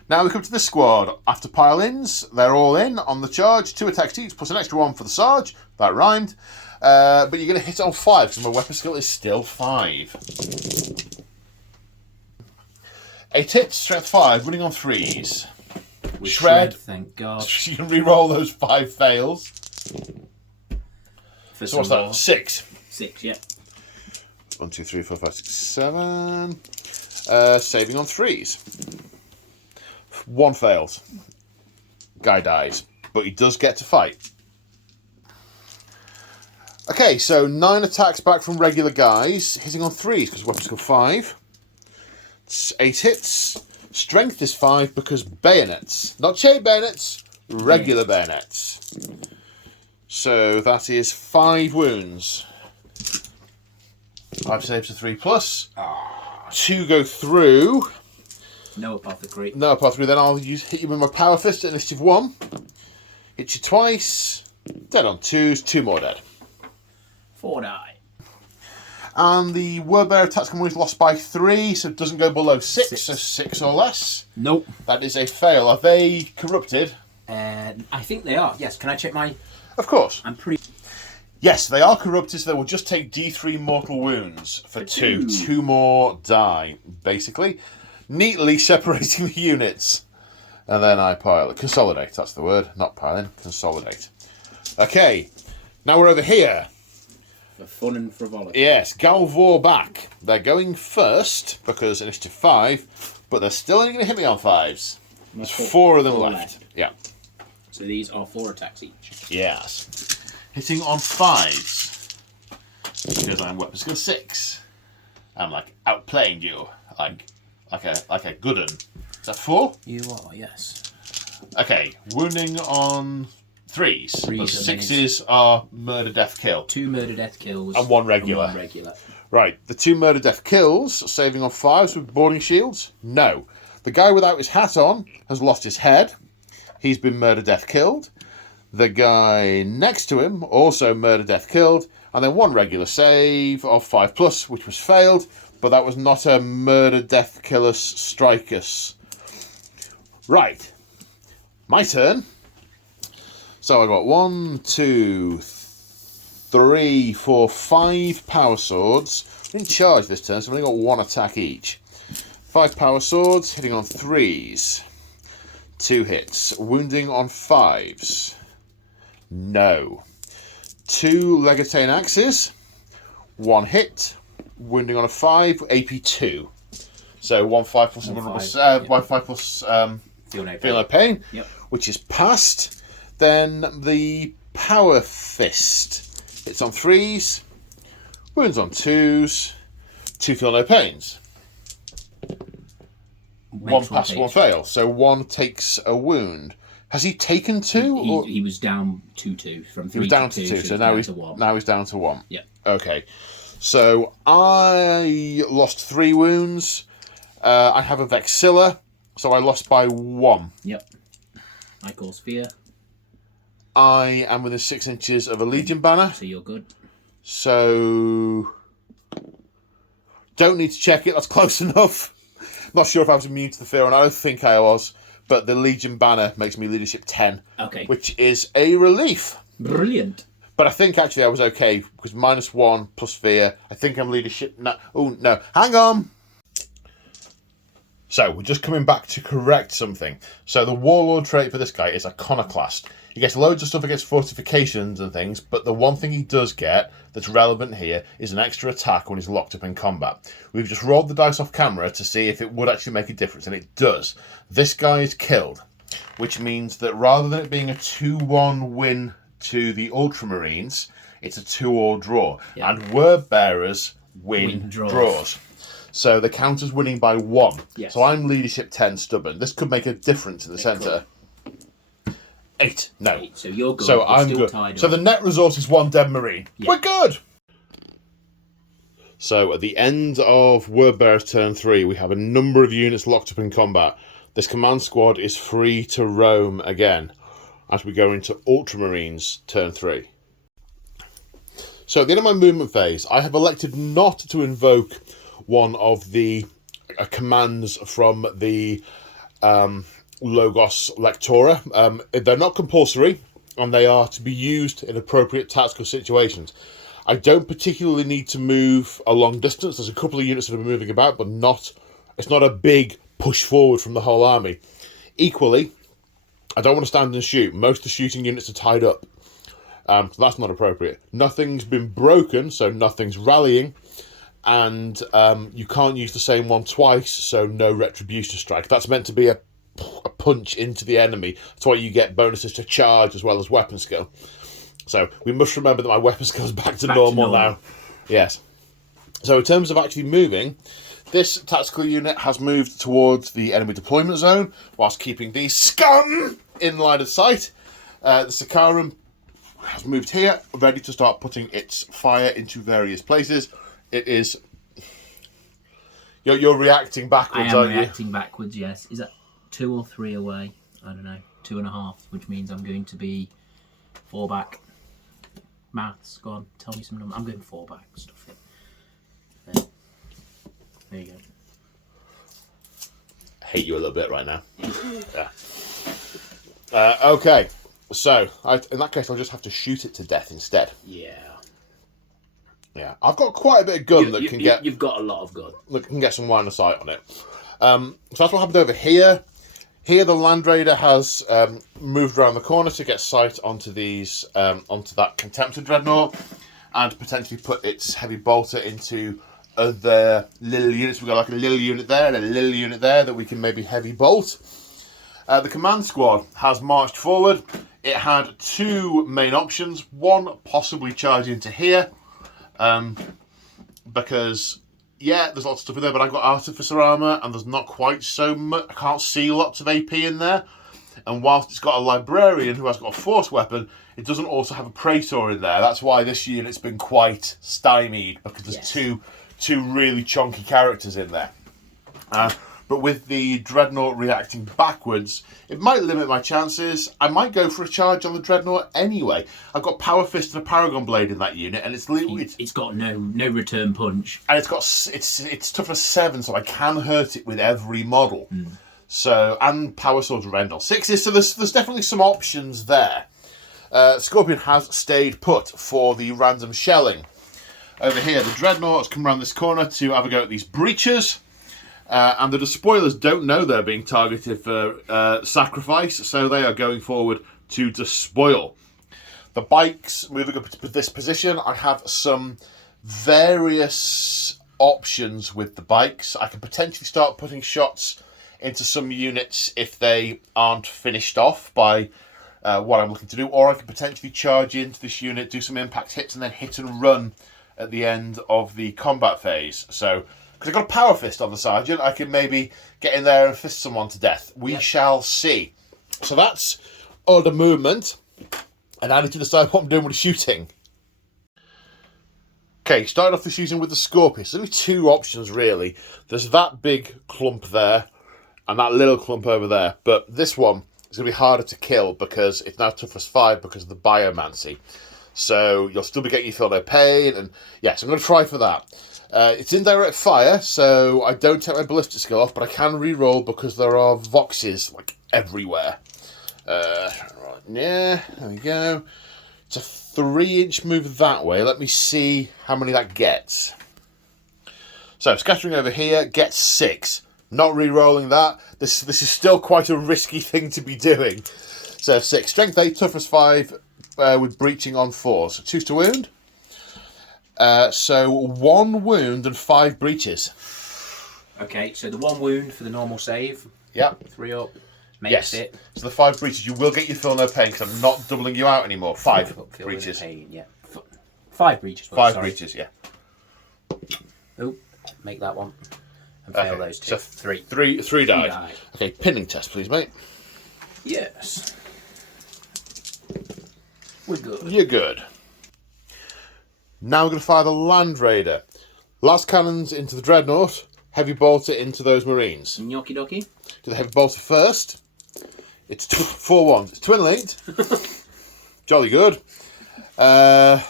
Now we come to the squad. After pile-ins, they're all in on the charge. 2 attacks each, plus an extra 1 for the Sarge. That rhymed. But you're going to hit it on 5, because my weapon skill is still 5. 8 hits, strength 5, running on 3s. With Shred. thank God. You can re-roll those 5 fails. For So what's some that? more. 6. 6, yeah. 1, 2, 3, 4, 5, 6, 7. Saving on 3s. 1 fails. Guy dies. But he does get to fight. Okay, so 9 attacks back from regular guys, hitting on 3s because weapons go 5. It's 8 hits. Strength is 5 because bayonets. Not chain bayonets, regular bayonets. So that is 5 wounds. 5 saves to 3 plus. 2 go through. No apothecary. No, apart from then I'll hit you with my power fist at initiative 1. Hit you twice. Dead on 2s, 2 more dead. 4 die. And the wordbearer attacks can always lost by 3, so it doesn't go below 6, so 6 or less. Nope. That is a fail. Are they corrupted? I think they are. Yes. Can I check my? Of course. I'm pretty. Yes, they are corrupted, so they will just take D3 mortal wounds for 2. 2 more die, basically. Neatly separating the units. And then I pile. Consolidate, that's the word. Not piling, consolidate. Okay, now we're over here. For fun and frivolity. Yes, Galvor back. They're going first, because initiative 5, but they're still only going to hit me on 5s. There's 4 of them left. Yeah. So these are 4 attacks each. Yes. Hitting on 5s. Because I'm weapon skill 6. I'm like outplaying you. Like a good un. Is that 4? You are, yes. Okay, wounding on 3s. Threes, But and then 6s are murder, death, kill. 2 murder death kills. And 1 regular. And 1 regular. Right, the 2 murder, death kills, saving on 5s with boarding shields? No. The guy without his hat on has lost his head. He's been murder, death, killed. The guy next to him, also murder, death, killed. And then 1 regular save of 5 plus, which was failed. But that was not a murder, death, kill us, strike us. Right. My turn. So I got 1, 2, 3, 4, 5 power swords. I didn't charge this turn, so I've only got 1 attack each. 5 power swords, hitting on 3s. 2 hits. Wounding on 5s. No. 2 Legatane axes. 1 hit. Wounding on a 5. AP 2. So 1 5 plus 1 5 plus Feel no pain. Yep. Which is passed. Then the power fist. It's on 3s. Wounds on 2s. 2 feel no pains. 1 pass, 1 fail. So 1 takes a wound. Has he taken 2? He was down 2-2 from 3 He was down to 2, so now he's down to 1. Yeah. Okay. So I lost 3 wounds. I have a Vexilla, so I lost by 1. Yep. I cause fear, I am within 6 inches of a Legion banner, so you're good. so don't need to check it. That's close enough. Not sure if I was immune to the fear, and I don't think I was. But the Legion banner makes me leadership 10, Okay. which is a relief. Brilliant. But I think actually I was okay because -1 plus fear. I think I'm leadership. No, oh no, hang on. So we're just coming back to correct something. So the warlord trait for this guy is iconoclast. He gets loads of stuff against fortifications and things, but the one thing he does get that's relevant here is an extra attack when he's locked up in combat. We've just rolled the dice off camera to see if it would actually make a difference, and it does. This guy is killed, which means that rather than it being a 2-1 win to the Ultramarines, it's a 2-all draw. Yeah. And word bearers win draws. draws. So the counter's winning by 1. Yes. So I'm leadership 10 stubborn. This could make a difference in the centre. 8. No. 8. So you're good. So You're I'm still good. tied So up. the net result is 1 dead Marine. Yeah. We're good. So at the end of Wordbearer's turn 3, we have a number of units locked up in combat. This command squad is free to roam again as we go into Ultramarines turn 3. So at the end of my movement phase, I have elected not to invoke one of the commands from the Logos Lectora. They're not compulsory, and they are to be used in appropriate tactical situations. I don't particularly need to move a long distance. There's a couple of units that are moving about, but it's not a big push forward from the whole army. Equally, I don't want to stand and shoot. Most of the shooting units are tied up. So that's not appropriate. Nothing's been broken, so nothing's rallying. And you can't use the same one twice, so no retribution strike. That's meant to be a punch into the enemy. That's why you get bonuses to charge as well as weapon skill. So we must remember that my weapon skill is back to normal now. Yes. So in terms of actually moving, this tactical unit has moved towards the enemy deployment zone whilst keeping these scum in line of sight. The Sakarum has moved here, ready to start putting its fire into various places. It is... You're reacting backwards, aren't you? I am reacting backwards, yes. Is that 2 or 3 away? I don't know. 2.5, which means I'm going to be 4 back. Maths, go on, tell me some numbers. I'm going 4 back, stuff it. There you go. I hate you a little bit right now. Yeah. Okay. So, in that case, I'll just have to shoot it to death instead. Yeah. Yeah. I've got quite a bit of gun that can get... You've got a lot of gun. That can get some line of sight on it. So that's what happened over here. Here, the Land Raider has moved around the corner to get sight onto these, onto that Contemptor Dreadnought, and potentially put its heavy bolter into other little units. We've got like a little unit there and a little unit there that we can maybe heavy bolt. The command squad has marched forward. It had 2 main options. One, possibly charge into here, because, yeah, there's lots of stuff in there, but I've got Artificer armour, and there's not quite so much. I can't see lots of AP in there. And whilst it's got a Librarian who has got a Force weapon, it doesn't also have a Praetor in there. That's why this unit's been quite stymied, because there's two really chunky characters in there. But with the Dreadnought reacting backwards, it might limit my chances. I might go for a charge on the Dreadnought anyway. I've got Power Fist and a Paragon Blade in that unit, and It's got no return punch. And it's tougher 7, so I can hurt it with every model. So, and Power Swords and Rendell 6s, so there's definitely some options there. Scorpion has stayed put for the random shelling. Over here, the Dreadnought has come around this corner to have a go at these breaches. And the Despoilers don't know they're being targeted for sacrifice, so they are going forward to despoil. The bikes moving up to this position. I have some various options with the bikes. I can potentially start putting shots into some units if they aren't finished off by what I'm looking to do, or I can potentially charge into this unit, do some impact hits, and then hit and run at the end of the combat phase. So, because I've got a Power Fist on the Sergeant, I can maybe get in there and fist someone to death. We shall see. So that's order movement. And I need to decide what I'm doing with the shooting. Okay, starting off the shooting with the Scorpion. So there's only 2 options, really. There's that big clump there, and that little clump over there. But this one is going to be harder to kill, because it's now toughness 5 because of the Biomancy. So you'll still be getting your feel no pain. And yes, I'm going to try for that. It's indirect fire, so I don't take my ballistic skill off, but I can re-roll because there are Voxes like everywhere. Right, yeah, there we go. It's a 3-inch move that way. Let me see how many that gets. So scattering over here gets 6. Not re-rolling that. This is still quite a risky thing to be doing. So 6. Strength 8, toughness 5 with breaching on 4. So 2 to wound. So 1 wound and 5 breaches. Okay, so the 1 wound for the normal save. Yep. 3 up. Makes it. So the 5 breaches, you will get your feel no pain because I'm not doubling you out anymore. 5 Feel breaches. no pain, yeah. 5 breaches. 5 breaches, yeah. Oh, make that one. And fail those 2. So 3. 3 died. Okay, pinning test, please, mate. Yes. We're good. You're good. Now we're going to fire the Land Raider. Last cannons into the Dreadnought. Heavy bolter into those Marines. Gnocchi docky. Do the heavy bolter first. It's 4-1. It's twin linked. Jolly good. I've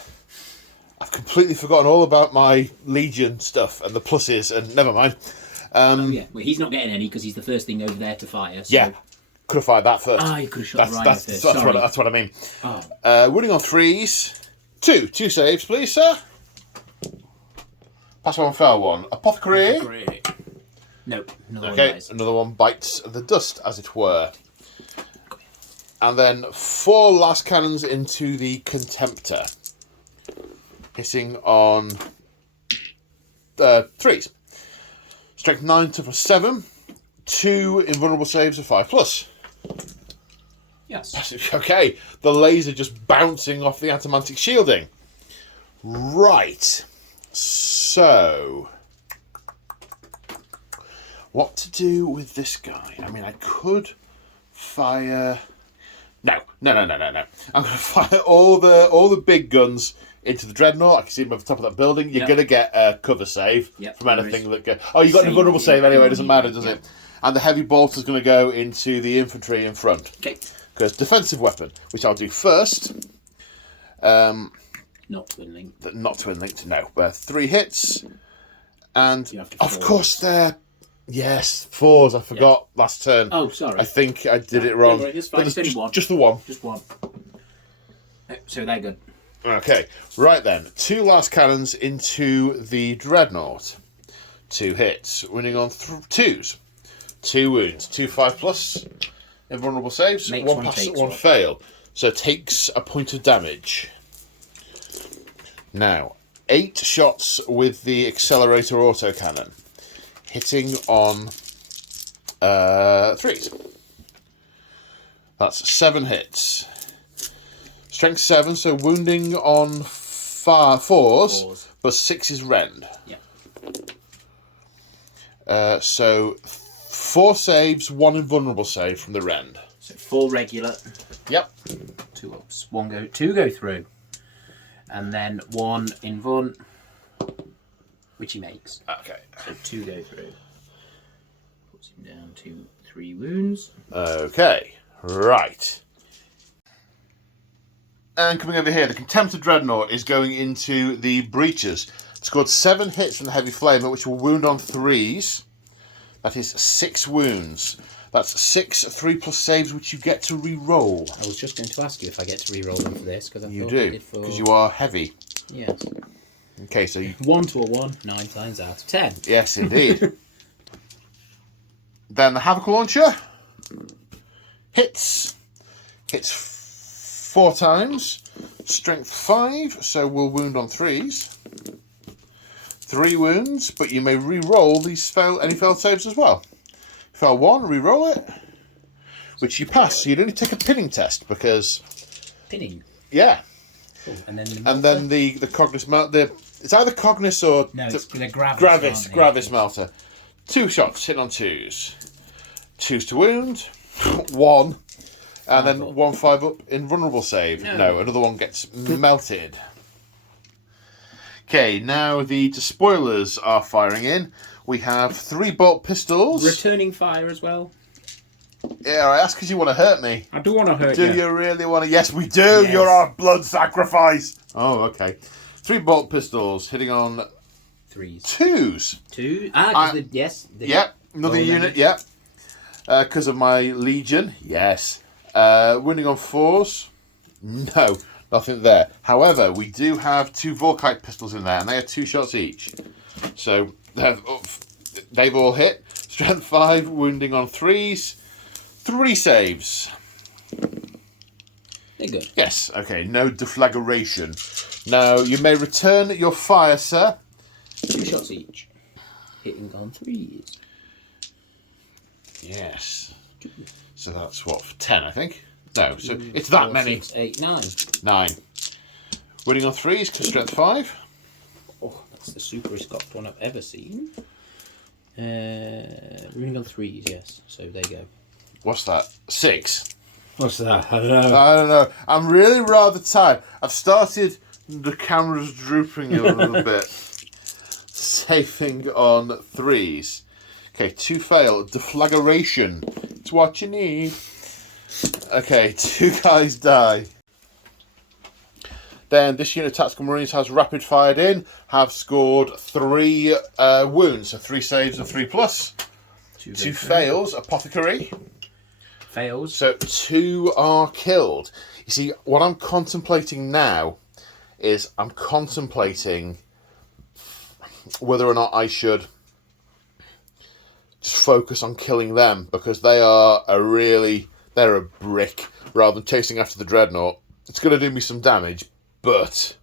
completely forgotten all about my Legion stuff and the pluses, and never mind. Well, he's not getting any because he's the first thing over there to fire. So. Yeah, could have fired that first. You could have shot the Rhino first. That's what I mean. Winning on 3s. 2 saves, please, sir. Pass 1, fail 1. Apothecary. Nope. Another Okay, one dies. another one bites the dust, as it were. And then 4 last cannons into the Contemptor. Hitting on 3s. Strength 9 to +7. 2 invulnerable saves of 5+. Yes. Okay, the laser just bouncing off the adamantic shielding. Right. So, what to do with this guy? I mean, I could fire... No. I'm going to fire all the big guns into the Dreadnought. I can see them over the top of that building. You're going to get a cover save from anything that goes... Oh, you got an invulnerable save anyway. It doesn't matter, does it? And the heavy bolter's going to go into the infantry in front. Okay. Because defensive weapon, which I'll do first. Not twin linked. Not twin linked, no. 3 hits. And You have to of fours. course they're... Yes, 4s. I forgot last turn. Oh, sorry. I think I did it wrong. It's fine. But It's only one. just the one. Just one. So they're good. Okay, right then. 2 last cannons into the Dreadnought. 2 hits. Winning on 2s. 2 wounds. 2 5+. Invulnerable saves. Makes 1 one pass, takes 1 one. fail. So takes a point of damage. Now, 8 shots with the accelerator autocannon. Hitting on 3s. That's 7 hits. Strength 7, so wounding on 4s, but 6 is rend. Yeah. So 4 saves, 1 invulnerable save from the rend. So 4 regular. Yep. 2 ups. 2 go through. And then 1 invuln, which he makes. Okay. So 2 go through. Puts him down to 3 wounds. Okay. Right. And coming over here, the Contemptor Dreadnought is going into the breaches. Scored 7 hits from the heavy flamer, which will wound on 3s. That is 6 wounds. That's 6 3+ saves, which you get to re-roll. I was just going to ask you if I get to re-roll them for this, because I You thought I do, did for... because you are heavy. Yes. Okay, so you... 1 to a 1, 9 times out of 10. Yes, indeed. Then the Havoc Launcher hits 4 times, strength 5, so we'll wound on 3s. 3 wounds, but you may re-roll these any failed saves as well. Fail 1, re-roll it, which you pass. So you'd only take a pinning test because... Pinning. Yeah. Cool. And then the Cognis melter. It's either Cognis or No, it's the Gravis. Gravis melter. 2 shots, hit on 2s. 2s to wound, 1, and then 1 5 up invulnerable save. No, another one gets melted. Okay, now the despoilers are firing in. We have 3 bolt pistols. Returning fire as well. Yeah, I ask because you want to hurt me. I do want to hurt Do you. you really want to? Yes, we do. Yes. You're our blood sacrifice. Oh, okay. 3 bolt pistols hitting on 3s. 2s. 2? Yes. Yep, another unit, yep. Because of my legion, yes. Winning on 4s, no, nothing there. However, we do have 2 Volkite pistols in there, and they are 2 shots each. So they've all hit. Strength 5, wounding on 3s, 3 saves. They're good. Yes, okay, no deflagration. Now, you may return your fire, sir. 2 shots each. Hitting on 3s. Yes. So that's what, 10, I think? No, so it's that many. 6, 8, 9. 9. Winning on 3s, because strength 5. Oh, that's the superest cocked one I've ever seen. Winning on 3s, yes. So there you go. What's that? 6. What's that? I don't know. I don't know. I'm really rather tired. I've started, the camera's drooping a little bit. Saving on 3s. Okay, 2 fail. Deflagration. It's what you need. Okay, 2 guys die. Then this unit of Tactical Marines has rapid fired in, have scored 3 wounds, so 3 saves and 3+. 2 fails. Apothecary. Fails. So 2 are killed. You see, what I'm contemplating now is I'm contemplating whether or not I should just focus on killing them, because they're a brick, rather than chasing after the Dreadnought. It's going to do me some damage, but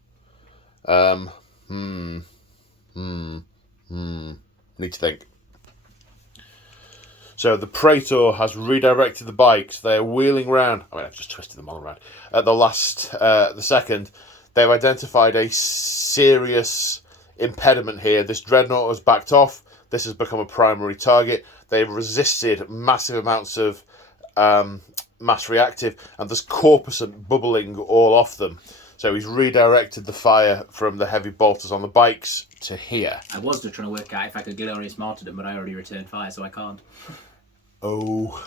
need to think. So the Praetor has redirected the bikes. They're wheeling round. I mean, I've just twisted them all around. At the second, they've identified a serious impediment here. This Dreadnought has backed off. This has become a primary target. They've resisted massive amounts of mass reactive, and there's corpuscent bubbling all off them. So he's redirected the fire from the heavy bolters on the bikes to here. I was just trying to work out if I could glorious martyrdom, but I already returned fire, so I can't. Oh,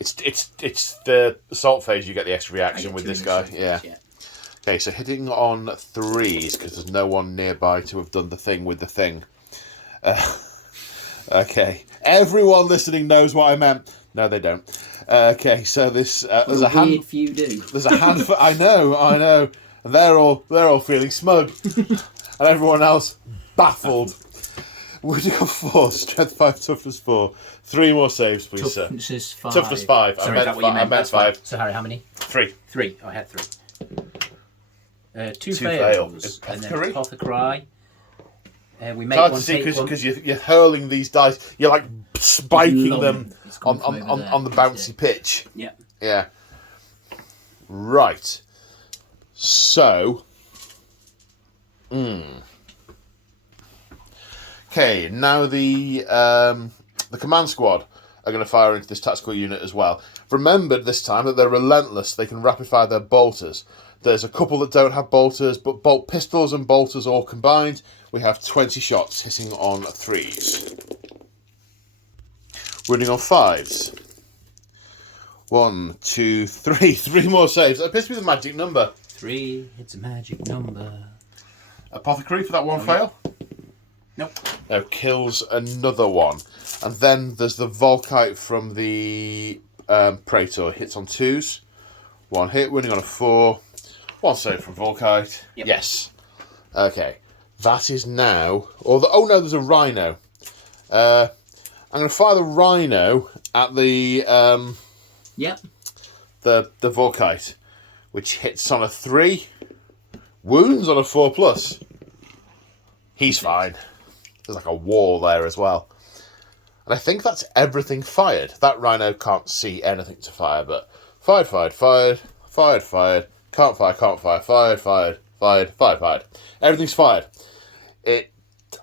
it's the assault phase. You get the extra reaction with this guy. Yeah. Okay, so hitting on 3s because there's no one nearby to have done the thing with the thing. Okay, everyone listening knows what I meant. No, they don't. Okay, so this there's a hand. Few do. There's a handful. I know. And they're all feeling smug, and everyone else baffled. Wounding on 4, strength 5, toughness 4. 3 more saves, please, sir. Toughness 5. Toughness 5. Sorry, is that what you meant? I meant 5. So Harry, how many? 3. 3. Oh, I had 3. 2 fail. fails. Apothecary? And then apothecary. We make Hard one to see take one. because you're hurling these dice. You're like spiking them It's come on from over the there. bouncy pitch. Yeah. Yeah. Right. So. Okay, now the command squad are going to fire into this tactical unit as well. Remember this time that they're relentless. They can rapid fire their bolters. There's a couple that don't have bolters, but bolt pistols and bolters all combined, we have 20 shots hitting on 3s. Running on 5s. 1, 2, 3. 3 more saves. That appears to be the magic number. 3, it's a magic number. Apothecary for that one fail. Nope. No, kills another one. And then there's the Volkite from the Praetor. Hits on 2s. 1 hit, winning on a 4. 1 save from Volkite. Yep. Yes. Okay. That is now... oh no, there's a Rhino. I'm going to fire the Rhino at the... Yep. The Volkite, which hits on a 3. Wounds on a 4+. He's fine. There's like a wall there as well. And I think that's everything fired. That Rhino can't see anything to fire, but fired. Can't fire, fired. Everything's fired.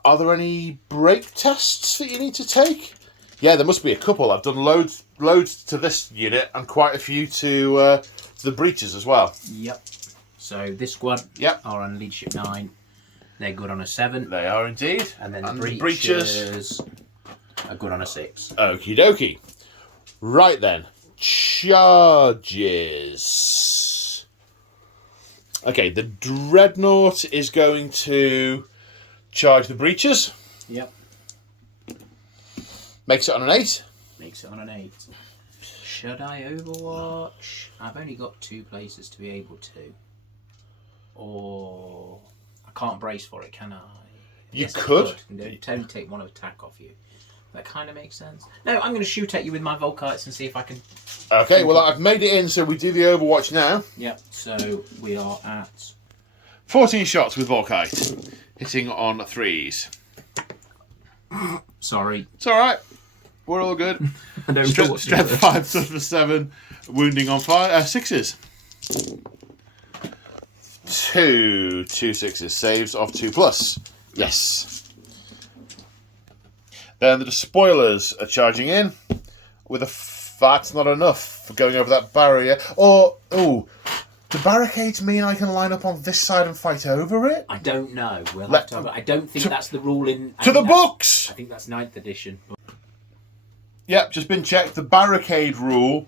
Are there any break tests that you need to take? Yeah, there must be a couple. I've done loads to this unit and quite a few to the breaches as well. Yep. So this squad are on leadership 9. They're good on a 7. They are indeed. And then the breaches are good on a 6. Okie dokie. Right then. Charges. Okay, the Dreadnought is going to charge the breaches. Yep. Makes it on an 8. Makes it on an 8. Should I overwatch? I've only got 2 places to be able to. Or I can't brace for it, can I? You Yes, I could. Only take 1 attack off you. That kind of makes sense. No, I'm going to shoot at you with my Volkites and see if I can... Okay, well, I've made it in, so we do the Overwatch now. Yep, so we are at... 14 shots with Volkite, hitting on 3s. Sorry. It's alright. We're all good. I don't know what Strength 5, toughness 7, wounding on 6s. 2 6s, saves of 2+. Yes. Then the Despoilers are charging in with that's not enough for going over that barrier. Do barricades mean I can line up on this side and fight over it? I don't know. We'll have to have, I don't think that's the rule in... To the books! I think that's 9th edition. Yep, just been checked. The barricade rule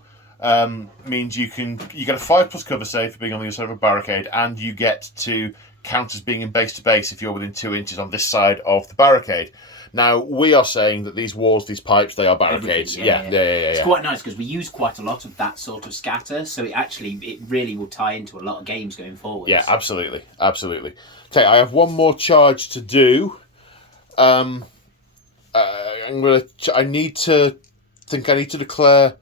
means you get a 5+ cover save for being on the other side of a barricade, and you get to count as being in base to base if you're within 2 inches on this side of the barricade. Now, we are saying that these walls, these pipes, they are barricades. Yeah. It's quite nice because we use quite a lot of that sort of scatter, so it really will tie into a lot of games going forward. Yeah, absolutely. Okay, I have one more charge to do. I need to declare.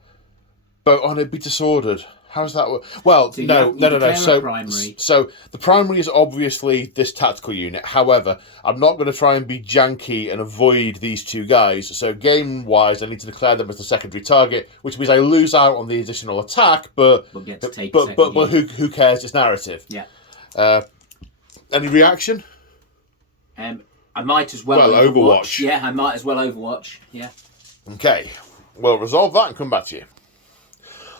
But on it be disordered. How does that work? Well, So you no. declare a So, primary. so the primary is obviously this tactical unit. However, I'm not going to try and be janky and avoid these two guys. So game-wise, I need to declare them as the secondary target, which means I lose out on the additional attack. But get to take but who cares? It's narrative. Yeah. Any reaction? I might as well Overwatch. Yeah, I might as well Overwatch. Yeah. Okay. We'll resolve that and come back to you.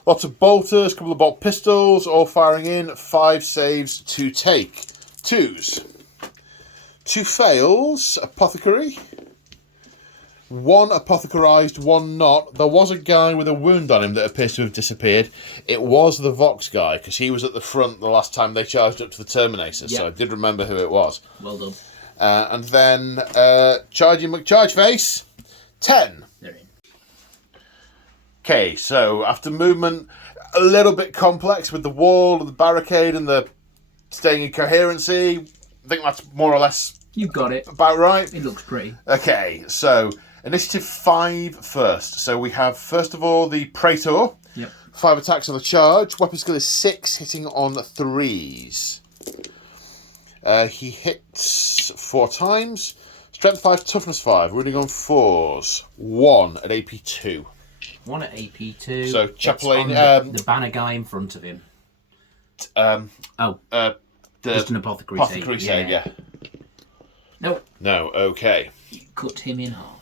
Lots of bolters, couple of bolt pistols, all firing in. 5 saves to take. 2s. 2 fails. Apothecary. 1 apothecarized, 1 not. There was a guy with a wound on him that appears to have disappeared. It was the Vox guy, because he was at the front the last time they charged up to the Terminator, so I did remember who it was. Well done. And then charging McCharge Face. 10. They're in. Okay, so after movement, a little bit complex with the wall, and the barricade, and the staying in coherency. I think that's more or less You've got it. about right. It looks pretty. Okay, so initiative 5 first. So we have, first of all, the Praetor. Yep. 5 attacks on the charge. Weapon skill is 6, hitting on 3s. He hits 4 times. Strength 5, toughness 5. Wounding on 4s. 1 at AP 2. 1 at AP 2. So Chaplain, the banner guy in front of him. The Just an apothecary save, yeah. Nope. No, okay. You cut him in half.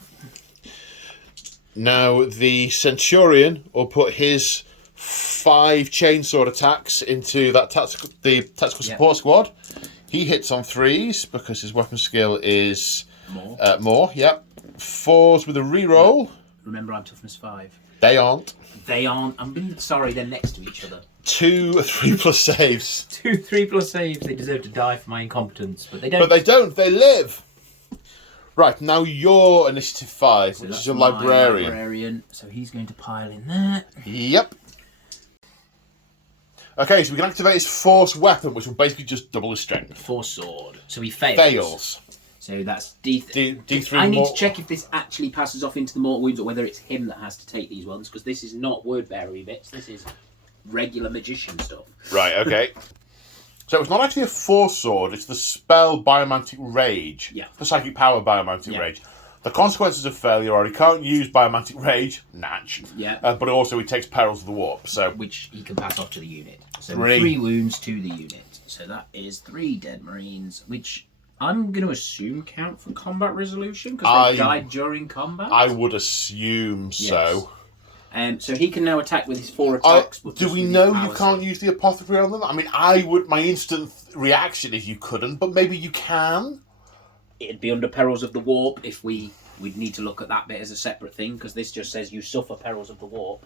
Now the Centurion will put his 5 chainsword attacks into that tactical support squad. He hits on 3s because his weapon skill is more. Yep. 4s with a reroll. Remember, I'm toughness 5. They aren't. They aren't. I'm sorry, they're next to each other. 2 3+ saves. 2 3+ saves. They deserve to die for my incompetence, but they don't. But they don't. They live. Right, now your initiative 5, So which that's is a my librarian. So he's going to pile in there. Yep. Okay, so we can activate his force weapon, which will basically just double his strength. Force sword. So he fails. Fails. So that's D3. D3 I need more- to check if this actually passes off into the mortal wounds or whether it's him that has to take these ones, because this is not word bearer bits. This is regular magician stuff. Right, okay. So it's not actually a force sword, it's the spell Biomantic Rage. Yeah. The psychic power Biomantic Rage. The consequences of failure are he can't use Biomantic Rage, natch. Yeah. But also he takes perils of the warp, so... Which he can pass off to the unit. So 3. 3 wounds to the unit. So that is 3 dead Marines, which I'm going to assume count for combat resolution, because they died during combat. I would assume so. So he can now attack with his 4 attacks. But Do just we with know his you power can't sword. use the apothecary on them? I mean, my instant reaction is you couldn't, but maybe you can? It'd be under perils of the warp if we'd need to look at that bit as a separate thing, because this just says you suffer perils of the warp.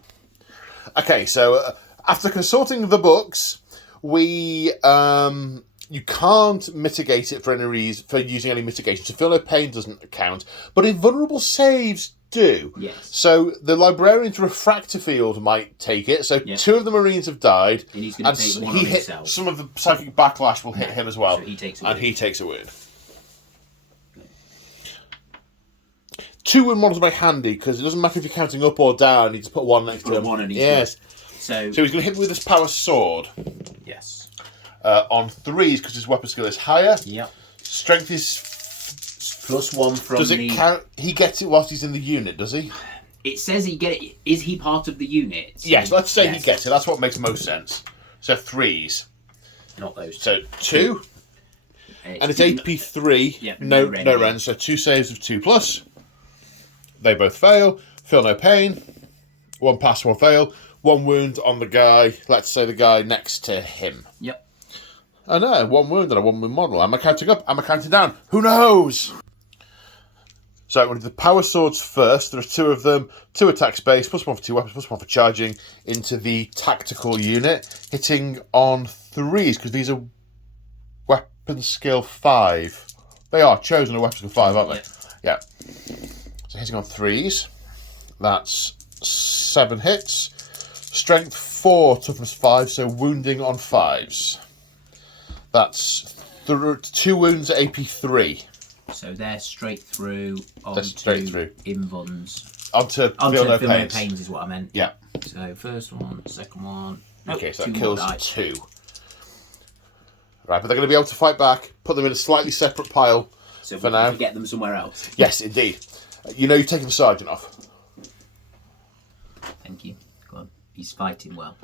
Okay, so after consulting the books, we you can't mitigate it for any reason, for using any mitigation. So feel no pain doesn't count, but invulnerable saves do. Yes. So the librarian's refractor field might take it. So 2 of the Marines have died, And he's going to take one on himself. some of the psychic backlash will hit him as well. So he takes a and wound. he takes a wound. 2 wound models are very handy because it doesn't matter if you're counting up or down. You just put 1 next to him. 1 on each Yes. So So he's going to hit me with his power sword yes. on 3s because his weapon skill is higher. Yep. Strength is. +1 from Does it the... count? He gets it whilst he's in the unit, does he? It says he get it. Is he part of the unit? So Yes, let's say he yes. gets it. That's what makes most sense. So 3s. Not those. So 2. And it's AP 3. Yeah, no no rend. So 2 saves of 2+. They both fail. Feel no pain. 1 pass, 1 fail. 1 wound on the guy. Let's say the guy next to him. Yep. Oh no, 1 wound and a 1 wound model. Am I counting up? Am I counting down? Who knows? So I'm going to do the power swords first. There are 2 of them. 2 attack space, +1 for 2 weapons, +1 for charging into the tactical unit, hitting on 3s because these are weapon skill 5. They are chosen a weapon skill 5, aren't they? Yeah. So hitting on 3s. That's 7 hits. Strength 4, toughness 5, so wounding on 5s. That's 2 wounds at AP 3. So they're straight through They're straight through. Invons. Onto Feel No Pains. Pains is what I meant. Yeah. So first one, second one. Nope, Okay, so two that more kills die. 2. Right, but they're going to be able to fight back. Put them in a slightly separate pile So for we now. can get them somewhere else. Yes, indeed. You know you're taking the sergeant off. Thank you. Go on. He's fighting well.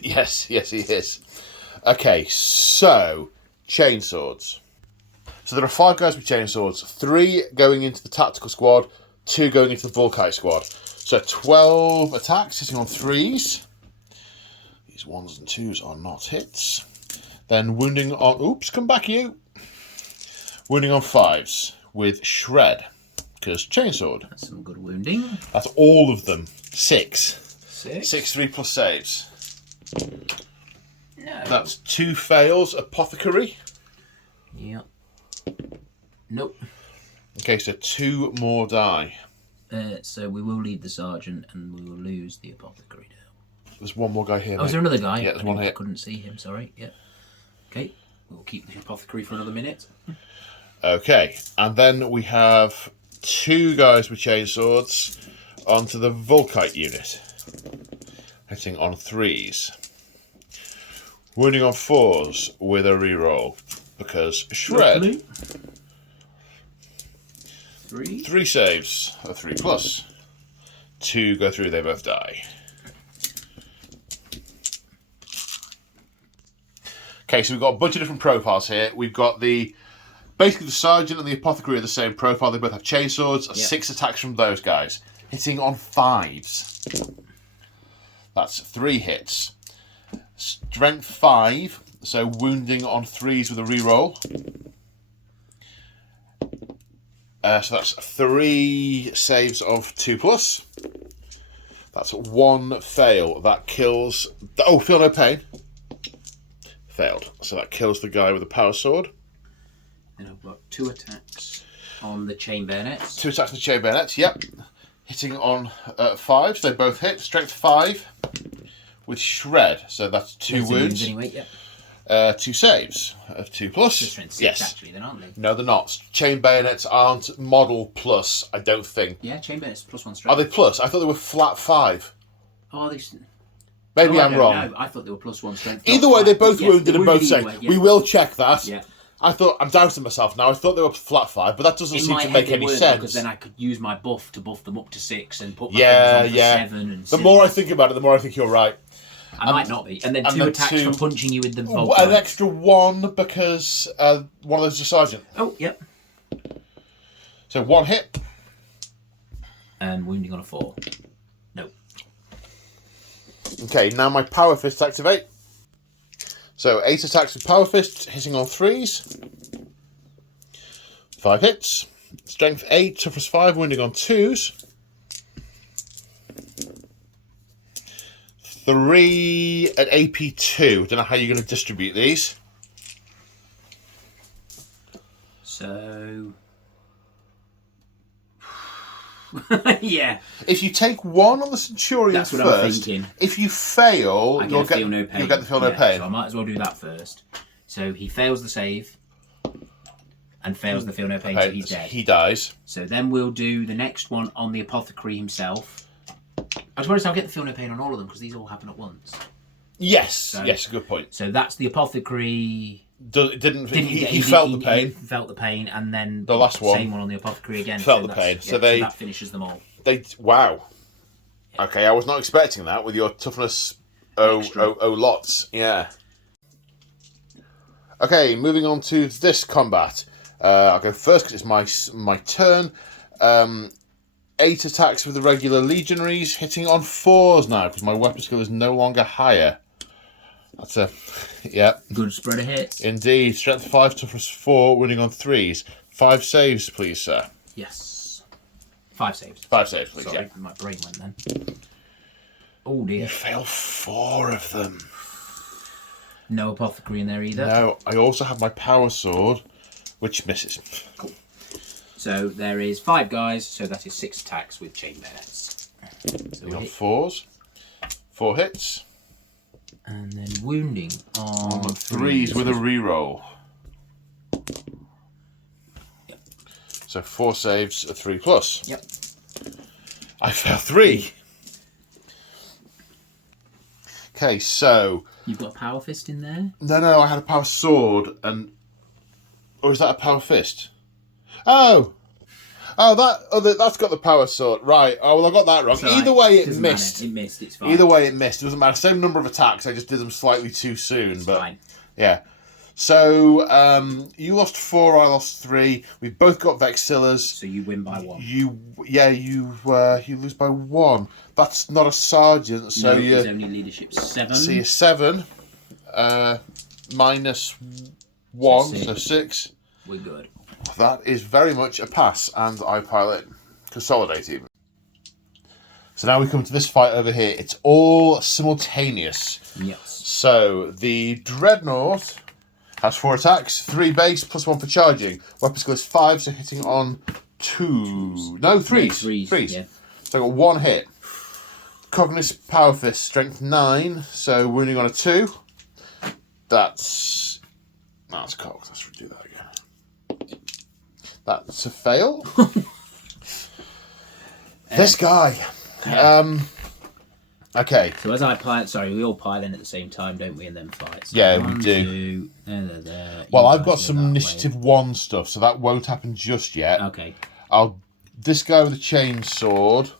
Yes, he is. Okay, so chainswords. So there are 5 guys with chainswords. 3 going into the tactical squad. 2 going into the Volkite squad. So 12 attacks sitting on 3s. These 1s and 2s are not hits. Then wounding on... Oops, come back you. Wounding on 5s with shred. Because chainsword. That's some good wounding. That's all of them. 6. 6. 3 plus saves. No. That's 2 fails. Apothecary. Yep. Nope. Okay, so 2 more die. So we will lead the sergeant and we will lose the apothecary now. There's one more guy here. Oh, is there another guy? Yeah, there's one I here. couldn't see him, sorry. Yeah. Okay. We'll keep the apothecary for another minute. Okay, and then we have 2 guys with chainswords onto the Volkite unit. Hitting on 3s. Wounding on 4s with a reroll. Because shred. Lovely. 3. 3 saves. A 3 plus. 2 go through, they both die. Okay, so we've got a bunch of different profiles here. We've got basically the sergeant and the apothecary are the same profile. They both have chainswords. Yep. 6 attacks from those guys. Hitting on 5s. That's 3 hits. Strength 5, so wounding on 3s with a reroll. So that's 3 saves of 2 plus. That's 1 fail. That kills... Oh, feel no pain. Failed. So that kills the guy with the power sword. And I've got 2 attacks on the chain bayonets. 2 attacks on the chain bayonets, yep. Hitting on 5s, they both hit. Strength 5 with shred. So that's 2 wounds. Anyway, yeah. 2 saves of 2 plus. Strength 6, yes. actually, then, aren't they? No, they're not. Chain bayonets aren't model plus, I don't think. Yeah, chain bayonets plus 1 strength. Are they plus? I thought they were flat 5. Oh, are they... Maybe I I'm don't wrong. know. I thought they were plus 1 strength. Either way, they're both wounded and both safe. Yeah. We will check that. Yeah. I'm doubting myself now. I thought they were flat 5, but that doesn't seem to make any sense. Because then I could use my buff to buff them up to 6 and put my Yeah, on for yeah. 7 and The more I think about it, the more I think you're right. I might not be. And then 2 attacks for punching you with the Volkite. An extra 1 because one of those is a sergeant. Oh, yep. So 1 hit. And wounding on a 4. No. Okay, now my power fist activate. So 8 attacks with power fist, hitting on 3s. 5 hits. Strength 8, toughness 5, wounding on 2s. 3 at AP 2. Don't know how you're going to distribute these. So... yeah. If you take 1 on the Centurion That's what first, I'm thinking. if you fail, You'll get no pain. You'll get the feel no Yeah, pain. So I might as well do that first. So he fails the save and fails the feel no pain, so he's dead. He dies. So then we'll do the next one on the apothecary himself. I just I'll get the feel no pain on all of them because these all happen at once. Yes, yes, good point. So that's the apothecary. He felt the pain. He felt the pain, and then the last one, same one on the apothecary again. Felt the pain. So that finishes them all. Wow. Yeah. Okay, I was not expecting that with your toughness. Lots. Yeah. Okay, moving on to this combat. I'll go first because it's my turn. 8 attacks with the regular legionaries, hitting on 4s now because my weapon skill is no longer higher. That's good spread of hits. Indeed. Strength 5, toughness 4, winning on 3s. 5 saves, please, sir. Yes. 5 saves. 5 saves, please. Sorry, my brain went then. Oh dear. You fail 4 of them. No apothecary in there either. No, I also have my power sword, which misses. Cool. So there is 5 guys, so that is 6 attacks with chain bayonets. So we got 4s. 4 hits. And then wounding on 3s with a reroll. Yep. So 4 saves, a 3+. Yep. I fail 3. Okay, so... You've got a power fist in there? No, I had a power sword, and... Or is that a power fist? Oh! That's got the power sword. Right, I got that wrong. Sorry, Either way, it doesn't missed. matter. It missed, it's fine. Either way, it missed. It doesn't matter. Same number of attacks, I just did them slightly too soon. It's but fine. Yeah. So, you lost 4, I lost 3. We've both got Vexillas. So you win by 1. You lose by 1. That's not a sergeant, so no, you... it's only leadership 7. So you're 7, minus 1, so 6. We're good. That is very much a pass, and I pilot Consolidate even. So now we come to this fight over here. It's all simultaneous. Yes. So the Dreadnought has 4 attacks, 3 base, +1 for charging. Weapon skill is 5, so hitting on 2. No, 3s. 3s. Yeah. So I got 1 hit. Cognis Power Fist, strength 9, so wounding on a 2. That's cocked. Let's redo that again. That's a fail. This guy. Okay. So as I pilot, sorry, we all pile in at the same time, don't we, in them fights? So Yeah, we 1, do. 2, there. Well, You I've guys got go some that initiative 1 stuff, so that won't happen just yet. way. Okay. This guy with the chain sword.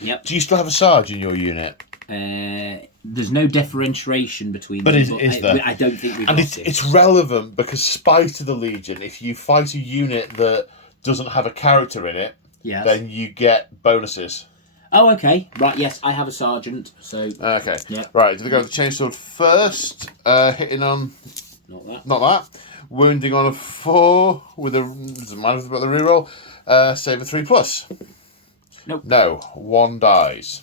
Yep. Do you still have a Sarge in your unit? There's no differentiation between But them. is there? I don't think we've And got it. it's relevant because Spite of the Legion, if you fight a unit that doesn't have a character in it, Yes. then you get bonuses. Oh, okay. Right, yes, I have a sergeant, so... Okay. Yeah. Right, do they go with the chainsword first? Hitting on... Not that. Not that. Wounding on a 4 with a... Doesn't matter about the reroll. Save a 3+. Nope. No. 1 dies.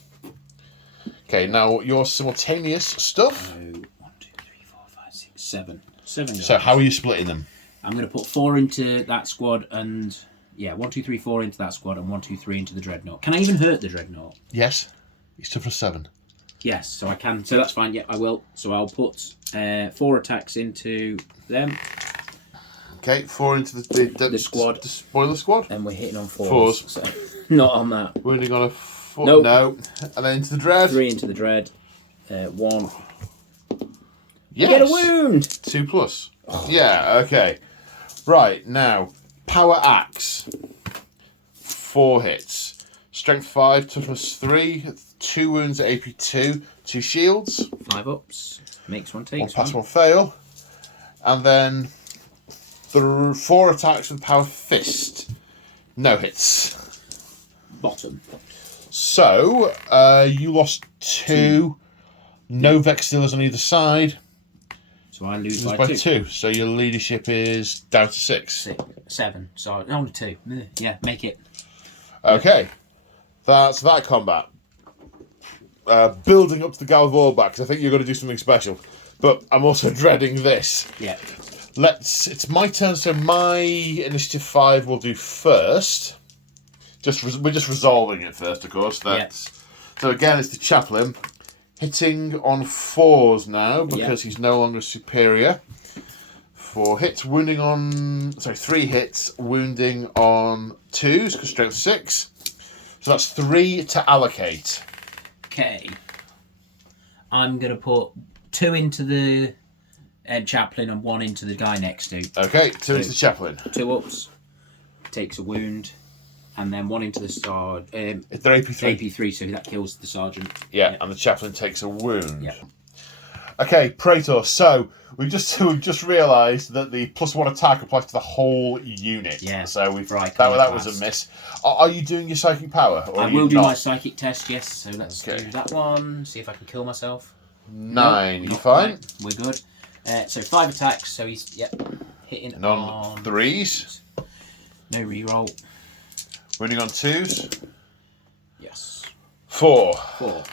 Okay, now your simultaneous stuff. So, 1, 2, 3, 4, 5, 6, 7. 7 guys. So how are you splitting them? I'm going to put 4 into that squad and... Yeah, 1, 2, 3, 4 into that squad and 1, 2, 3 into the Dreadnought. Can I even hurt the Dreadnought? Yes. He's tough for 7. Yes, so I can. So that's fine. Yeah, I will. So I'll put 4 attacks into them. Okay, 4 into the squad. The spoiler squad. And we're hitting on 4s. 4s. So not on that. Wounding on a 4. Nope. No. And then into the Dread. 3 into the Dread. 1. Yes. Get a wound! 2+. Yeah, okay. Right, now, Power Axe. 4 hits. Strength 5, toughness 3, 2 wounds at AP 2, 2 shields. 5 ups. Makes 1, 1 takes pass, 1. 1 fail. And then 4 attacks with Power Fist. No hits. Bottom. So, you lost 2. No Vexillas on either side. So I lose Lose by by 2. 2. So your leadership is down to 6. 7. So only 2. Yeah, make it. Okay. That's that combat. Building up to the Galvor back, 'cause I think you're going to do something special. But I'm also dreading this. Yeah. It's my turn, so my initiative 5 will do first. We're just resolving it first, of course. So again, it's the chaplain. Hitting on 4s now, because he's no longer superior. 4 hits, wounding on... Sorry, 3 hits, wounding on 2s, because strength 6. So that's 3 to allocate. Okay. I'm going to put 2 into the chaplain and 1 into the guy next to. Okay, 2 into the chaplain. 2 ups. Takes a wound. And then 1 into the sergeant. If they're AP3. AP3, so that kills the sergeant. Yeah, and the chaplain takes a wound. Yeah. Okay, Praetor. So we've just realised that the +1 attack applies to the whole unit. Yeah. So Right, that was a miss. Are you doing your psychic power? Or I are you will do not? my psychic test, yes. So let's Okay. do that one. See if I can kill myself. 9. Nope, You fine? right. We're good. So 5 attacks. So he's hitting And on 3s. No reroll. Wounding on 2s. Yes. 4. 4.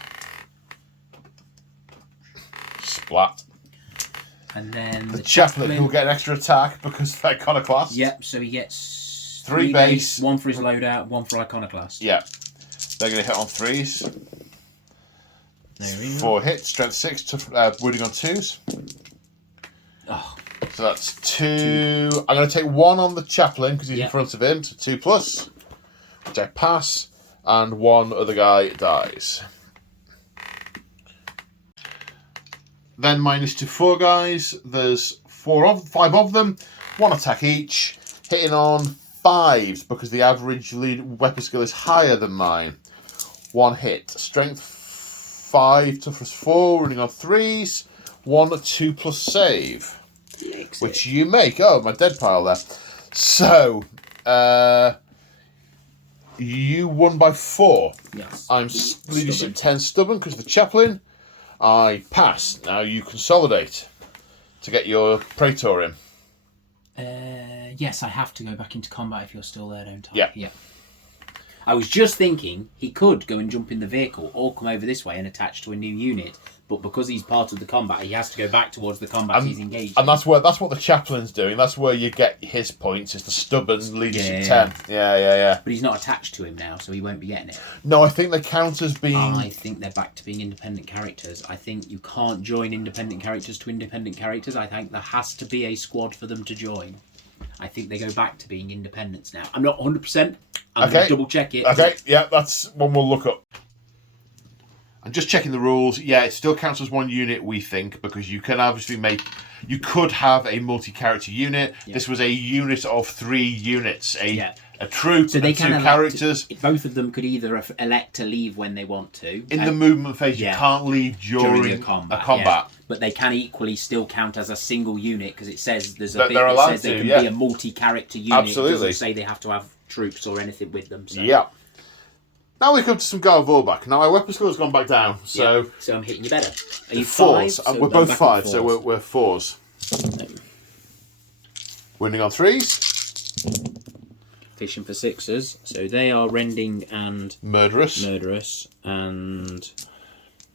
Splat. And then The chaplain who will get an extra attack because of Iconoclast. Yep. So he gets 3 base. 1 for his loadout. 1 for Iconoclast. Yeah. They're going to hit on 3s. No reroll. 4 hits. Strength 6. Wounding on 2s. Oh. So that's 2. I'm going to take 1 on the chaplain because he's in front of him. So 2+, which I pass, and 1 other guy dies. Then my initiative 4 guys. There's 5 of them. 1 attack each, hitting on 5s because the average lead weapon skill is higher than mine. 1 hit. Strength 5, toughness 4, running on 3s. 1 2+ save, which you make. Oh, my dead pile there. So, you won by 4. Yes. I'm leadership 10 stubborn because of the chaplain. I pass. Now you consolidate to get your praetorium. Yes, I have to go back into combat if you're still there, don't I? Yeah. Yeah. I was just thinking he could go and jump in the vehicle or come over this way and attach to a new unit, but because he's part of the combat, he has to go back towards the combat he's engaged. And that's what the chaplain's doing. That's where you get his points. Is the stubborn leadership 10. Yeah. But he's not attached to him now, so he won't be getting it. No, I think they count as being. I think they're back to being independent characters. I think you can't join independent characters to independent characters. I think there has to be a squad for them to join. I think they go back to being independents now. I'm not 100%. I'm going to double check it. Okay, yeah, that's one we'll look up. I'm just checking the rules. Yeah, it still counts as 1 unit, we think, because you can obviously you could have a multi-character unit. Yeah. This was a unit of 3 units. A troop so they and 2 characters. Both of them could either elect to leave when they want to. In the movement phase, you can't leave during a combat. Yeah. But they can equally still count as a single unit because it says there's a bit that says they can be a multi-character unit. Absolutely. It doesn't say they have to have troops or anything with them. So. Yeah. Now we come to some Gar Vorback. Now my weapon score has gone back down, so... Yeah. So I'm hitting you better. Are you 4s? 5? So we're both 5, so we're 4s. Wounding on 3s. Fishing for 6s. So they are rending and... Murderous, and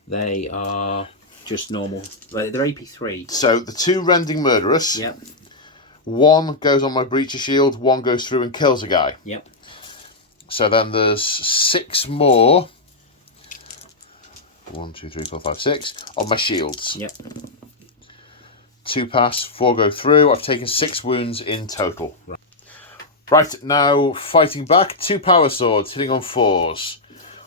they are just normal. They're AP 3. So the 2 rending murderous. Yep. 1 goes on my breacher shield, 1 goes through and kills a guy. Yep. So then there's 6 more. 1, 2, 3, 4, 5, 6 on my shields. Yep. 2 pass, 4 go through. I've taken 6 wounds in total. Right, now fighting back. 2 power swords hitting on 4s.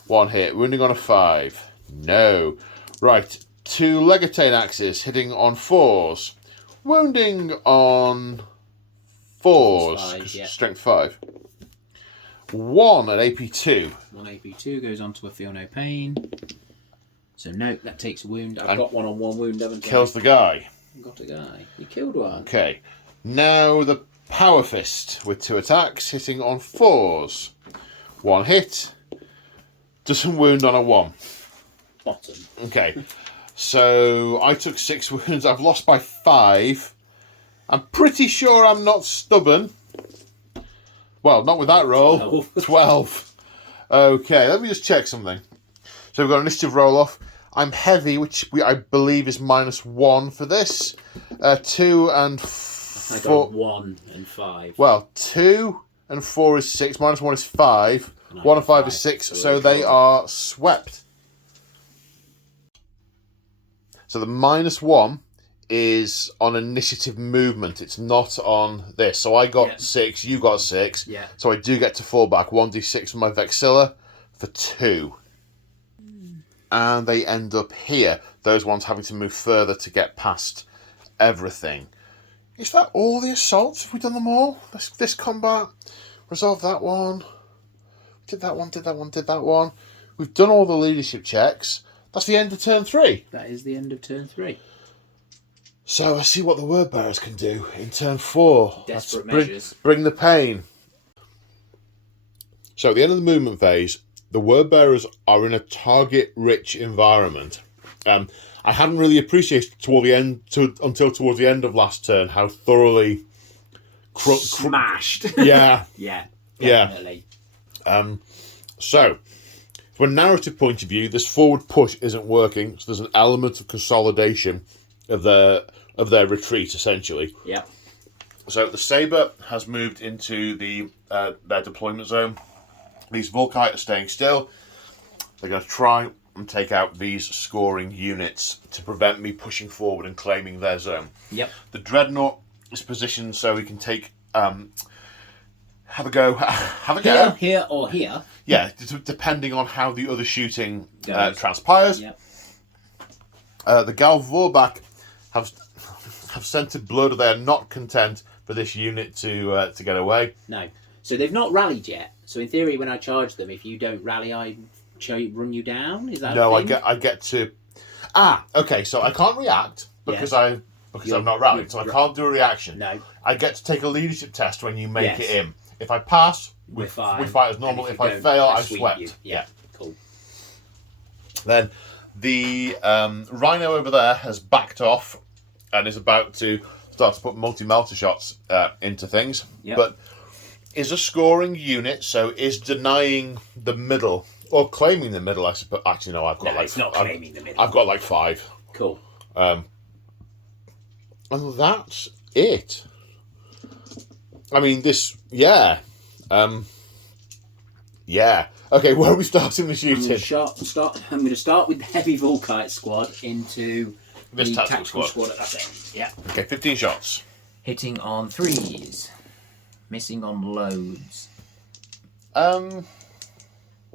1 hit, wounding on a 5. No. Right, 2 legatane axes hitting on 4s. Wounding on 4s. Strength 5. 1 at AP2. 1 AP2 goes on to a feel no pain. So no, that takes a wound. I've got 1 on 1 wound, haven't I? Kills the guy. Got a guy. You killed one. Okay. Now the power fist with 2 attacks hitting on 4s. 1 hit. Doesn't wound on a 1. Bottom. Okay. So I took 6 wounds. I've lost by 5. I'm pretty sure I'm not stubborn. Well, not with that roll. 12. Okay, let me just check something. So we've got initiative roll off. I'm heavy, which I believe is -1 for this. 2 and 4. I got 1 and 5. Well, 2 and 4 is 6. -1 is 5. 1 and 5 is 6. So they are swept. So the -1 is on initiative movement. It's not on this. So I got 6, you got 6. Yeah. So I do get to fall back 1d6 from my Vexilla for 2. And they end up here. Those ones having to move further to get past everything. Is that all the assaults? Have we done them all? This combat. Resolve that one. Did that one, did that one, did that one. We've done all the leadership checks. That's the end of turn 3. That is the end of turn 3. So I see what the word bearers can do in turn 4. Desperate measures. Bring the pain. So at the end of the movement phase, the word bearers are in a target-rich environment. I hadn't really appreciated until towards the end of last turn how thoroughly smashed. Yeah. Yeah. Definitely. So from a narrative point of view, this forward push isn't working. So there's an element of consolidation of their retreat, essentially. Yeah. So the Sabre has moved into their deployment zone. These Volkite are staying still. They're going to try and take out these scoring units to prevent me pushing forward and claiming their zone. Yep. The Dreadnought is positioned so we can take have a go. Have a go. Here or here. Yeah, depending on how the other shooting transpires. Yep. The Gal Vorbak have scented blood. They are not content for this unit to get away. No. So they've not rallied yet. So in theory, when I charge them, if you don't rally, I run you down. Is that no? a thing? I get to. Okay. So I can't react because I'm not rallied. So I can't do a reaction. No. I get to take a leadership test when you make it in. If I pass, we fight as normal. If I fail, I swept. You. Yeah. Cool. Then the Rhino over there has backed off and is about to start to put multi-melter shots into things. Yep. But is a scoring unit, so is denying the middle or claiming the middle. I suppose. Actually, no. It's not claiming the middle. I've got like 5. Cool. And that's it. I mean, this. Yeah. Yeah. Okay, where are we starting the shooting? I'm going to start with the heavy Volkite squad into This the tactical squad at that end. Yeah. Okay, 15 shots. Hitting on 3s. Missing on loads.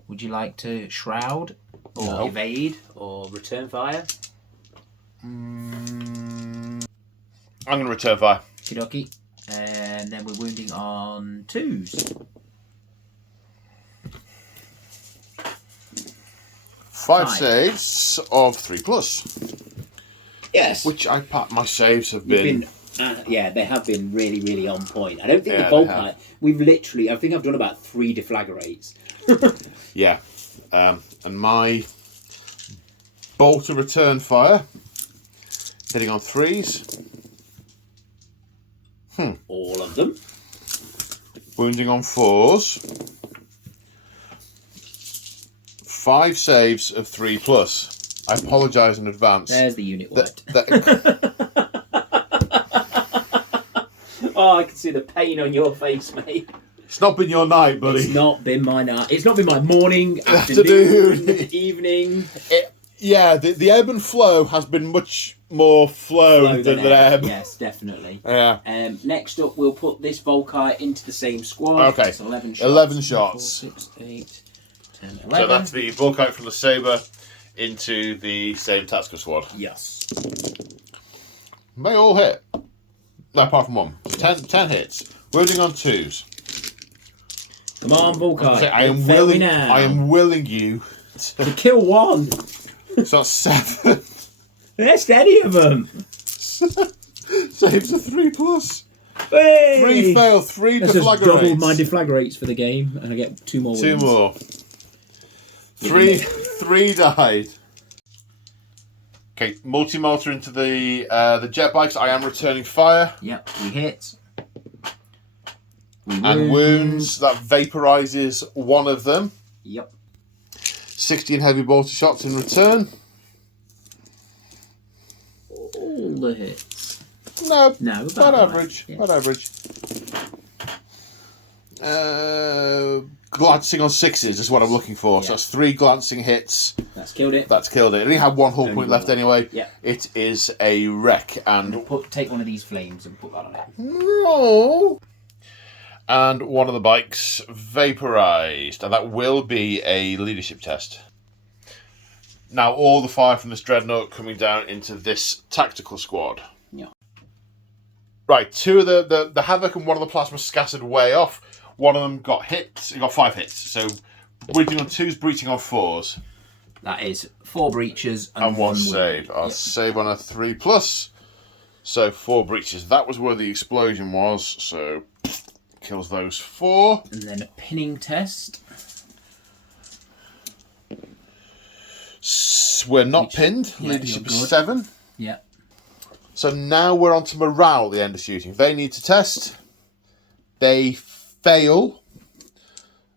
Would you like to shroud? Or No. evade? Or return fire? I'm going to return fire. Kidoki. And then we're wounding on 2s. 5 saves of 3+. Yes. Which my saves have been. Yeah, they have been really, really on point. I don't think Yeah, the they Volkite. I think I've done about 3 deflagrates. Yeah. And my bolt of return fire, hitting on 3s. All of them. Wounding on 4s. 5 saves of 3+. I apologise in advance. There's the unit wiped. Oh, I can see the pain on your face, mate. It's not been your night, buddy. It's not been my night. It's not been my morning, afternoon, evening. The ebb and flow has been much more flow than the ebb. Yes, definitely. Yeah. Next up, we'll put this Volkite into the same squad. Okay. It's 11 shots. 11 shots. 4, 6, 8, 10, 11. So that's the Volkite from the Sabre into the same tactical squad. Yes. They all hit. No, apart from one. 10 hits. Wounding on 2s. Come on, Volkite. I am willing you to kill one. So that's 7. There's any of them. Saves of 3+. Hey! 3 fail, 3 That's just deflagrates. double my deflagrates for the game, and I get 2 more. 2 wins. more. 3 died. Okay, multi-melter into the jet bikes. I am returning fire. Yep, we hit. And wounds. That vaporizes one of them. Yep. 16 heavy bolter shots in return. All the hits. No, No, about average. Yeah. About average. Glancing on 6s is what I'm looking for. Yeah. So that's 3 glancing hits. That's killed it. That's killed it. It only had 1 hull point left anyway. Yeah. It is a wreck. And Take one of these flames and put that on it. no. And one of the bikes vaporized. And that will be a leadership test. Now all the fire from this dreadnought coming down into this tactical squad. Yeah. Right, 2 of the Havoc and 1 of the Plasma scattered way off. One of them got hits. He got 5 hits. So breaching on 2s, breaching on 4s. That is 4 breaches And 1 wound. save. I'll save on a 3+. So 4 breaches. That was where the explosion was. So kills those 4. And then a pinning test. We're not pinned. Yeah, Leadership you're good. is 7. Yeah. So now we're on to morale at the end of shooting. They need to test. They fail.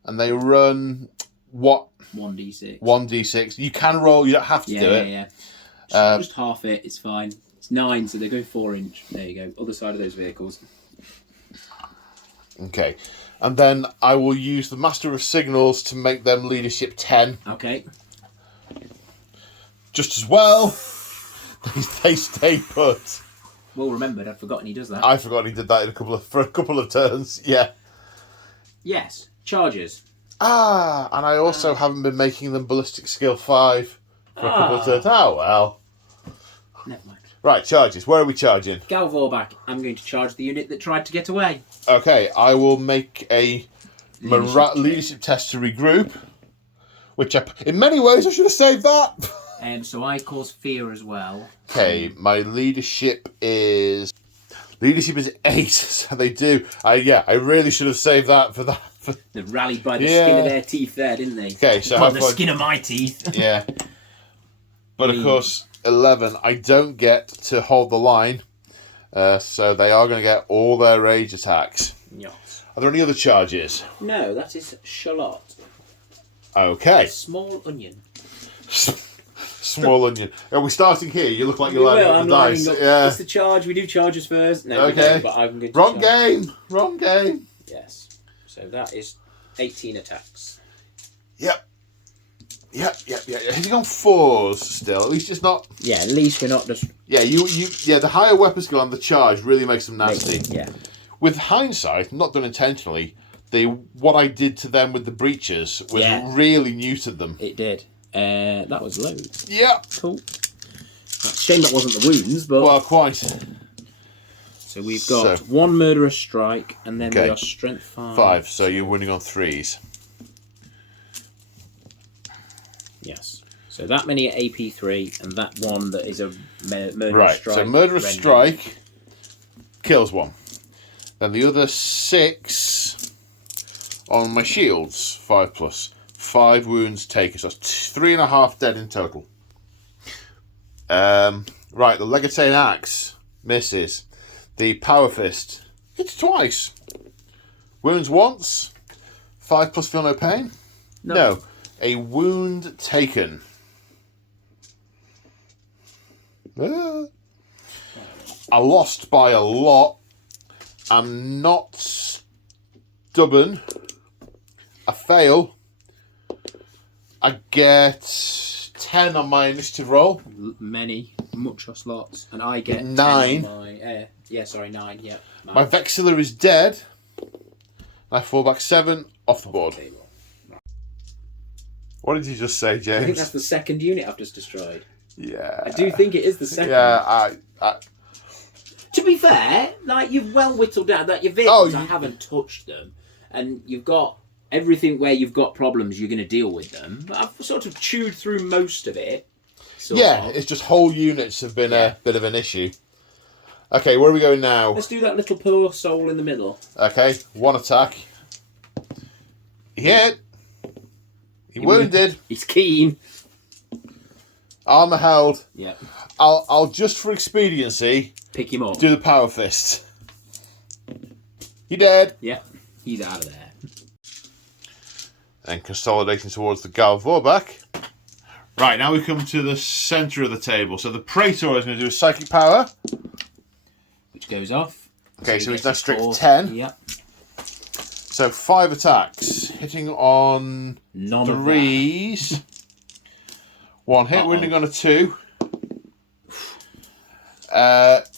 And they run what? 1d6. 1d6. You can roll. You don't have to do it. Yeah. Just half it. It's fine. It's 9, so they go 4-inch. There you go. Other side of those vehicles. Okay. And then I will use the Master of Signals to make them leadership 10. Okay. Just as well. They stay put. Well remembered. I'd forgotten he does that. I forgot he did that for a couple of turns. Yeah. Yes. Charges. And I also haven't been making them ballistic skill 5 for a couple of turns. Oh, well. Never mind. Right, charges. Where are we charging? Gal Vorbak. I'm going to charge the unit that tried to get away. Okay, I will make a leadership test to regroup, which in many ways I should have saved that. So I cause fear as well. Okay, my leadership is 8, so they do. I really should have saved that for that. They rallied by the skin of their teeth there, didn't they? Okay, so by the skin of my teeth. Yeah. But of course, 11, I don't get to hold the line, so they are going to get all their rage attacks. Yes. Are there any other charges? No, that is shallot. Okay. Small onion. Small onion. Are we starting here? You look like you're lining up the dice. Yeah. It's the charge. We do charges first. No, okay. But I'm going to Wrong game. Yes. So that is 18 attacks. Yep. Hitting on 4s still. At least it's not. Yeah, at least we're not just. Yeah, the higher weapon skill on the charge really makes them nasty. Yeah. With hindsight, not done intentionally, what I did to them with the breaches was really neutered them. It did. That was loads. Yeah. Cool. Shame that wasn't the wounds, but. Well, quite. So we've got 1 murderous strike, and then we are strength 5. 5, so you're winning on 3s. Yes. So that many at AP 3, and that one that is a murderous right, strike. So murderous strike kills 1. Then the other 6 on my shields, 5+. 5 wounds taken, so that's 3.5 dead in total. Right, the Legatane Axe misses. The Power Fist hits twice. Wounds once. 5+ feel no pain. No. A wound taken. I lost by a lot. I'm not stubborn. I fail. I get 10 on my initiative roll. Much lots. And I get 9. 9, yeah. My Vexilla is dead. I fall back 7 off the board. What did you just say, James? I think that's the second unit I've just destroyed. Yeah. I do think it is the second. Yeah, To be fair, like, you've well whittled down that your vehicles, I haven't touched them, and you've got everything where you've got problems, you're going to deal with them. But I've sort of chewed through most of it. It's just whole units have been a bit of an issue. Okay, where are we going now? Let's do that little poor soul in the middle. Okay, 1 attack. He hit. He wounded. He's keen. Armor held. Yeah. I'll just for expediency pick him up. Do the Power Fist. He dead. Yeah. He's out of there. And consolidating towards the Gal Vorbak. Right, now we come to the centre of the table. So the Praetor is going to do a Psychic Power. Which goes off. Okay, so he's now strict 10. Yep. So 5 attacks. Hitting on None 3s. 1 hit, wounding on a 2.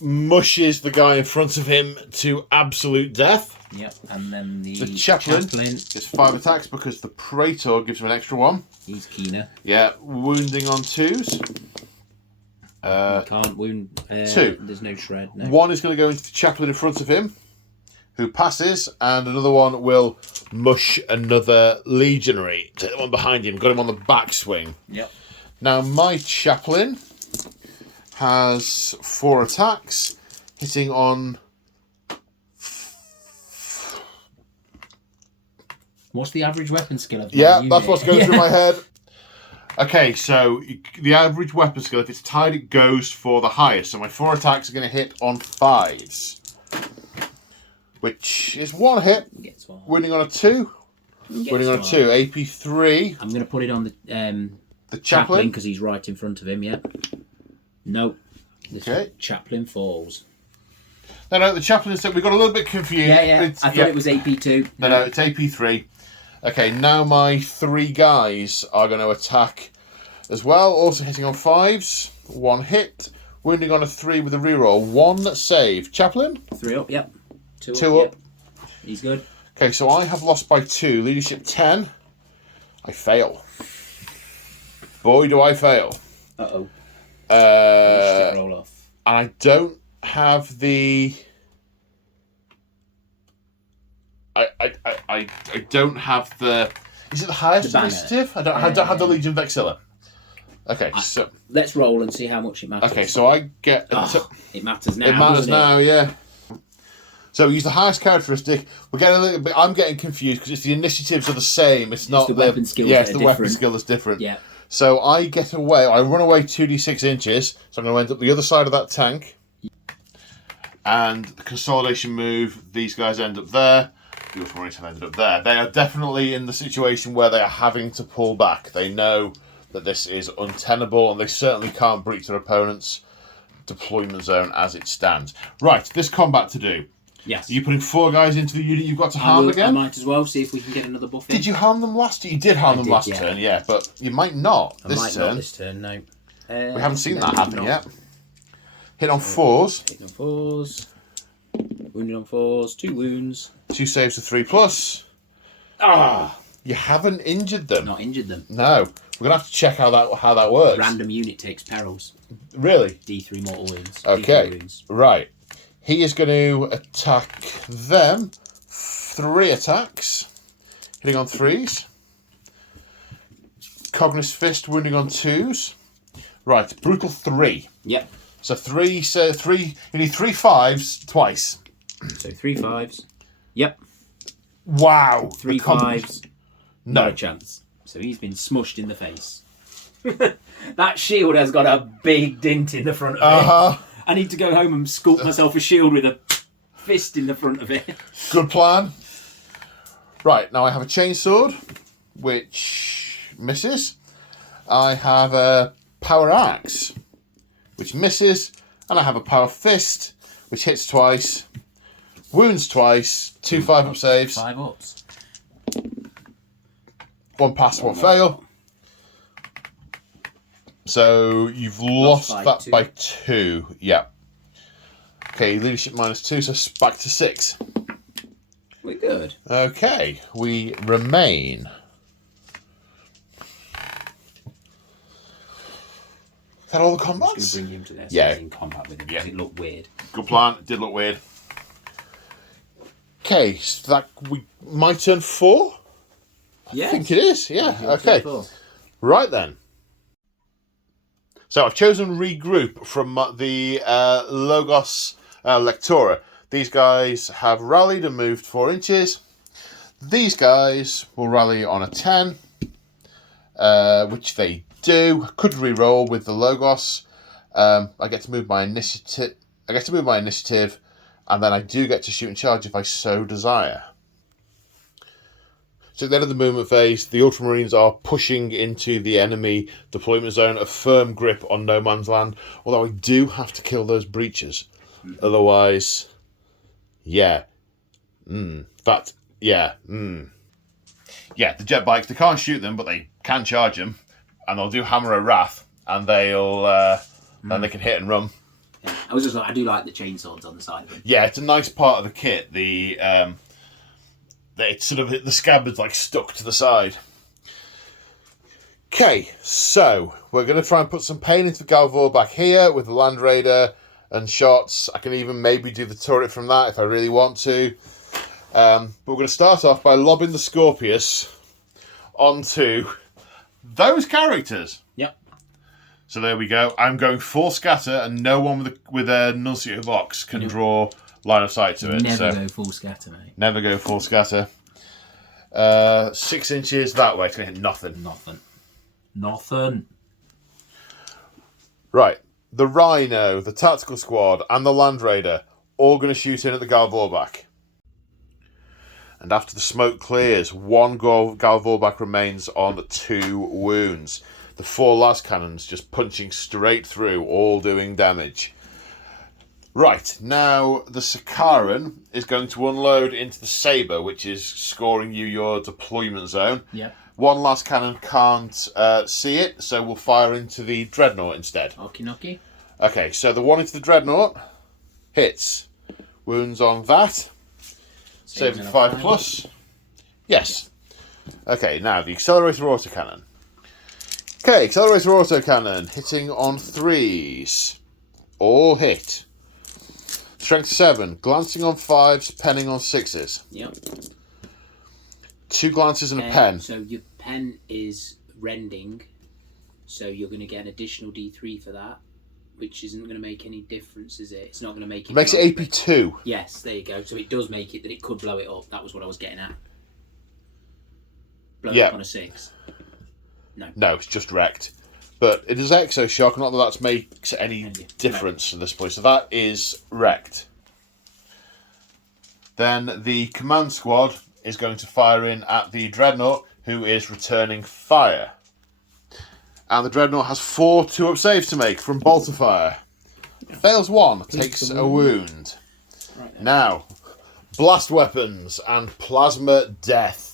Mushes the guy in front of him to absolute death. Yep, and then the chaplain gets 5 attacks because the Praetor gives him an extra 1. He's keener. Yeah, wounding on 2s. You can't wound. 2. There's no shred. No. 1 is going to go into the chaplain in front of him, who passes, and another one will mush another legionary. Take the one behind him, got him on the backswing. Yep. Now my chaplain has 4 attacks, hitting on. What's the average weapon skill of Yeah, that's what's going through my head. Okay, so the average weapon skill, if it's tied, it goes for the highest. So my 4 attacks are going to hit on 5s. Which is 1 hit, winning on a 2. Winning on a 2, AP 3. I'm going to put it on the chaplain because he's right in front of him, yeah. No. Okay. Chaplain falls. No, the chaplain said we got a little bit confused. Yeah. I thought it was AP2. No, it's AP3. Okay, now my 3 guys are going to attack as well, also hitting on 5s. 1 hit, Wounding on a 3 with a reroll. 1 save. Chaplain? 3 up, yep. 2 2 up. Yep. He's good. Okay, so I have lost by 2. Leadership 10. I fail. Boy, do I fail. Uh-oh. And Roll off. I don't have the... I don't have the... Is it the highest initiative? I don't have the Legion Vexilla. Okay, so... Let's roll and see how much it matters. Okay, so I get... it matters now, It matters doesn't now, yeah. So we use the highest characteristic. We're getting a little bit... I'm getting confused because it's the initiatives are the same. It's not the weapon skills. Yeah, it's the weapon skill that's different. Yeah. So I get away. I run away 2d6 inches. So I'm going to end up the other side of that tank. And the consolidation move. These guys end up there. The Ultramarines have ended up there. They are definitely in the situation where they are having to pull back. They know that this is untenable, and they certainly can't breach their opponent's deployment zone as it stands. Right, this combat to do. Yes. Are you putting 4 guys into the unit you've got to harm again? I might as well see if we can get another buff in. Did you harm them last? You did harm them last turn, yeah, but you might not this turn. Not this turn, no. We haven't seen that happen yet. Hit on 4s. Hit on 4s. Wounded on 4s. 2 wounds. 2 saves to 3+. Ah! You haven't injured them. Not injured them. No. We're gonna have to check how that works. Random unit takes perils. Really? D3 mortal wounds. Okay. D3 wounds. Right. He is going to attack them. 3 attacks. Hitting on 3s. Cognis Fist wounding on 2s. Right. Brutal 3. Yep. So 3. You need 3 5s twice. So 3 5s. Yep. Wow. 3 5s. No. Not a chance. So he's been smushed in the face. That shield has got a big dint in the front of it. I need to go home and sculpt myself a shield with a fist in the front of it. Good plan. Right, now I have a chainsword, which misses. I have a power axe, which misses. And I have a power fist, which hits twice, wounds twice, 2 5-up saves. 5 ups. 1 pass, 1 fail. So you've lost that by 2. Yeah. Okay, leadership -2, so back to 6. We're good. Okay, we remain. Is that all the combats? I'm just going to bring him to this. Yeah. So he's in combat with him because it looked weird. Good plan. It did look weird. Okay, so my turn 4? Yeah. I think it is. Yeah. Okay. Right then. So I've chosen regroup from the Logos Lectora. These guys have rallied and moved 4 inches. These guys will rally on a 10, which they do. Could re-roll with the Logos. I get to move my initiative. And then I do get to shoot and charge if I so desire. So at the end of the movement phase, the Ultramarines are pushing into the enemy deployment zone, a firm grip on no man's land. Although I do have to kill those breaches. Otherwise, yeah. Yeah, the jet bikes, they can't shoot them, but they can charge them. And they'll do Hammer of Wrath, and then they can hit and run. Yeah. I do like the chainswords on the side of them. Yeah, it's a nice part of the kit. It's sort of the scabbard's like stuck to the side. Okay, so we're going to try and put some pain into the Galvor back here with the Land Raider and shots. I can even maybe do the turret from that if I really want to. But we're going to start off by lobbing the Scorpius onto those characters. Yep. So there we go. I'm going full scatter, and no one with a Nuncio box can draw line of sight to it. Never go full scatter, mate. Never go full scatter. 6 inches that way. It's going to hit nothing. Nothing. Right. The Rhino, the Tactical Squad, and the Land Raider all going to shoot in at the Galvorback. And after the smoke clears, 1 Galvorback remains on 2 wounds. The 4 last cannons just punching straight through, all doing damage. Right, now the Sakaran is going to unload into the Sabre, which is scoring you your deployment zone. Yeah. 1 last cannon can't see it, so we'll fire into the Dreadnought instead. Okie dokie. Okay, so the one into the Dreadnought hits. Wounds on that. Saving 5 plus. Yes. Okay, now the Accelerator Autocannon. Okay, Accelerator Autocannon hitting on 3s. All hit. Strength 7, glancing on 5s, penning on 6s. Yep. 2 glances and a pen. So your pen is rending, so you're going to get an additional D3 for that, which isn't going to make any difference, is it? It's not going to make it. It makes it AP2. Yes, there you go. So it does make it that it could blow it up. That was what I was getting at. Blow it up on a 6. No, it's just wrecked. But it is Exoshock, not that makes any difference at this point. So that is wrecked. Then the command squad is going to fire in at the Dreadnought, who is returning fire. And the Dreadnought has 4 2-up saves to make from Bolter Fire. Fails 1, takes a wound. Right now, blast weapons and plasma death.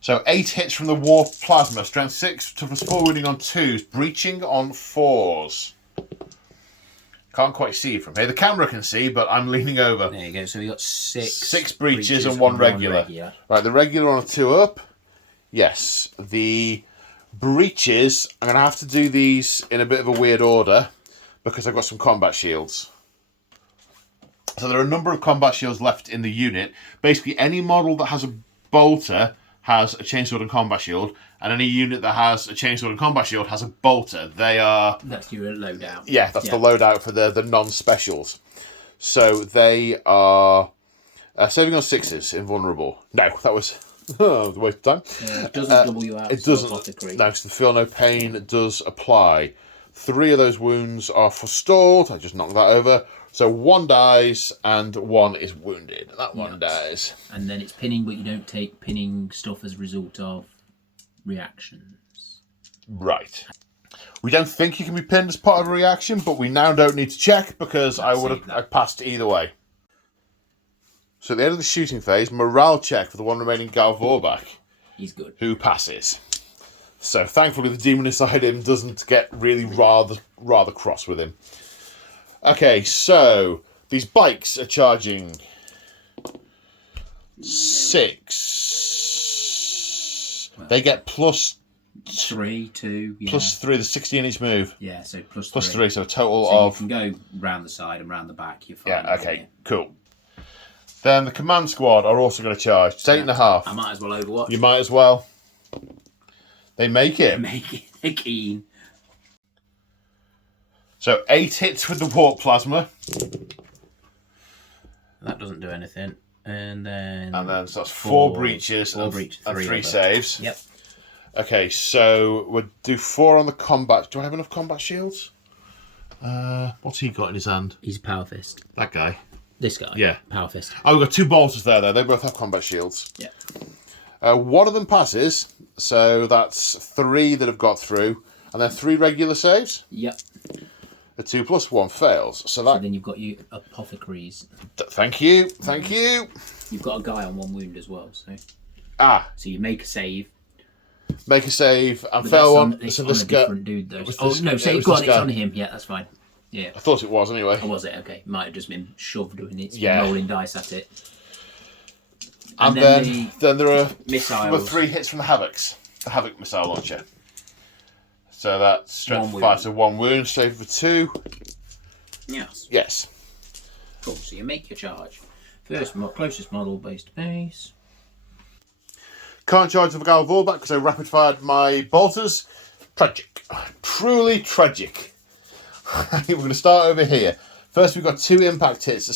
So 8 hits from the War Plasma, strength 6, toughness 4, wounding on 2s, breaching on 4s. Can't quite see from here. The camera can see, but I'm leaning over. There you go. So we got 6. 6 breaches and 1 regular. Right, the regular on a 2-up. Yes. The breaches, I'm going to have to do these in a bit of a weird order because I've got some combat shields. So there are a number of combat shields left in the unit. Basically, any model that has a bolter has a chainsword and combat shield, and any unit that has a chainsword and combat shield has a bolter. They are... That's your loadout. Yeah, that's the loadout for the non-specials. So they are saving on 6s, invulnerable. No, that was a waste of time. It doesn't double you out. It doesn't. No, because the feel no pain does apply. 3 of those wounds are forestalled. I just knocked that over. So 1 dies and 1 is wounded. That one dies. And then it's pinning, but you don't take pinning stuff as a result of reactions. Right. We don't think you can be pinned as part of a reaction, but we now don't need to check because I passed either way. So at the end of the shooting phase, morale check for the one remaining Gal Vorbak. He's good. Who passes. So thankfully the demon inside him doesn't get really rather cross with him. Okay, so these bikes are charging 6. They get plus 3, 2, yeah. Plus 3, the 60 in each move. Yeah, so plus 3. Plus 3, so a total so of... you can go round the side and round the back. You're fine. Yeah, okay, cool. Then the command squad are also going to charge. It's 8.5. I might as well overwatch. You might as well. They make it. They make it. They're keen. So 8 hits with the Warp Plasma. That doesn't do anything. And then So that's 4 breaches and 3 saves. Yep. Okay, so we'll do 4 on the combat. Do I have enough combat shields? What's he got in his hand? He's a power fist. That guy. This guy. Yeah. Power fist. Oh, we've got 2 bolters there, though. They both have combat shields. Yeah. 1 of them passes, so that's 3 that have got through, and then 3 regular saves. Yep. A 2 plus 1 fails. So then you've got your apothecaries. Thank you. Thank you. You've got a guy on 1 wound as well, so. So you make a save. Make a save and fail one. It's on a different dude, though. It's on him. Yeah, that's fine. Yeah. I thought it was anyway. Or was it? Okay. Might have just been shoved when it's rolling dice at it. And then there are missiles. 3 hits from the Havocs. The Havoc missile launcher. So that's strength 5, so 1 wound, save for 2. Yes. Yes. Cool. So you make your charge. Closest model base to base. Can't charge the Gal Vorbak because I rapid fired my bolters. Tragic. Truly tragic. We're going to start over here. First, we've got 2 impact hits.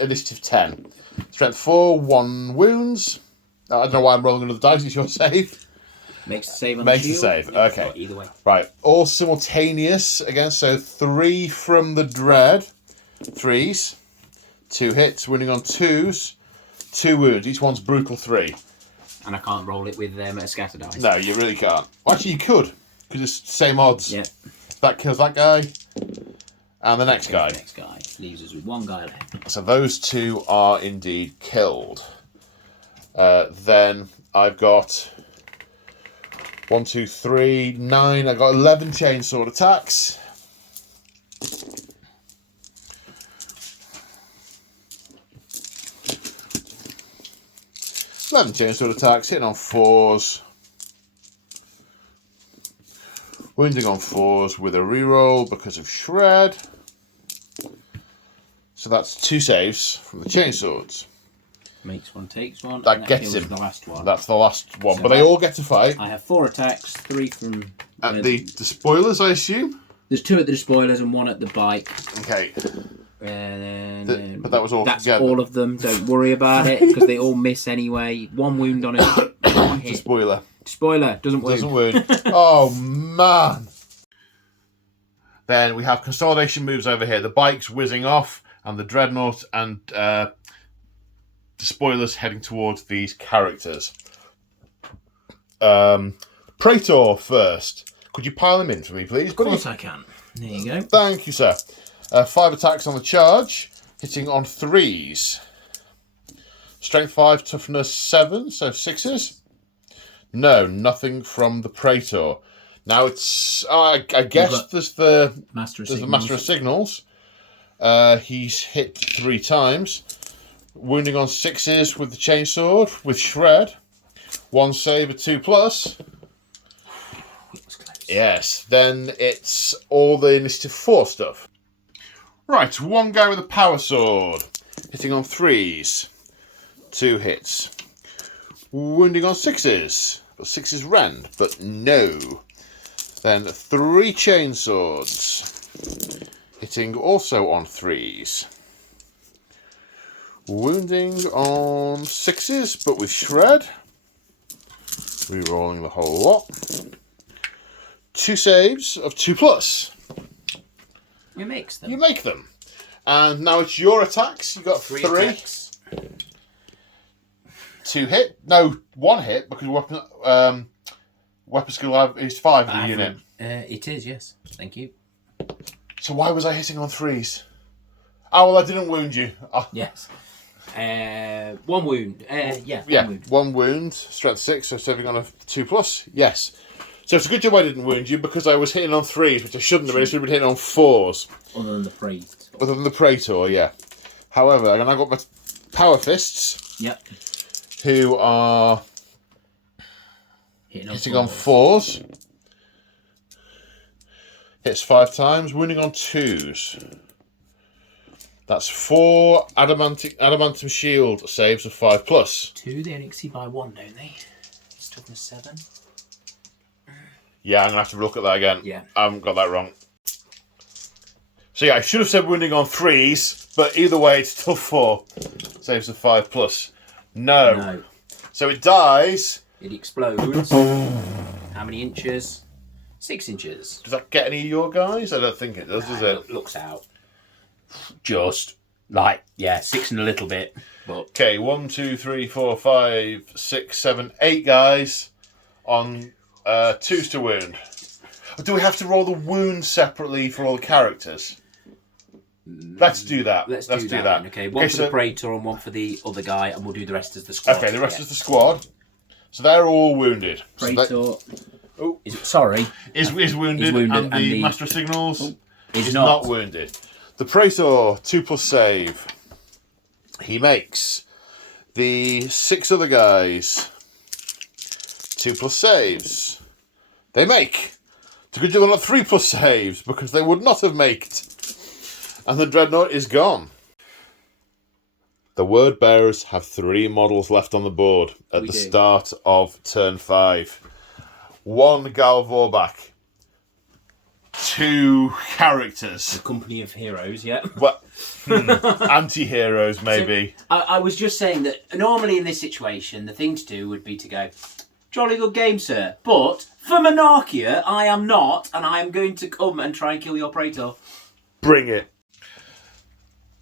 Initiative 10. Strength 4, 1 wounds. I don't know why I'm rolling another dice. It's your save. Makes the save on Makes the the shield. save. Okay. Either way. Right. All simultaneous again. So 3 from the Dread. 3s. 2 hits. Winning on 2s. 2 wounds. Each one's brutal 3. And I can't roll it with a scatter dice. No, you really can't. Well, actually, you could. Because it's the same odds. Yeah. That kills that guy. And the next guy. The next guy. Leaves us with 1 guy left. So those 2 are indeed killed. Then I've got 1, 2, 3, 9. I got 11 chainsword attacks. Chainsword attacks, hitting on 4s. Wounding on 4s with a reroll because of shred. So that's 2 saves from the chainswords. Makes one, takes one. That gets him. The last one. That's the last one. So but they all get to fight. I have 4 attacks, 3 from... At the spoilers, I assume? There's 2 at the spoilers and 1 at the bike. Okay. And then, but that was all that's together. all of them. Don't worry about it, because they all miss anyway. 1 wound on it. 1 The hit. spoiler. Spoiler, doesn't wound. Doesn't wound. Oh, man. Then we have consolidation moves over here. The bike's whizzing off, and the dreadnought and the spoilers heading towards these characters. Praetor first. Could you pile him in for me, please? Of course I can. There you go. Thank you, sir. 5 attacks on the charge, hitting on 3s. Strength 5, toughness 7, so 6s. No, nothing from the Praetor. Now it's... I guess there's the Master of there's Signals. the Master of Signals. He's hit 3 times. Wounding on 6s with the chainsword, with shred. 1 save, a 2+. Yes, then it's all the Initiative 4 stuff. Right, 1 guy with a power sword, hitting on 3s. 2 hits. Wounding on 6s. But 6s rend, but no. Then 3 chainswords, hitting also on 3s. Wounding on 6s, but with shred. Rerolling the whole lot. 2 saves of 2+. You makes them. You make them. And now it's your attacks. You got 3. attacks. 2 hit. No, 1 hit because weapon skill is 5 in the unit. It is, yes. Thank you. So why was I hitting on 3s? Oh, well, I didn't wound you. Oh. Yes. 1 wound. Yeah, 1 wound. 1 wound. Strength 6, so saving on a 2+. Yes. So it's a good job I didn't wound you because I was hitting on 3s, which I shouldn't have been. I should have been hitting on 4s. Other than the Praetor. Other than the Praetor, yeah. However, and I got my power fists, Yep. who are hitting on 4s. Hits 5 times, wounding on 2s. That's 4 adamantium shield saves of 5+. 2, they only exceed by 1, don't they? It's toughness 7. Yeah, I'm going to have to look at that again. Yeah. I haven't got that wrong. So yeah, I should have said wounding on 3s, but either way, it's still 4. Saves of 5+. No. So it dies. It explodes. How many inches? 6 inches. Does that get any of your guys? I don't think it does it? Looks out. Just, like, yeah, 6 and a little bit. But Okay, 1, 2, 3, 4, 5, 6, 7, 8 guys on 2s to wound. Do we have to roll the wound separately for all the characters? Let's do that. Let's do that. Then. Okay, one for the Praetor and 1 for the other guy, and we'll do the rest as the squad. Okay, the rest is the squad. So they're all wounded. Praetor. Is wounded, and the Master of Signals is not wounded. The Praetor, 2+ save. He makes. The 6 other guys, 2+ saves. They make. It's a good job they're not 3+ saves, because they would not have maked. And the Dreadnought is gone. The Word Bearers have 3 models left on the board at the start of turn 5. 1 Gal Vorbak. 2 characters. The Company of Heroes, yeah. Well, anti-heroes, maybe. So, I was just saying that normally in this situation, the thing to do would be to go, jolly good game, sir. But for Monarchia, I am not, and I am going to come and try and kill your Praetor. Bring it.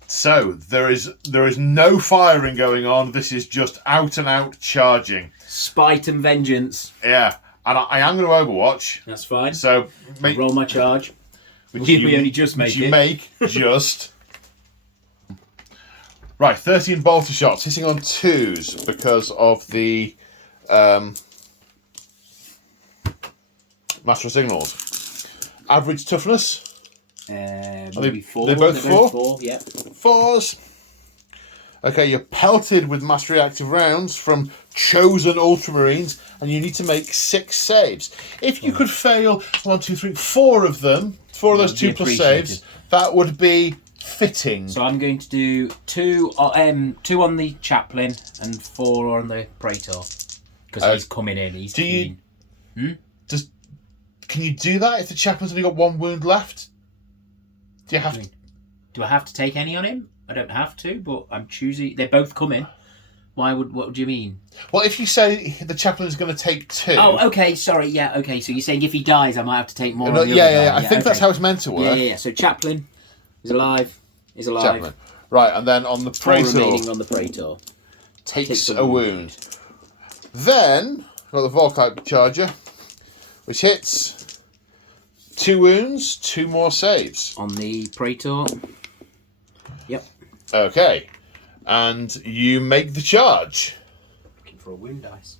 So, there is no firing going on. This is just out and out charging. Spite and vengeance. Yeah. And I am going to Overwatch. That's fine. So roll my charge. We only just make it. You make just. Right, 13 bolter shots, hitting on 2s because of the Master of Signals. Average toughness. Maybe 4. They're both 4? 4, yeah. 4s. Okay, you're pelted with mastery active rounds from chosen Ultramarines, and you need to make 6 saves. If you could fail 1, 2, 3, 4 of them, 4 of those 2 plus saves, that would be fitting. So I'm going to do 2 on the Chaplain and 4 on the Praetor. Because he's coming in. He's can you do that if the Chaplain's only got 1 wound left? Do you have to? Do I have to take any on him? I don't have to, but I'm choosing. They're both coming. What do you mean? Well, if you say the Chaplain is going to take 2. Oh, okay. Sorry. Yeah. Okay. So you're saying if he dies, I might have to take more. No, yeah. I think that's how it's meant to work. Yeah. So Chaplain is alive. He's alive. Chaplain. Right, and then on the Praetor, remaining on the Praetor takes a wound. Then got the Volkite Charger, which hits 2 wounds, 2 more saves. On the Praetor. Yep. Okay. And you make the charge. Looking for a wound dice.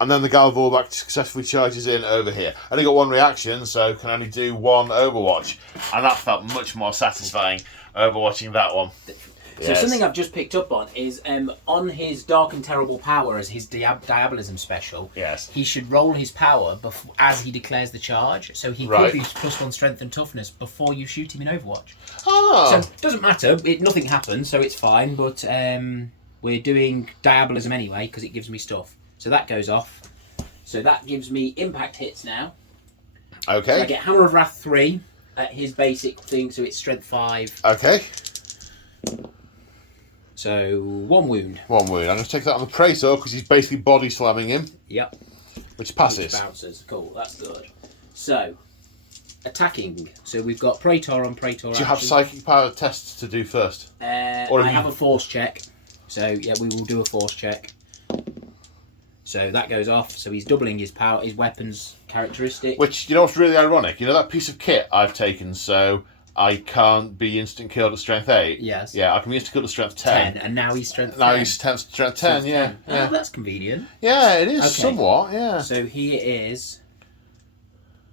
And then the Galvorback successfully charges in over here. I only got 1 reaction, so can only do 1 Overwatch. And that felt much more satisfying, overwatching that one. So something I've just picked up on is on his Dark and Terrible Power as his Diabolism special, yes, he should roll his power as he declares the charge. So he could use +1 strength and toughness before you shoot him in Overwatch. Oh. So it doesn't matter. Nothing happens, so it's fine. But we're doing Diabolism anyway because it gives me stuff. So that goes off. So that gives me impact hits now. Okay. So I get Hammer of Wrath 3 at his basic thing, so it's Strength 5. Okay. So 1 wound. 1 wound. I'm going to take that on the Praetor because he's basically body slamming him. Yep. Which passes. Which bounces. Cool, that's good. So, attacking. So we've got Praetor on Praetor. Do you have psychic power tests to do first? Or I have a force check. So yeah, we will do a force check. So that goes off. So he's doubling his power, his weapons characteristic. Which, you know what's really ironic? You know that piece of kit I've taken, so I can't be instant killed at strength 8? Yes. Yeah, I can be instant killed at strength 10. And now he's strength 10. Now he's strength 10, yeah. Oh, that's convenient. Yeah, it is, Okay. somewhat, yeah. So he is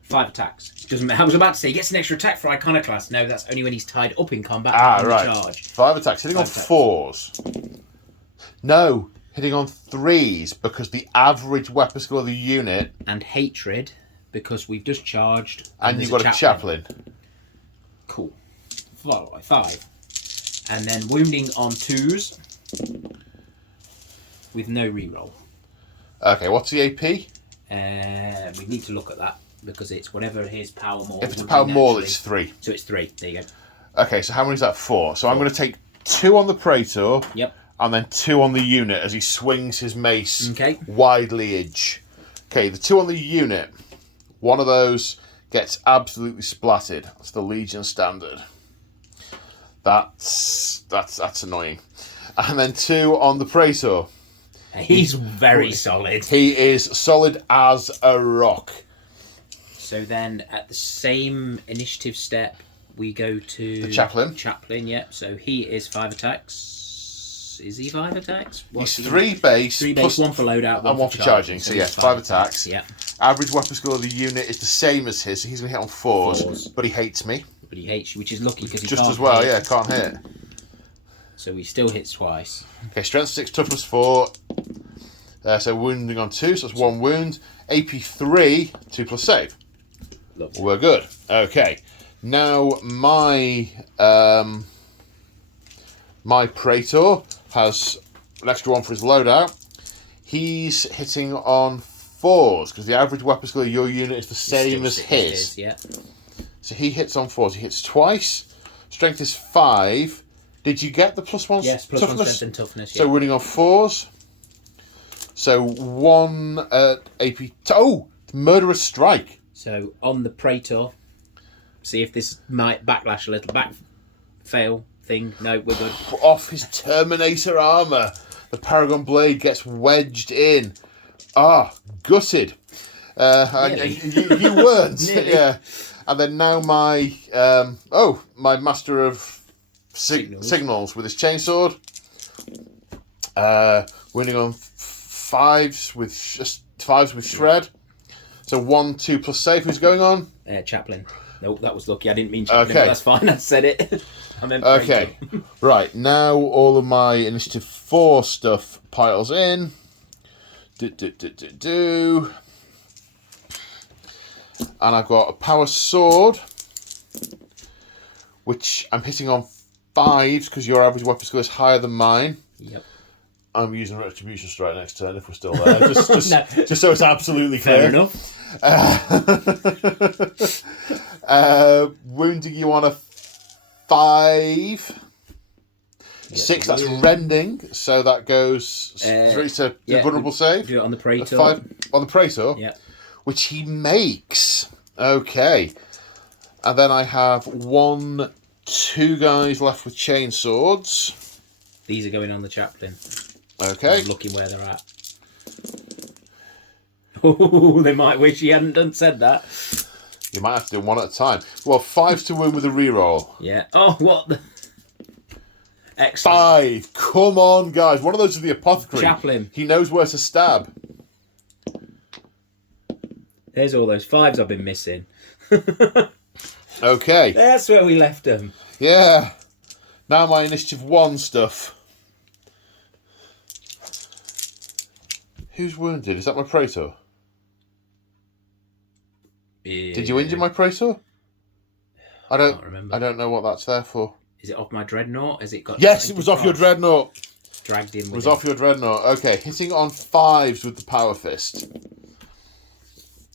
5 attacks. Doesn't matter. I was about to say he gets an extra attack for Iconoclast. No, that's only when he's tied up in combat. Right. Charge. 5 attacks, hitting on 4s. No, hitting on 3s because the average weapon skill of the unit. And hatred because we've just charged. And you've got a chaplain. Cool. 5. And then wounding on 2s with no reroll. Okay, what's the AP? We need to look at that because it's whatever his power maul. If it's power maul, it's 3. So it's 3. There you go. Okay, so how many is that? 4. So I'm going to take 2 on the Praetor. Yep. And then 2 on the unit as he swings his mace widely edge. Okay, the 2 on the unit. One of those gets absolutely splatted. That's the Legion standard. That's annoying. And then 2 on the Praetor. He's very solid. He is solid as a rock. So then at the same initiative step, we go to... The Chaplain. Chaplain, yep. So he is 5 attacks. Is he 5 attacks? He's 3 base. 3 base, 1 for loadout, and 1 for charging. So yes, 5 attacks. Yeah. Average weapon skill of the unit is the same as his, so he's going to hit on 4s. But he hates me. But he hates you, which is lucky because he just can't as well, hit. yeah, can't hit. So he still hits twice. Okay, strength 6, toughness 4. So wounding on 2, so that's 1 wound. AP 3, 2 plus save. Lovely. We're good. Okay. Now my my Praetor has an extra 1 for his loadout. He's hitting on 4s because the average weapon skill of your unit is the same as his. Yeah. So he hits on 4s. He hits twice. Strength is 5. Did you get the +1? Yes, +1 strength and toughness. So winning on 4s. So 1 AP. Oh, murderous strike. So on the Praetor, see if this might backlash a little. Fail thing. No, we're good. Off his Terminator armour. The Paragon Blade gets wedged in. Gutted. You weren't. Yeah. And then now my Master of Signals with his chainsword. Winning on 5s with shred. So 1, 2 plus save. Who's going on? Chaplain. Nope, that was lucky. I didn't mean Chaplain, Okay. but that's fine. I said it. I meant Okay. Praetor. Right, now all of my Initiative 4 stuff piles in. And I've got a power sword, which I'm hitting on 5 because your average weapon skill is higher than mine. Yep. I'm using Retribution Strike next turn if we're still there. Just so it's absolutely clear. Fair enough. Wounding you on a 5. 6, that's rending, so that goes through to the vulnerable save. Do it on the Praetor. 5 on the Praetor, Yeah. which he makes. Okay. And then I have 1, 2 guys left with chain swords. These are going on the Chaplain. Okay. I'm looking where they're at. Oh, they might wish he hadn't said that. You might have to do one at a time. Well, 5's to wound with a reroll. Yeah. Oh, what the... Excellent. 5. Come on, guys. One of those is the apothecary. Chaplain. He knows where to stab. There's all those 5s I've been missing. Okay. That's where we left them. Yeah. Now my Initiative 1 stuff. Who's wounded? Is that my Praetor? Yeah. Did you injure my Praetor? I can't remember. I don't know what that's there for. Is it off my Dreadnought? Has it got... Yes, it was off your Dreadnought. Dragged in with It was him. off your Dreadnought. Okay, hitting on 5s with the Power Fist.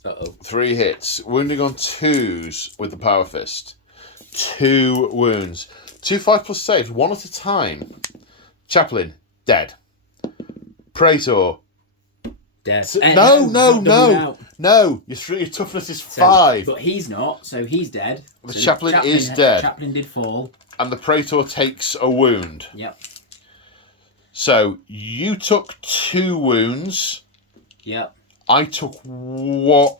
Uh-oh. 3 hits. Wounding on 2s with the Power Fist. 2 wounds. 2 5 plus saves, 1 at a time. Chaplain, dead. Praetor. Dead. No. Your toughness is 5. But he's not, so he's dead. The So Chaplain is dead. Chaplain did fall. And the Praetor takes a wound. Yep. So you took 2 wounds. Yep. I took 2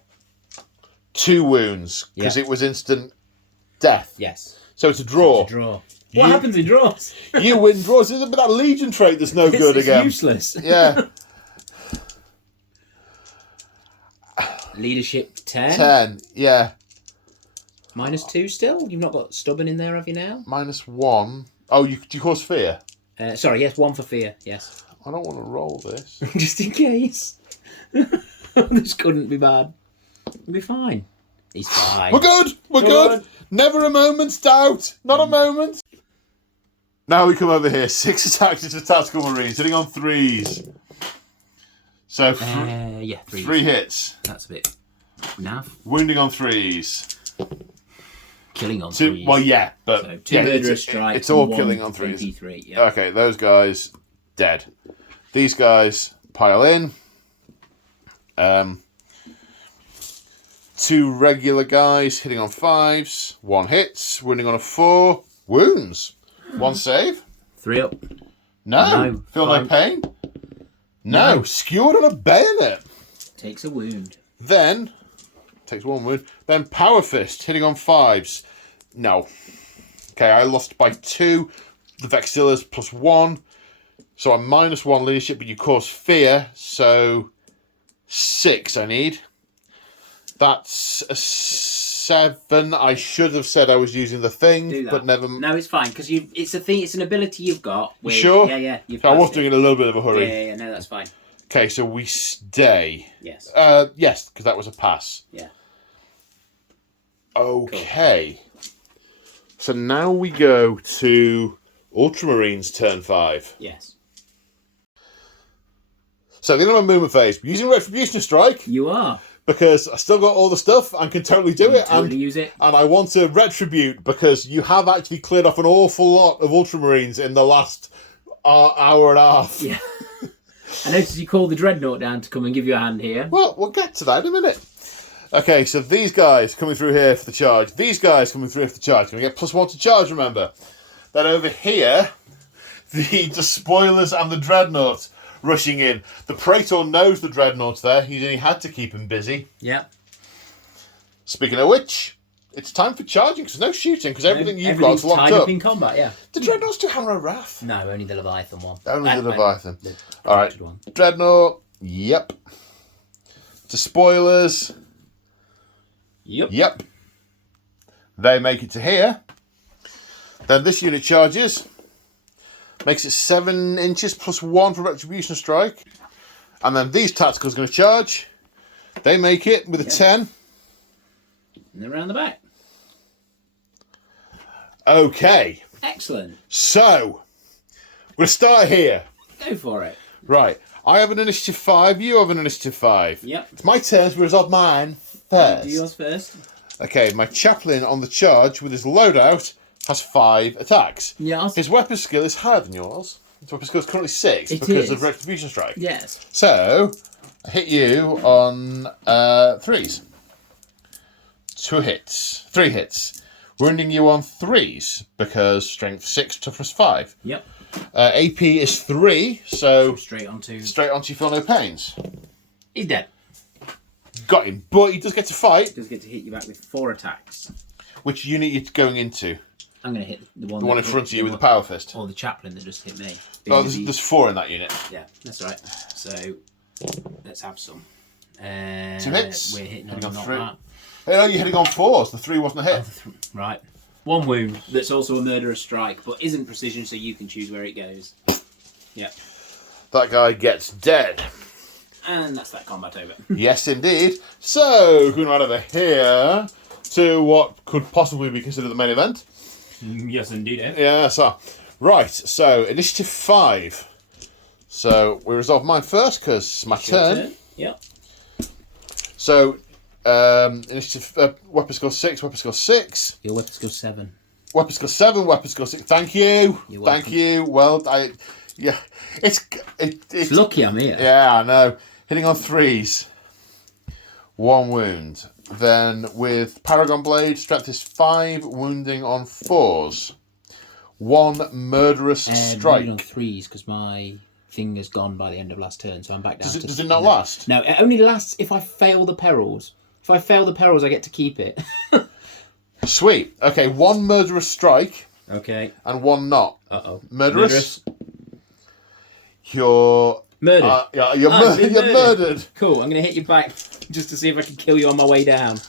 wounds because Yeah. it was instant death. Yes. So it's a draw. It's a draw. What happens in draws? You win draws. It's that Legion trait that's no good It's again. useless. Yeah. Leadership 10. 10. Yeah. -2 still? You've not got stubborn in there, have you now? -1. Oh, you cause fear? Sorry, yes, 1 for fear, yes. I don't want to roll this. Just in case. This couldn't be bad. It'll be fine. He's fine. We're good. We're Come good. on. Never a moment's doubt. Not a moment. Now we come over here. 6 attacks into Tactical Marines, hitting on 3s. So Yeah, 3. 3 hits. That's a bit naff. Wounding on 3s. Killing on 2. 3s. Well, yeah, but So 2 yeah, murderous strikes. it's all and 1 killing on 3s. 23, yeah. Okay, those guys dead. These guys pile in. 2 regular guys hitting on 5s. 1 hits. Wounding on a 4. Wounds. 1 save. 3 up. No. No. Feel no 5. pain? No. Skewered on a bayonet. Takes a wound. Then, takes 1 wound. Then Power Fist hitting on 5s. No. Okay, I lost by 2. The Vexillas plus 1. So I'm -1 leadership, but you cause fear. So 6 I need. That's a 7. I should have said I was using the thing, Do that. but never. No, it's fine because it's a thing. It's an ability you've got. You sure? Yeah. You've So I was passed doing it. it in a little bit of a hurry. Yeah. No, that's fine. Okay, so we stay. Yes. Yes, because that was a pass. Yeah. Okay. So now we go to Ultramarines turn 5. Yes. So the end of my movement phase, using Retribution Strike You are. because I still got all the stuff and can totally do it. Totally use it. And I want to retribute because you have actually cleared off an awful lot of Ultramarines in the last hour and a half. Yeah. I noticed you called the Dreadnought down to come and give you a hand here. Well, we'll get to that in a minute. Okay, so these guys coming through here for the charge. These guys coming through for the charge. Going to get +1 to charge, remember. Then over here, the Despoilers and the Dreadnought rushing in. The Praetor knows the Dreadnought's there. He only had to keep him busy. Yeah. Speaking of which, it's time for charging because there's no shooting because everything you've got's Everything's locked tied up. up in combat, yeah. The Dreadnoughts do Hammer of Wrath. No, only the Leviathan one. Only the And- Leviathan. the All right. one. Dreadnought. Yep. Despoilers. Yep. They make it to here. Then this unit charges. Makes it 7 inches plus 1 for retribution strike. And then these tacticals are going to charge. They make it with a 10. And then round the back. Okay. Excellent. So, we're going to start here. Go for it. Right. I have an initiative 5. You have an initiative 5. Yep. It's my turn to resolve mine first. Do yours first. Okay, my chaplain on the charge with his loadout has 5 attacks. Yes. His weapon skill is higher than yours. His weapon skill is currently 6 because of retribution strike. Yes. So, I hit you on 3s. 2 hits. 3 hits. Wounding you on 3s because strength 6, toughness 5. Yep. AP is 3, so Straight onto. you feel no pains. He's dead. Got him, but he does get to fight. Does get to hit you back with 4 attacks. Which unit are you going into? I'm going to hit the one. The one in front of you with the power fist. Or the chaplain that just hit me. Oh, there's 4 in that unit. Yeah, that's right. So let's have some. 2 hits. We're hitting Hitting on on not 3. that. Hey, no, you're hitting on 4s. The 3 wasn't a hit. Right. 1 wound. That's also a murderous strike, but isn't precision, so you can choose where it goes. Yeah. That guy gets dead. And that's that combat over. Yes, indeed. So, going right over here to what could possibly be considered the main event. Yes, indeed. Yeah, so. Right, so initiative 5. So, we resolve mine first because it's my turn. Yeah. So, initiative, weapon skill 6, weapon skill 6. Your weapon skill 7. Weapon skill 7, weapon skill 6. Thank you. You're Thank welcome. you. Well, yeah, it's Lucky I'm here. Yeah, I know. Hitting on 3s. 1 wound. Then with Paragon Blade, strength is 5, wounding on 4s. 1 murderous strike. On 3s because my thing is gone by the end of last turn, so I'm back down. Does it not last? No, it only lasts if I fail the perils. If I fail the perils, I get to keep it. Sweet. Okay, 1 murderous strike. Okay. And 1 not. Uh-oh. Murderous. You're murdered. You're You're murdered. Cool. I'm going to hit you back just to see if I can kill you on my way down.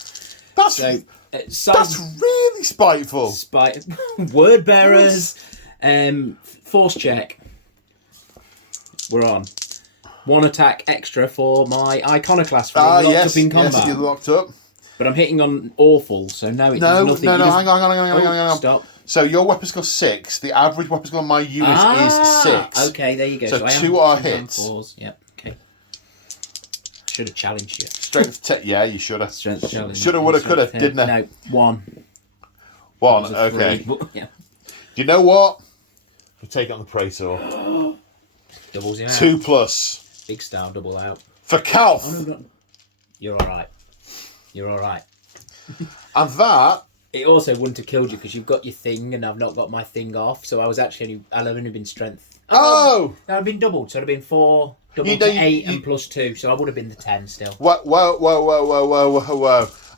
That's really spiteful. Word bearers. Force check. We're on. 1 attack extra for my iconoclast for locked up in combat. Yes, you're locked up. But I'm hitting on awful, so no, it does nothing. No, hang on. Stop. So your weapon skill 6. The average weapon skill on my unit is 6. Okay, there you go. So I 2 are hits. 4s. Yep. Okay. Should have challenged you. Strength. Yeah, you should have. Strength challenge. Shoulda, woulda, coulda, didn't I? No, 1. 1. Okay. 3, but, yeah. Do you know what? We'll take it on the Praetor. Doubles him out. 2 plus. Big star double out. For Calf. Oh, no. You're all right. You're all right. And that. It also wouldn't have killed you because you've got your thing and I've not got my thing off. So I was actually I'd only been strength. Oh! That would have been doubled. So it would have been 4, doubled to 8 and plus 2. So I would have been the 10 still. Whoa.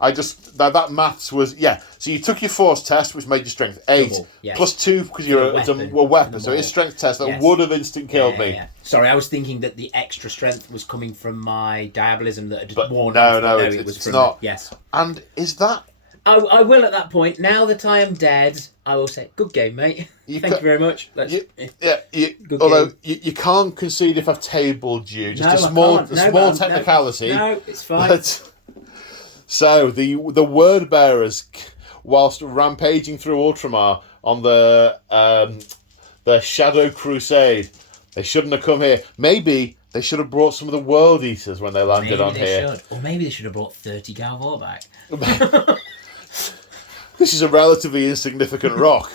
I just, that maths was, yeah. So you took your force test, which made your strength 8. Double, yes. Plus 2 because you're a weapon. So it's strength test that would have instant killed me. Yeah. Sorry, I was thinking that the extra strength was coming from my diabolism that had worn no, off. no, it was it's from, not. Yes. And is that... I will at that point. Now that I am dead, I will say, good game, mate. Thank you very much. Although you can't concede if I've tabled you. Just a small technicality. No, it's fine. So the word bearers, whilst rampaging through Ultramar on the Shadow Crusade, they shouldn't have come here. Maybe they should have brought some of the World Eaters when they landed on here. Or maybe they should have brought 30 Galvor back. This is a relatively insignificant rock.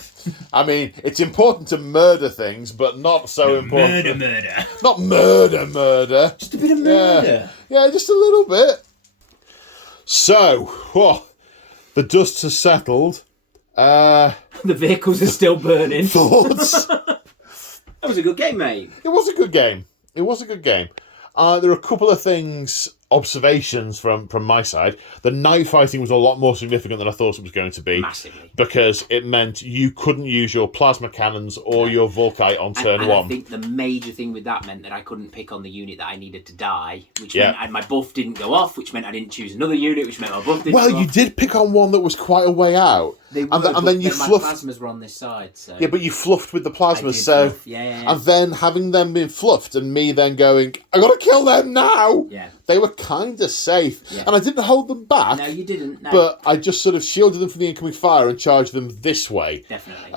I mean, it's important to murder things, but not so important. Murder. Not murder. Just a bit of murder. Yeah, just a little bit. So, the dust has settled. The vehicles are still burning. Thoughts? That was a good game, mate. It was a good game. There are a couple of things observations from my side, the night fighting was a lot more significant than I thought it was going to be. Massively. Because it meant you couldn't use your plasma cannons or your Volkite on turn one. I think the major thing with that meant that I couldn't pick on the unit that I needed to die, which meant my buff didn't go off, which meant I didn't choose another unit, which meant my buff didn't go off. Well, you did pick on one that was quite a way out. And then you fluffed. My plasmas were on this side, so... Yeah, but you fluffed with the plasmas, so... Yeah. And then having them been fluffed and me then going, I gotta kill them now! Yeah. They were kind of safe. Yeah. And I didn't hold them back. No, you didn't. No. But I just sort of shielded them from the incoming fire and charged them this way. Definitely.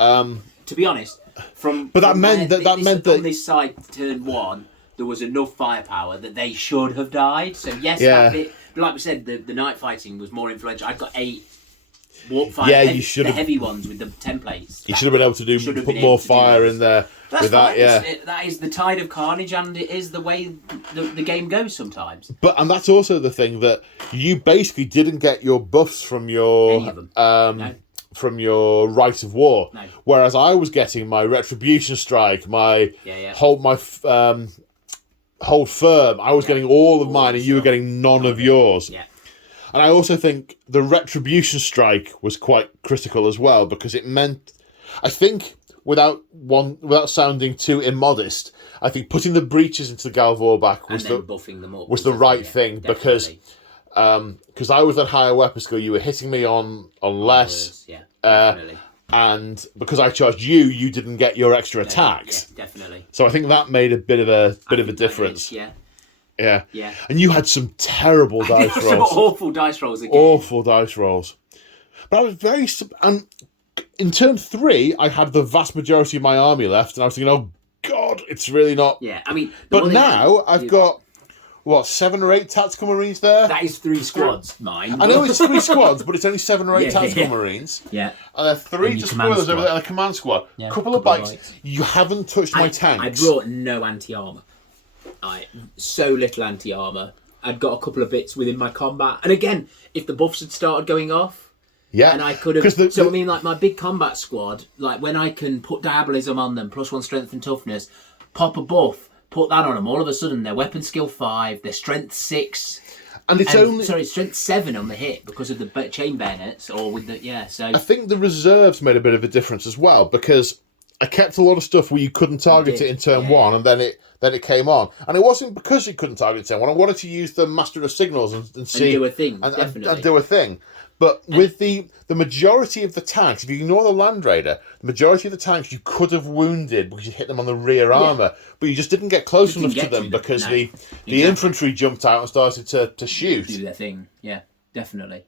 To be honest, But that meant that on this side, turn one, there was enough firepower that they should have died. So yes, that bit, like we said, the night fighting was more influential. I've got 8 warp fire. You should have, the heavy ones with the templates. You should have been able to put more fire in there. That's with fine. that, that is the tide of carnage, and it is the way the game goes sometimes. And that's also the thing that you basically didn't get your buffs from your Any of them. No. from your Rite of War, No. whereas I was getting my Retribution Strike, my hold firm. I was getting all of mine, and you were getting none of yours. Yeah. And I also think the Retribution Strike was quite critical as well, because it meant, I think, without sounding too immodest, I think putting the breaches into the Galvorback was buffing them up was the right thing, definitely. because I was at higher weapon skill, you were hitting me on less, definitely. And because I charged you, you didn't get your extra attacks. Yeah, definitely. So I think that made a bit of a difference. Yeah. And you had some terrible dice rolls. Some awful dice rolls again. Awful dice rolls. But I was very... And in turn 3, I had the vast majority of my army left, and I was thinking, oh, God, it's really not... Yeah, I mean... But now, I've got, 7 or 8 tactical marines there? That is 3 squads, mine. I know it's 3 squads, but it's only 7 or 8 tactical marines. Yeah. And there are 3 just spoilers over there, and a command squad. Yeah, couple of bikes. You haven't touched my tanks. I brought no anti-armour. So little anti-armour. I'd got a couple of bits within my combat. And again, if the buffs had started going off, and I could have... I mean, like, my big combat squad, like, when I can put Diabolism on them, +1 strength and toughness, pop a buff, put that on them, all of a sudden, their weapon skill 5, their strength 6... And it's only... Sorry, strength 7 on the hit, because of the chain bayonets, or with the... so... I think the reserves made a bit of a difference as well, because I kept a lot of stuff where you couldn't target it in turn 1, and then it came on. And it wasn't because you couldn't target it in turn 1. I wanted to use the Master of Signals and see... And do a thing, definitely. And do a thing. But with the majority of the tanks, if you ignore the Land Raider, the majority of the tanks you could have wounded because you hit them on the rear armour, but you just didn't get close enough to them because the infantry jumped out and started to shoot. Do their thing, yeah, definitely.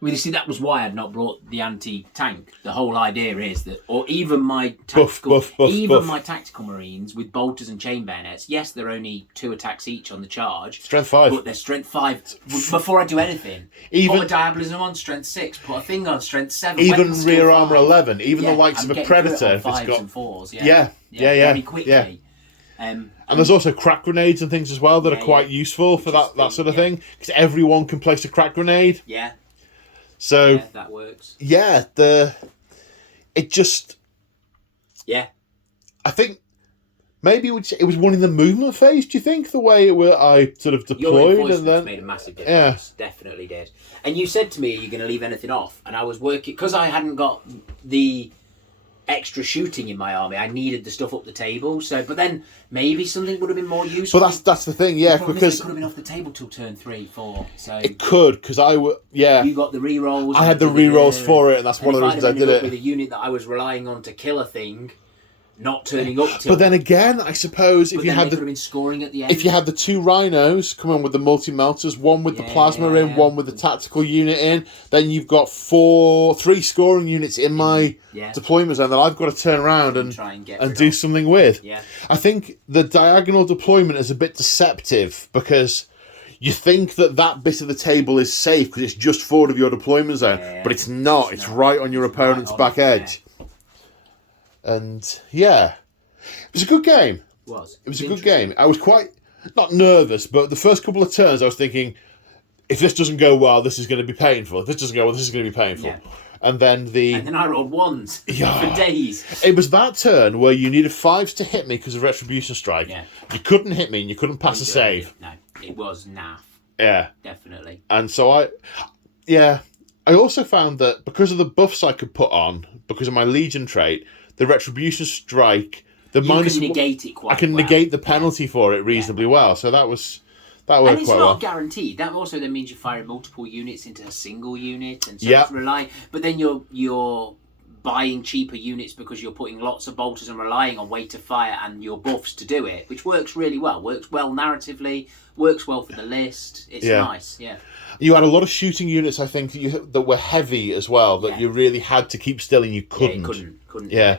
Well, you see, that was why I'd not brought the anti-tank. The whole idea is that, or even my tactical, my tactical marines with bolters and chain bayonets. Yes, they're only 2 attacks each on the charge. Strength 5, but they're strength 5 before I do anything. Put a Diabolism on strength 6. Put a thing on strength 7. Even rear armor 11. Even the likes of a Predator, if it's got 5s and 4s. Very quickly. Yeah. And there's also crack grenades and things as well that are quite useful for that sort of thing, because everyone can place a crack grenade. Yeah. So that works. Yeah, it just. Yeah. I think maybe it was one in the movement phase. Do you think the way I sort of deployed and then made a massive difference? Yeah, definitely did. And you said to me, "Are you going to leave anything off?" And I was working because I hadn't got the extra shooting in my army. I needed the stuff up the table. So, but then maybe something would have been more useful. But that's the thing, yeah, because it could have been off the table till turn 3, 4. So it could, because you got the rerolls. I had the rerolls for it, and that's one of the reasons I did it. With a unit that I was relying on to kill a thing, not turning up till. But then again, I suppose if you had been scoring at the end. If you had the 2 rhinoes come in with the multi-melters, one with the plasma in, one with the tactical unit in, then you've got 3 scoring units in my deployment zone that I've got to turn around and do something with. Yeah. I think the diagonal deployment is a bit deceptive because you think that bit of the table is safe because it's just forward of your deployment zone, but it's not. It's right on your opponent's back edge. And it was a good game. It was a good game. I was quite, not nervous, but the first couple of turns I was thinking, if this doesn't go well, this is going to be painful. If this doesn't go well, this is going to be painful. Yeah. And then I rolled 1s for days. It was that turn where you needed 5s to hit me because of Retribution Strike. Yeah. You couldn't hit me and you couldn't pass a save. No, it was naff. Yeah. Definitely. And so I also found that because of the buffs I could put on, because of my Legion trait, the Retribution Strike, the You minus... can negate it quite I can well. negate the penalty for it reasonably well, so that worked And it's quite not well. guaranteed. That also then means you're firing multiple units into a single unit, and so Yeah. it's relying. But then you're buying cheaper units because you're putting lots of bolters and relying on weight of fire and your buffs to do it, which works really well. Works well narratively. Works well for the list. It's nice. Yeah. You had a lot of shooting units, I think, that were heavy as well, that you really had to keep still and you couldn't. Yeah, couldn't. Yeah.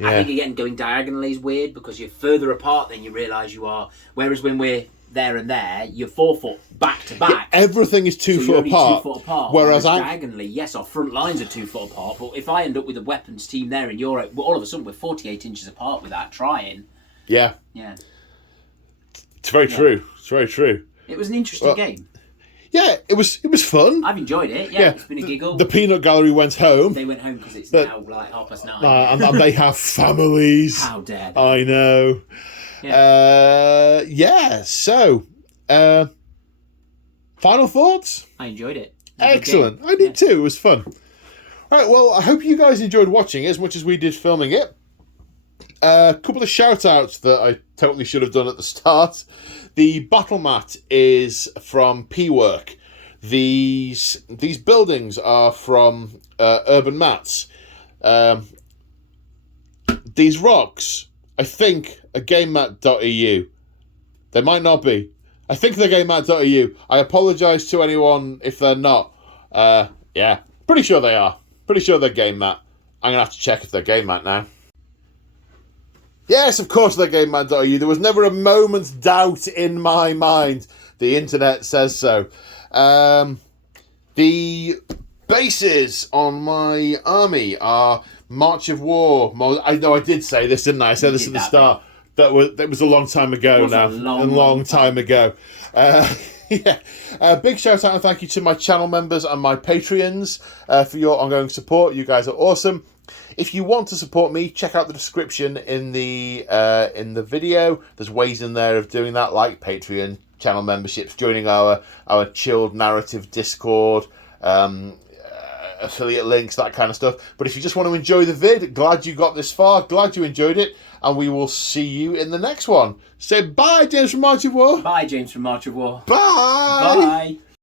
I think, again, going diagonally is weird because you're further apart than you realise you are. Whereas when we're there and there, you're 4 foot back to back. Everything is 2 foot apart. 2 foot apart. Whereas diagonally, yes, our front lines are 2 foot apart. But if I end up with a weapons team there and you're all of a sudden we're 48 inches apart without trying. Yeah. Yeah. It's very true. It's very true. It was an interesting game. Yeah, it was fun. I've enjoyed it. Yeah, it's been a giggle. The peanut gallery went home. They went home because it's now like 9:30. And they have families. How dare they? I know. So, final thoughts? I enjoyed it. Excellent. I did too. It was fun. All right, well, I hope you guys enjoyed watching it as much as we did filming it. A couple of shout-outs that I totally should have done at the start. The battle mat is from P-Work. These buildings are from Urban Mats. These rocks, I think, are GameMat.eu. They might not be. I think they're GameMat.eu. I apologise to anyone if they're not. Pretty sure they are. Pretty sure they're GameMat. I'm going to have to check if they're GameMat now. Yes, of course they're GameMat.eu. There was never a moment's doubt in my mind. The internet says so. The bases on my army are March of War. I know I did say this, didn't I? I said this at the start. That was a long time ago now. A long time ago. Big shout out and thank you to my channel members and my Patreons for your ongoing support. You guys are awesome. If you want to support me, check out the description in the video. There's ways in there of doing that, like Patreon, channel memberships, joining our chilled narrative Discord, affiliate links, that kind of stuff. But if you just want to enjoy the vid, glad you got this far, glad you enjoyed it, and we will see you in the next one. Say bye, James from March of War. Bye, James from March of War. Bye. Bye.